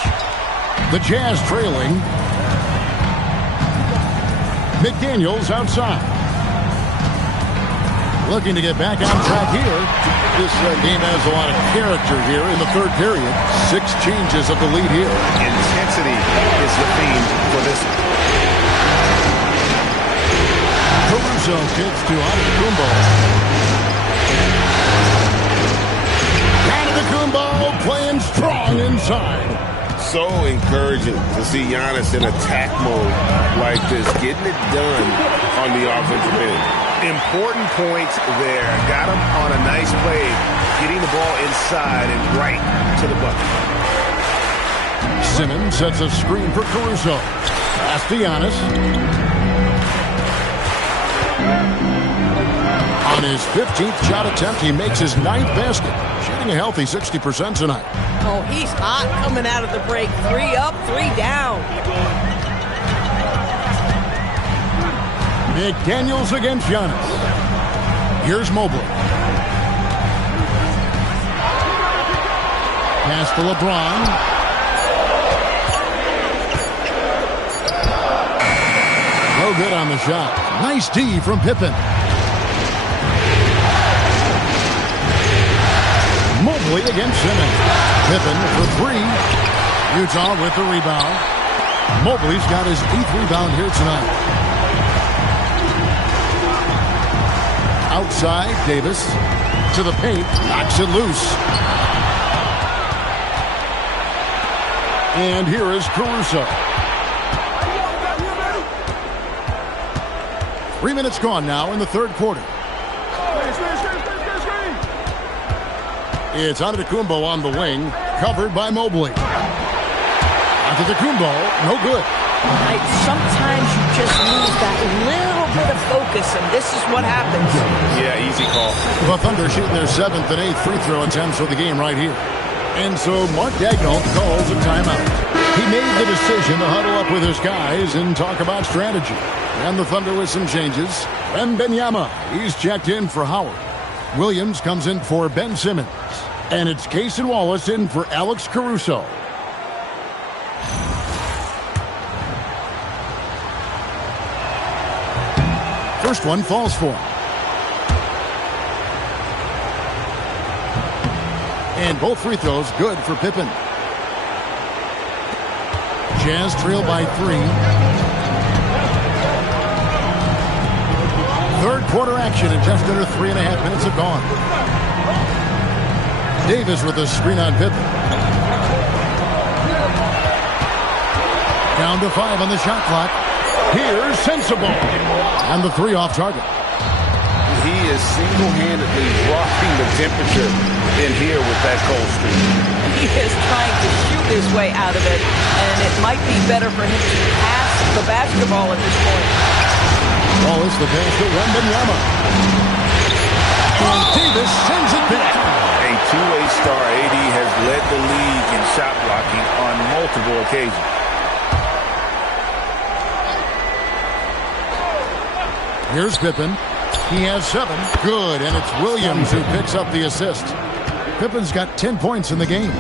The Jazz trailing. McDaniels outside. Looking to get back on track here. This game has a lot of character here in the third period. 6 changes of the lead here. Intensity is the theme for this. Caruso kicks to Antetokounmpo. Antetokounmpo playing strong inside. So encouraging to see Giannis in attack mode like this, getting it done on the offensive end. Important points there. Got him on a nice play, getting the ball inside and right to the bucket. Simmons sets a screen for Caruso. Pass to Giannis. On his 15th shot attempt, he makes his 9th basket. Shooting a healthy 60% tonight. Oh, he's hot coming out of the break. 3 up, 3 down. McDaniels against Giannis. Here's Mobley. Pass to LeBron. No good on the shot. Nice D from Pippen. Mobley against Simmons. Pippen for 3. Utah with the rebound. Mobley's got his 8th rebound here tonight. Outside, Davis to the paint, knocks it loose. And here is Caruso. 3 minutes gone now in the third quarter. It's Antetokounmpo on the wing, covered by Mobley. Antetokounmpo, no good. Sometimes you just lose that little bit of focus, and this is what happens. Yeah, easy call. The Thunder shooting their 7th and 8th free throw attempts for the game right here. And so Mark Daigneault calls a timeout. He made the decision to huddle up with his guys and talk about strategy. And the Thunder with some changes. Wembanyama, he's checked in for Howard. Williams comes in for Ben Simmons. And it's Cason Wallace in for Alex Caruso. First one falls for him. And both free throws good for Pippen. Jazz trail by 3. Third quarter action and just under 3.5 minutes have gone. Davis with a screen on Pippen. Down to 5 on the shot clock. Here's Sensabaugh. And the 3 off target. He is single-handedly dropping the temperature in here with that cold streak. He is trying to shoot his way out of it, and it might be better for him to pass the basketball at this point. Wallace the pass to Wembanyama. And Davis sends it back. A two-way star, AD has led the league in shot blocking on multiple occasions. Here's Pippen. He has 7. Good, and it's Williams who picks up the assist. Pippen's got 10 points in the game.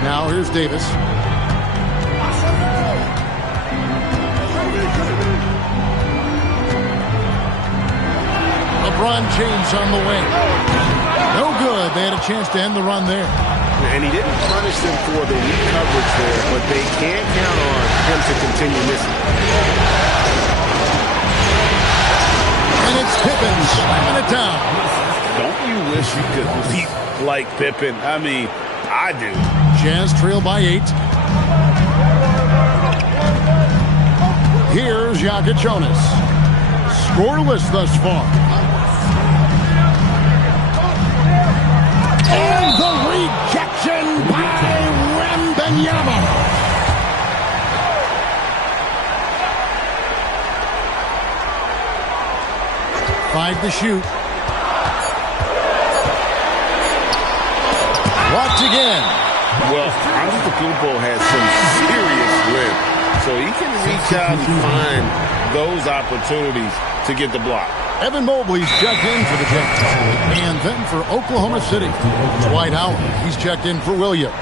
Now here's Davis. LeBron James on the wing. No good. They had a chance to end the run there. And he didn't punish them for the weak coverage there, but they can't count on him to continue missing. And it's Pippen slamming it down. Don't you wish you could leap like Pippen? I mean, I do. Jazz trail by 8. Here's Jonas. Scoreless thus far. And the rejection by Wembanyama. Five to shoot. Blocked again. Well, Antetokounmpo has some serious length, so he can reach out and find those opportunities to get the block. Evan Mobley's checked in for the Jazz. And then for Oklahoma City, Dwight Howard. He's checked in for Williams.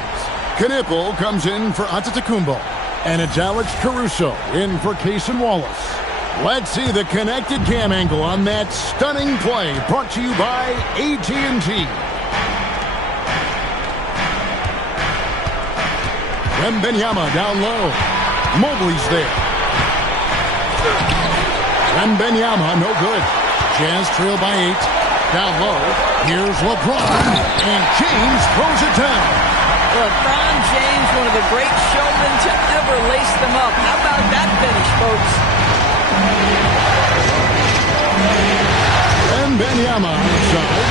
Knipple comes in for Antetokounmpo. And it's Alex Caruso in for Cason Wallace. Let's see the connected cam angle on that stunning play brought to you by AT&T. Wembanyama down low. Mobley's there. Wembanyama, no good. Jazz trail by 8. Down low. Here's LeBron. And James throws it down. LeBron James, one of the great showmen to ever lace them up. How about that finish, folks? Wembanyama outside.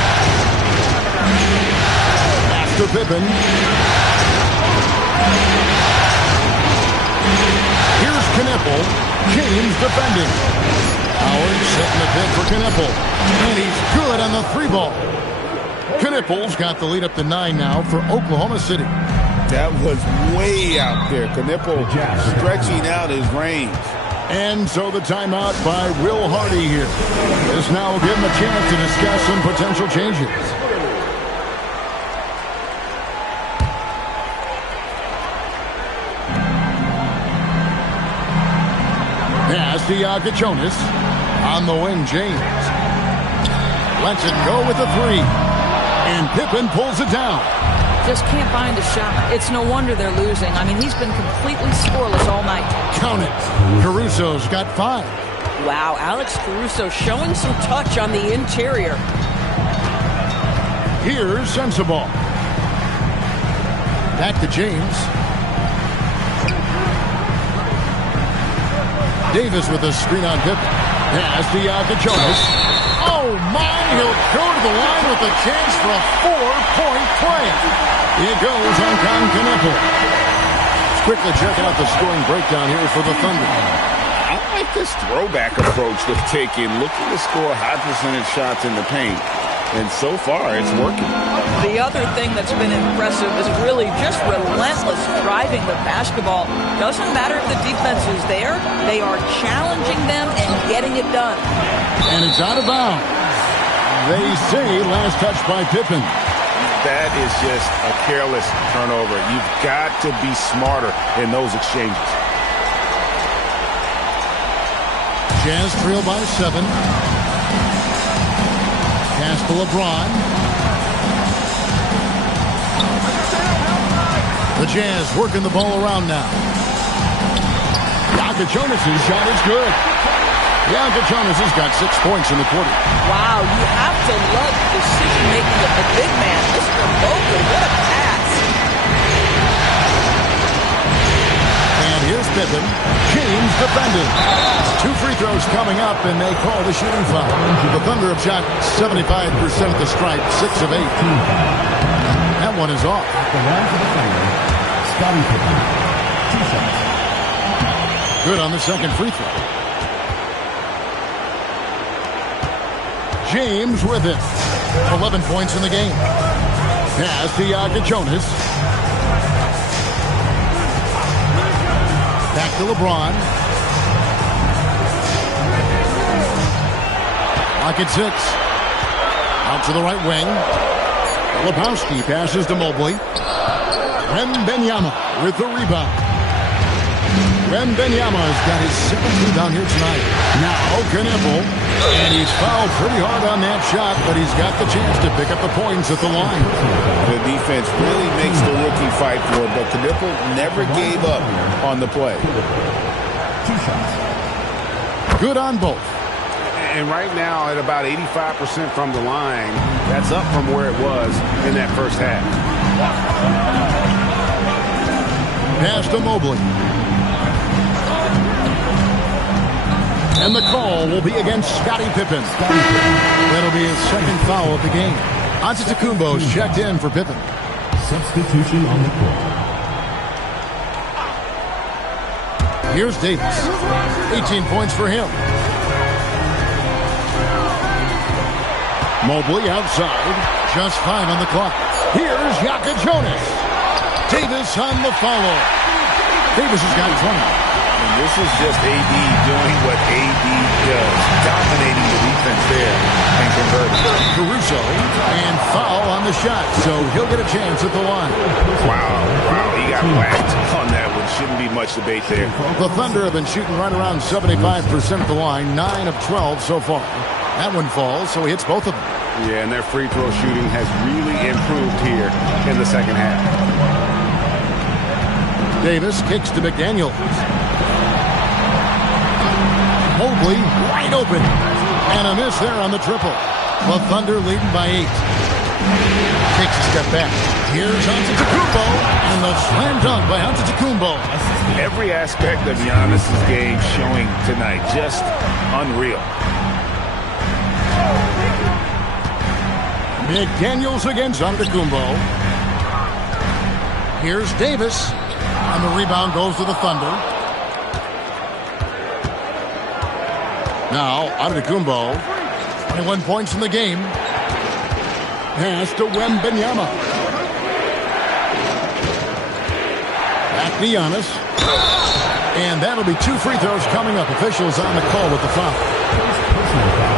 After Pippen. Here's Knipple. James defending. Howard setting the pin for Knipple. And he's good on the 3-ball. Knipple's got the lead up to 9 now for Oklahoma City. That was way out there. Knipple stretching out his range. And so the timeout by Will Hardy here. This now will give him a chance to discuss some potential changes. Pass to Jonas. On the wing, James. Lets it go with a 3. And Pippen pulls it down. Just can't find a shot. It's no wonder they're losing. I mean, he's been completely scoreless all night. Count it. Caruso's got 5. Wow, Alex Caruso showing some touch on the interior. Here's Sensabaugh. Back to James. Davis with a screen on Pippen. Pass to Jonas. Oh my, he'll go to the line with a chance for a 4-point play. Here goes on Knipple. Let's quickly check out the scoring breakdown here for the Thunder. I like this throwback approach they're taking, looking to score high percentage shots in the paint. And so far, it's working. The other thing that's been impressive is really just relentless driving the basketball. Doesn't matter if the defense is there. They are challenging them and getting it done. And it's out of bounds. They say last touch by Pippen. That is just a careless turnover. You've got to be smarter in those exchanges. Jazz trail by 7. Pass to LeBron. The Jazz working the ball around now. Jonas' shot is good. Jonas has got 6 points in the quarter. Wow, you have to love the decision-making of the big man. Mr. Mobley, what a pass. And here's Pippen. James defending. 2 free throws coming up, and they call the shooting foul. The Thunder have shot 75% at the stripe, 6 of 8. That one is off. The line for the Thunder, Scottie Pippen. 2 shots. Good on the second free throw. James with it. 11 points in the game. Pass to Jonas. Back to LeBron. Pocket 6. Out to the right wing. Lebowski passes to Mobley. Wembanyama with the rebound. Wembanyama's got his 7th down here tonight. Now Knippel, and he's fouled pretty hard on that shot, but he's got the chance to pick up the points at the line. The defense really makes the rookie fight for it, but Knippel never gave up on the play. 2 shots. Good on both. And right now at about 85% from the line, that's up from where it was in that first half. Pass to Mobley. And the call will be against Scottie Pippen. That'll be his 2nd foul of the game. Antetokounmpo's checked in for Pippen. Substitution on the court. Here's Davis. 18 points for him. Mobley outside. Just 5 on the clock. Here's Jonas. Davis on the follow. Davis has got 20. And this is just AD doing what AD does, dominating the defense there and converting. Caruso, and foul on the shot, so he'll get a chance at the line. Wow, he got whacked on that one. Shouldn't be much debate there. The Thunder have been shooting right around 75% at the line, 9 of 12 so far. That one falls, so he hits both of them. Yeah, and their free throw shooting has really improved here in the second half. Davis kicks to McDaniels. Mobley wide open. And a miss there on the triple. The Thunder leading by 8. Takes a step back. Here's Antetokounmpo. And the slam dunk by Antetokounmpo. Every aspect of Giannis' game showing tonight. Just unreal. McDaniels against Antetokounmpo. Here's Davis. And the rebound goes to the Thunder. Now, Antetokounmpo, 21 points in the game. Pass to Wembanyama. Back to Giannis. And that'll be 2 free throws coming up. Officials on the call with the foul.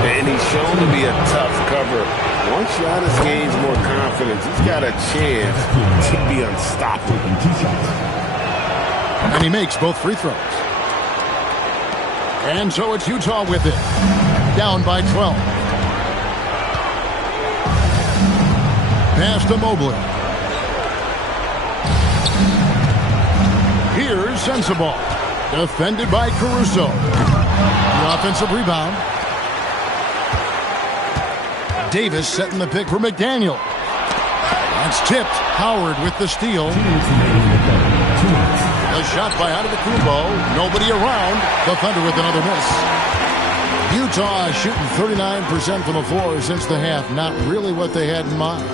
And he's shown to be a tough cover. Once Giannis gains more confidence, he's got a chance to be unstoppable. And he makes both free throws. And so it's Utah with it. Down by 12. Pass to Mobley. Here's Sensabaugh. Defended by Caruso. The offensive rebound. Davis setting the pick for McDaniel. That's tipped. Howard with the steal. A shot by Antetokounmpo. Nobody around. The Thunder with another miss. Utah shooting 39% from the floor since the half. Not really what they had in mind.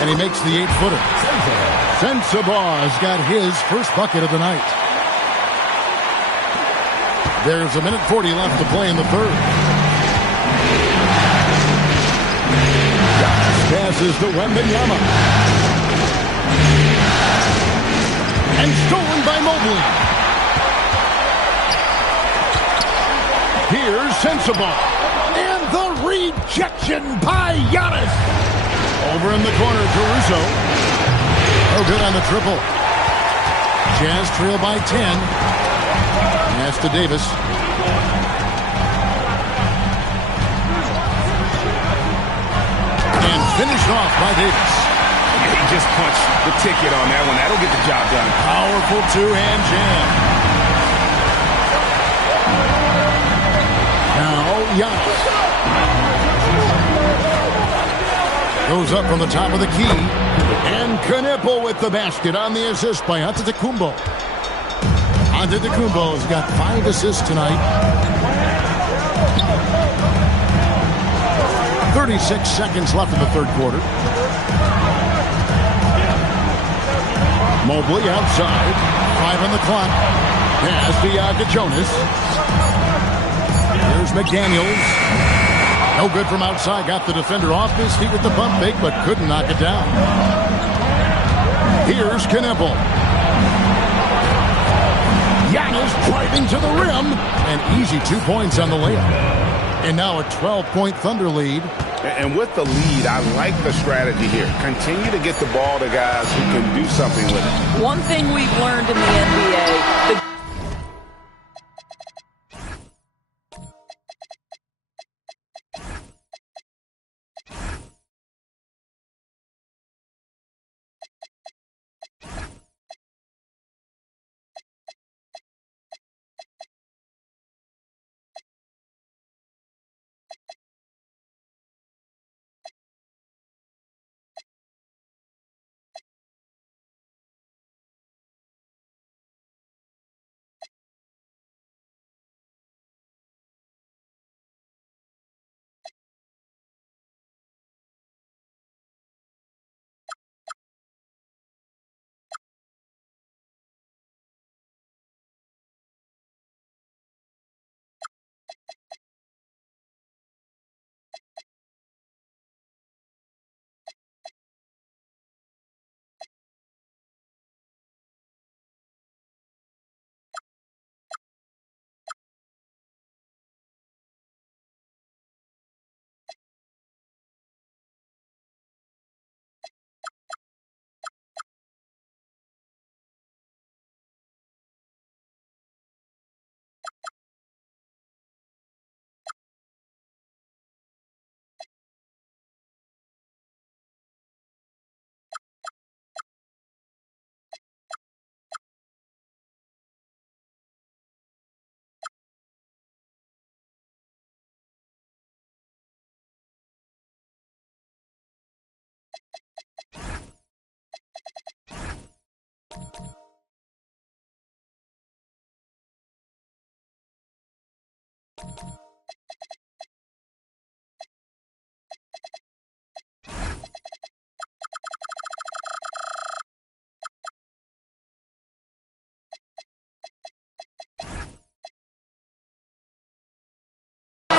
And he makes the 8-footer. Sensabaugh's got his first bucket of the night. There's a minute 40 left to play in the third. Passes to Wembanyama. And stolen by Mobley. Here's Sensible. And the rejection by Giannis. Over in the corner, Caruso. Oh, good on the triple. Jazz trail by 10. Pass to Davis. And finished off by Davis. He just punched the ticket on that one. That'll get the job done. Powerful two-hand jam. Now, Giannis. Goes up from the top of the key. And Knipple with the basket on the assist by Antetokounmpo. Antetokounmpo has got 5 assists tonight. 36 seconds left in the third quarter. Mobley outside. 5 on the clock. Pass to Jonas. Here's McDaniels. No good from outside. Got the defender off his feet with the pump fake, but couldn't knock it down. Here's Knipple. Giannis driving to the rim. And easy 2 points on the layup. And now a 12-point Thunder lead. And with the lead, I like the strategy here. Continue to get the ball to guys who can do something with it. One thing we've learned in the NBA,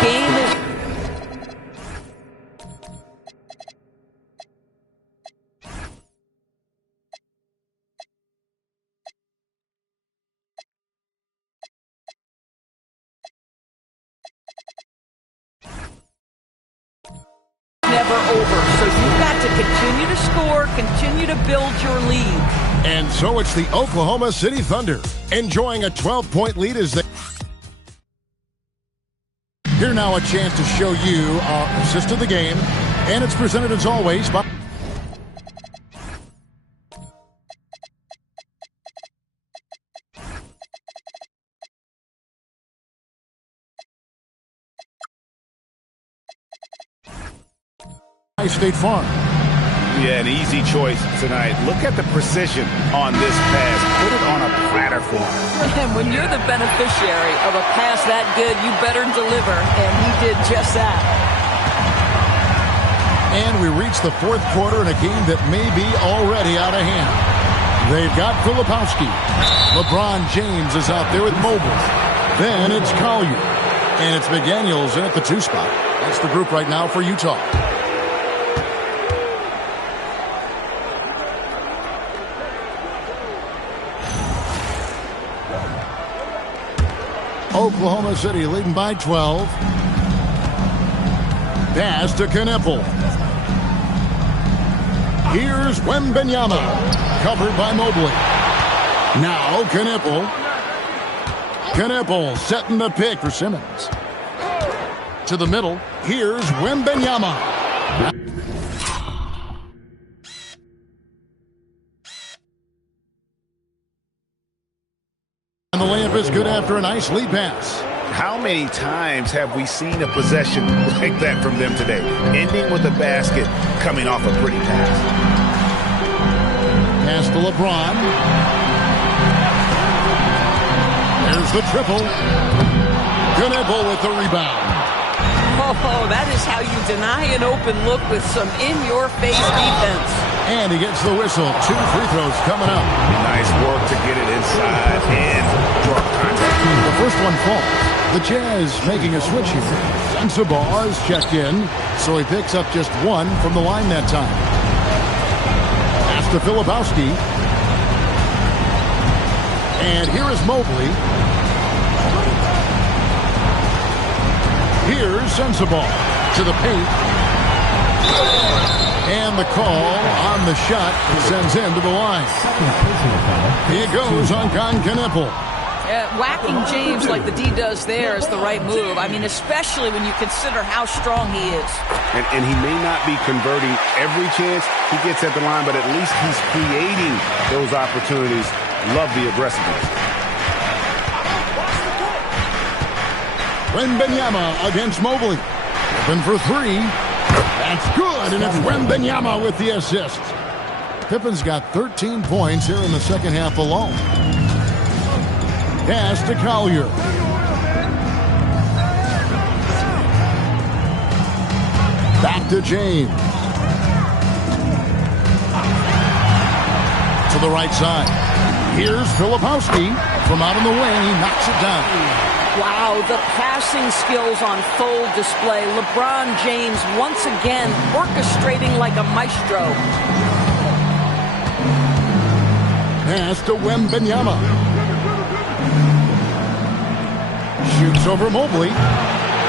game is never over. So you've got to continue to score, continue to build your lead. And so it's the Oklahoma City Thunder enjoying a 12-point lead as they... Here now a chance to show you our assist of the game. And it's presented as always by... State Farm. Yeah, an easy choice tonight. Look at the precision on this pass. Put it on a platter for him. And when you're the beneficiary of a pass that good, you better deliver, and he did just that. And we reach the fourth quarter in a game that may be already out of hand. They've got Filipowski. LeBron James is out there with Mobley. Then it's Collier. And it's McDaniels in at the 2 spot. That's the group right now for Utah. Oklahoma City leading by 12. Pass to Kneppel. Here's Wembanyama. Covered by Mobley. Now Kneppel. Kneppel setting the pick for Simmons. To the middle. Here's Wembanyama. And the layup is good after a nice lead pass. How many times have we seen a possession like that from them today? Ending with a basket, coming off a pretty pass. Pass to LeBron. There's the triple. Kneppel with the rebound. Oh, that is how you deny an open look with some in-your-face defense. And he gets the whistle. 2 free throws coming up. Nice work to get it inside and draw contact. The first one falls. The Jazz making a switch here. Sensabaugh is checked in, so he picks up just 1 from the line that time. Pass to Filipowski. And here is Mobley. Here's Sensabaugh to the paint. And the call on the shot sends him to the line. Here goes on Kneppel. Whacking James like the D does there is the right move. I mean, especially when you consider how strong he is. And he may not be converting every chance he gets at the line, but at least he's creating those opportunities. Love the aggressiveness. Wembanyama against Mobley. Open for 3. That's good, and it's Wembanyama with the assist. Pippen's got 13 points here in the second half alone. Pass to Collier. Back to James. To the right side. Here's Filipowski. From out in the wing, he knocks it down. Wow, the passing skills on full display. LeBron James once again orchestrating like a maestro. Pass to Wembanyama. Shoots over Mobley.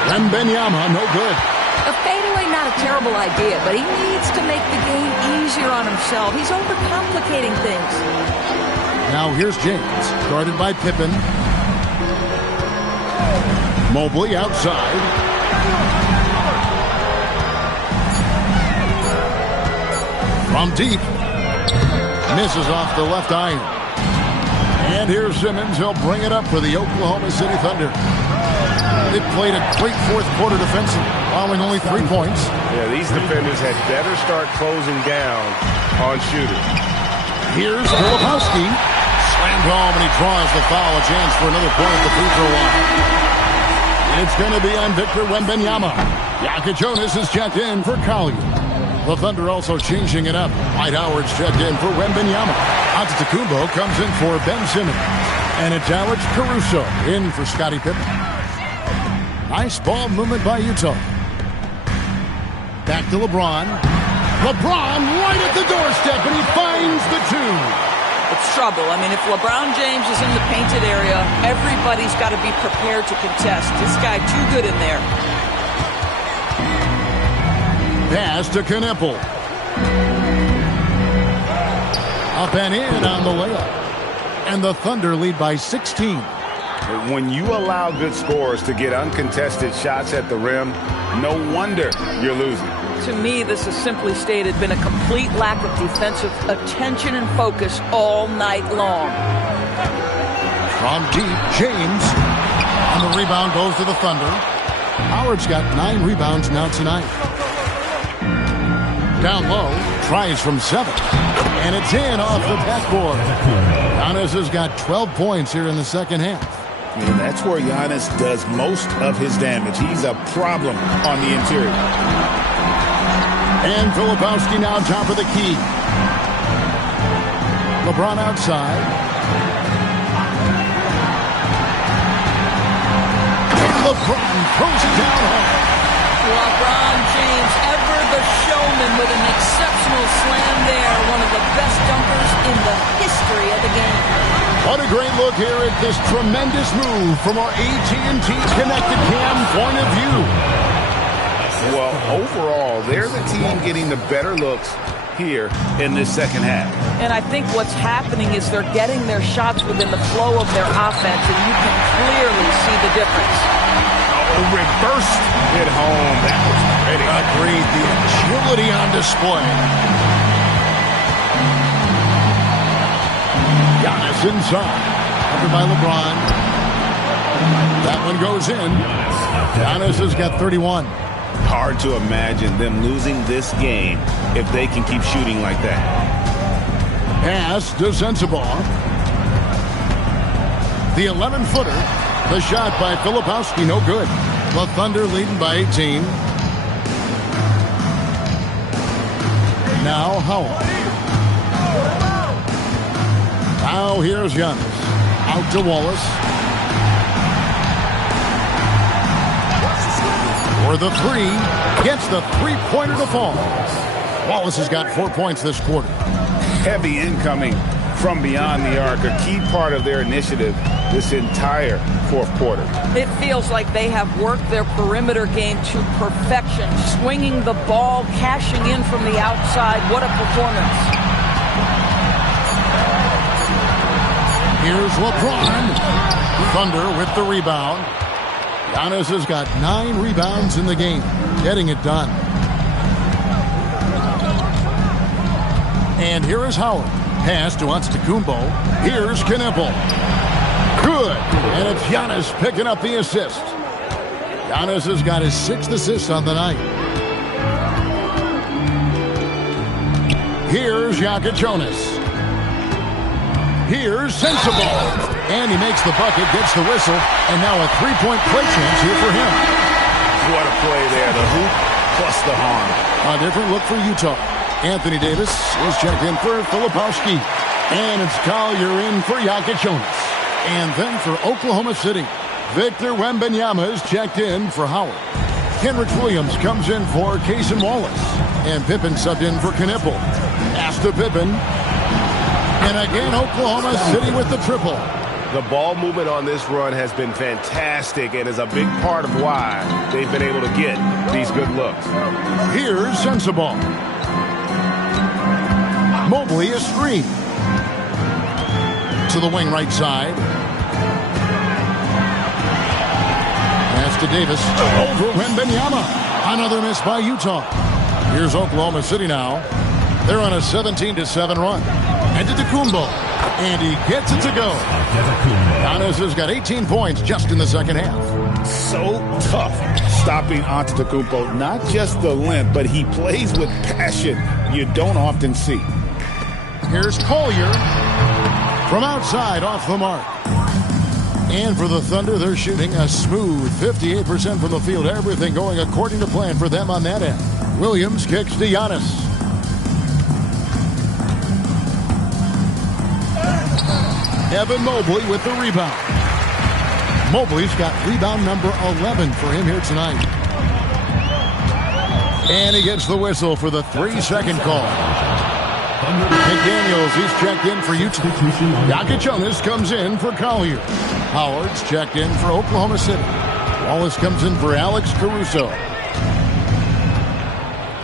Wembanyama, no good. A fadeaway, not a terrible idea, but he needs to make the game easier on himself. He's overcomplicating things. Now here's James, guarded by Pippen. Mobley outside. From deep. Misses off the left iron. And here's Simmons. He'll bring it up for the Oklahoma City Thunder. They played a great fourth quarter defensive, allowing only 3 points. Yeah, these defenders had better start closing down on shooters. Here's Filipowski. Slammed home, and he draws the foul. A chance for another point at the free throw line. It's going to be on Victor Wembanyama. Yaka Jonas is checked in for Collier. The Thunder also changing it up. Dwight Howard's checked in for Wembanyama. Antetokounmpo comes in for Ben Simmons. And it's Alex Caruso in for Scottie Pippen. Nice ball movement by Utah. Back to LeBron. LeBron right at the doorstep, and he finds the 2. It's trouble. I mean, if LeBron James is in the painted area, everybody's got to be prepared to contest. This guy too good in there. Pass to Kneppel. Up and in on the layup. And the Thunder lead by 16. When you allow good scorers to get uncontested shots at the rim, no wonder you're losing. To me, this is simply stated been a complete lack of defensive attention and focus all night long. From deep, James. On the rebound goes to the Thunder. Howard's got 9 rebounds now tonight. Down low, tries from 7. And it's in off the backboard. Giannis has got 12 points here in the second half. And that's where Giannis does most of his damage. He's a problem on the interior. And Filipowski now top of the key. LeBron outside. And LeBron throws it down home. LeBron James, ever the showman with an exceptional slam there. One of the best dunkers in the history of the game. What a great look here at this tremendous move from our AT&T Connected Cam point of view. Well, overall, they're the team getting the better looks here in this second half. And I think what's happening is they're getting their shots within the flow of their offense, and you can clearly see the difference. Oh, reversed it home. That was pretty. Agreed. The agility on display. Giannis inside. Covered by LeBron. That one goes in. Giannis has got 31. Hard to imagine them losing this game if they can keep shooting like that. Pass to Sensabaugh. The 11-footer. The shot by Filipowski, no good. The Thunder leading by 18. Now Howell. Now here's Giannis. Out to Wallace. For the three. Gets the three-pointer to fall. Wallace has got 4 points this quarter. Heavy incoming from beyond the arc. A key part of their initiative this entire fourth quarter. It feels like they have worked their perimeter game to perfection. Swinging the ball, cashing in from the outside. What a performance. Here's LeBron. Thunder with the rebound. Giannis has got 9 rebounds in the game. Getting it done. And here is Howard. Pass to Antetokounmpo. Here's Knipple. Good. And it's Giannis picking up the assist. Giannis has got his 6th assist on the night. Here's Jonas. Here's Sensabaugh. And he makes the bucket, gets the whistle, and now a 3-point play chance here for him. What a play there. The hoop plus the harm. A different look for Utah. Anthony Davis is checked in for Filipowski. And it's Collier in for Jonas. And then for Oklahoma City, Victor Wembanyama is checked in for Howard. Kenrich Williams comes in for Cason Wallace. And Pippen subbed in for Knipple. Pass to Pippen. And again, Oklahoma City with the triple. The ball movement on this run has been fantastic and is a big part of why they've been able to get these good looks. Here's Sensabaugh. Mobley a screen. To the wing right side. Pass to Davis. Over Wembanyama. Another miss by Utah. Here's Oklahoma City now. They're on a 17-7 run. Antetokounmpo. And he gets it to go. Giannis has got 18 points just in the second half. So tough stopping Antetokounmpo. Not just the length, but he plays with passion you don't often see. Here's Collier from outside off the mark. And for the Thunder, they're shooting a smooth 58% from the field. Everything going according to plan for them on that end. Williams kicks to Giannis. Evan Mobley with the rebound. Mobley's got rebound number 11 for him here tonight. And he gets the whistle for the 3-second call. McDaniels, he's checked in for Utah. Jonas comes in for Collier. Howard's checked in for Oklahoma City. Wallace comes in for Alex Caruso.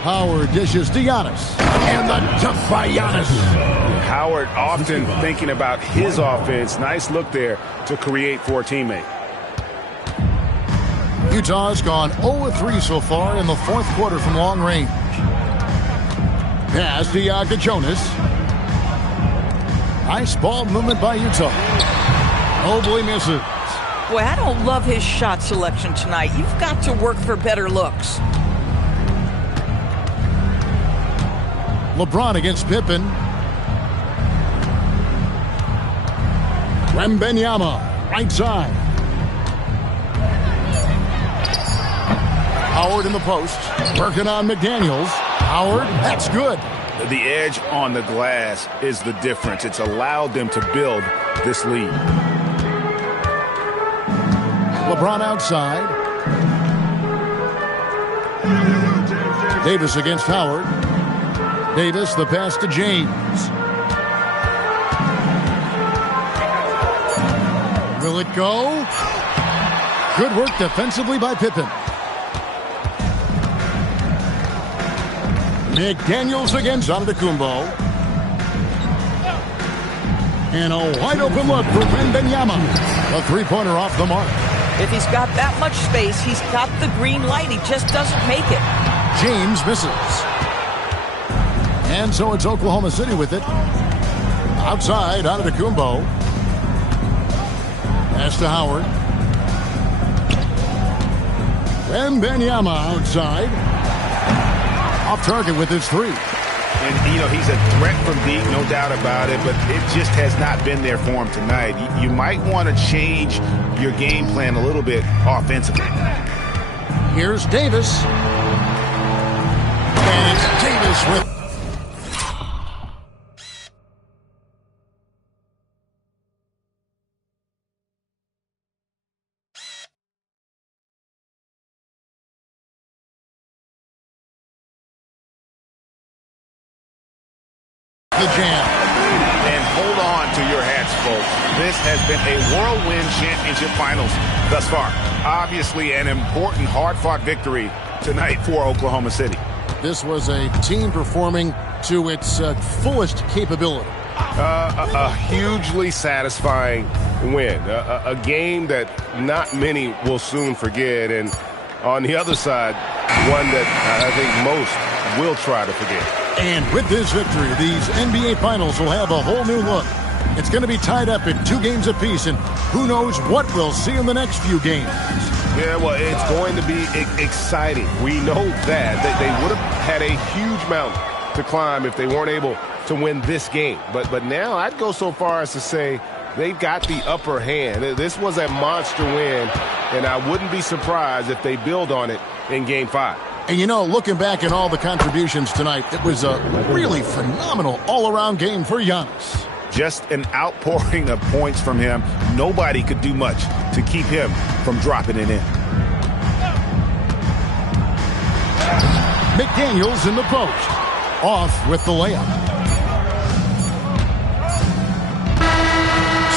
Howard dishes to Giannis. And the jump by Giannis. Howard often thinking about his offense. Nice look there to create for a teammate. Utah's gone 0-3 so far in the fourth quarter from long range. Pass to Jonas. Nice ball movement by Utah. Mobley misses. Boy, I don't love his shot selection tonight. You've got to work for better looks. LeBron against Pippen. Wembanyama, right side. Howard in the post, working on McDaniels. Howard, that's good. The edge on the glass is the difference. It's allowed them to build this lead. LeBron outside. Davis against Howard. Davis, the pass to James. Will it go? Good work defensively by Pippen. McDaniels against Antetokounmpo. And a wide open look for Wembanyama. A three-pointer off the mark. If he's got that much space, he's got the green light. He just doesn't make it. James misses. And so it's Oklahoma City with it. Outside, Antetokounmpo. Pass to Howard. Wembanyama outside. Off target with his three. And, you know, he's a threat from deep, no doubt about it, but it just has not been there for him tonight. You might want to change your game plan a little bit offensively. Here's Davis. And it's Davis with... the jam. And hold on to your hats, folks. This has been a whirlwind championship finals thus far. Obviously an important, hard-fought victory tonight for Oklahoma City. This was a team performing to its fullest capability. A hugely satisfying win. A game that not many will soon forget. And on the other side, one that I think most will try to forget. And with this victory, these NBA Finals will have a whole new look. It's going to be tied up in 2 games apiece, and who knows what we'll see in the next few games. Yeah, well, it's going to be exciting. We know that they would have had a huge mountain to climb if they weren't able to win this game. But now I'd go so far as to say they've got the upper hand. This was a monster win, and I wouldn't be surprised if they build on it in Game 5. And, you know, looking back at all the contributions tonight, it was a really phenomenal all-around game for Giannis. Just an outpouring of points from him. Nobody could do much to keep him from dropping it in. McDaniels in the post. Off with the layup.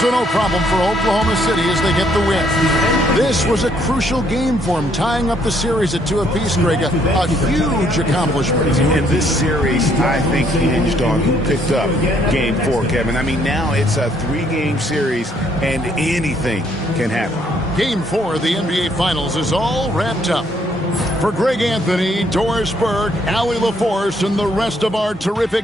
So no problem for Oklahoma City as they get the win. This was a crucial game for them, tying up the series at 2 apiece, Greg. A huge accomplishment. And this series, I think, hinged on who picked up Game 4, Kevin. I mean, now it's a 3-game series, and anything can happen. Game 4 of the NBA Finals is all wrapped up. For Greg Anthony, Doris Burke, Allie LaForce, and the rest of our terrific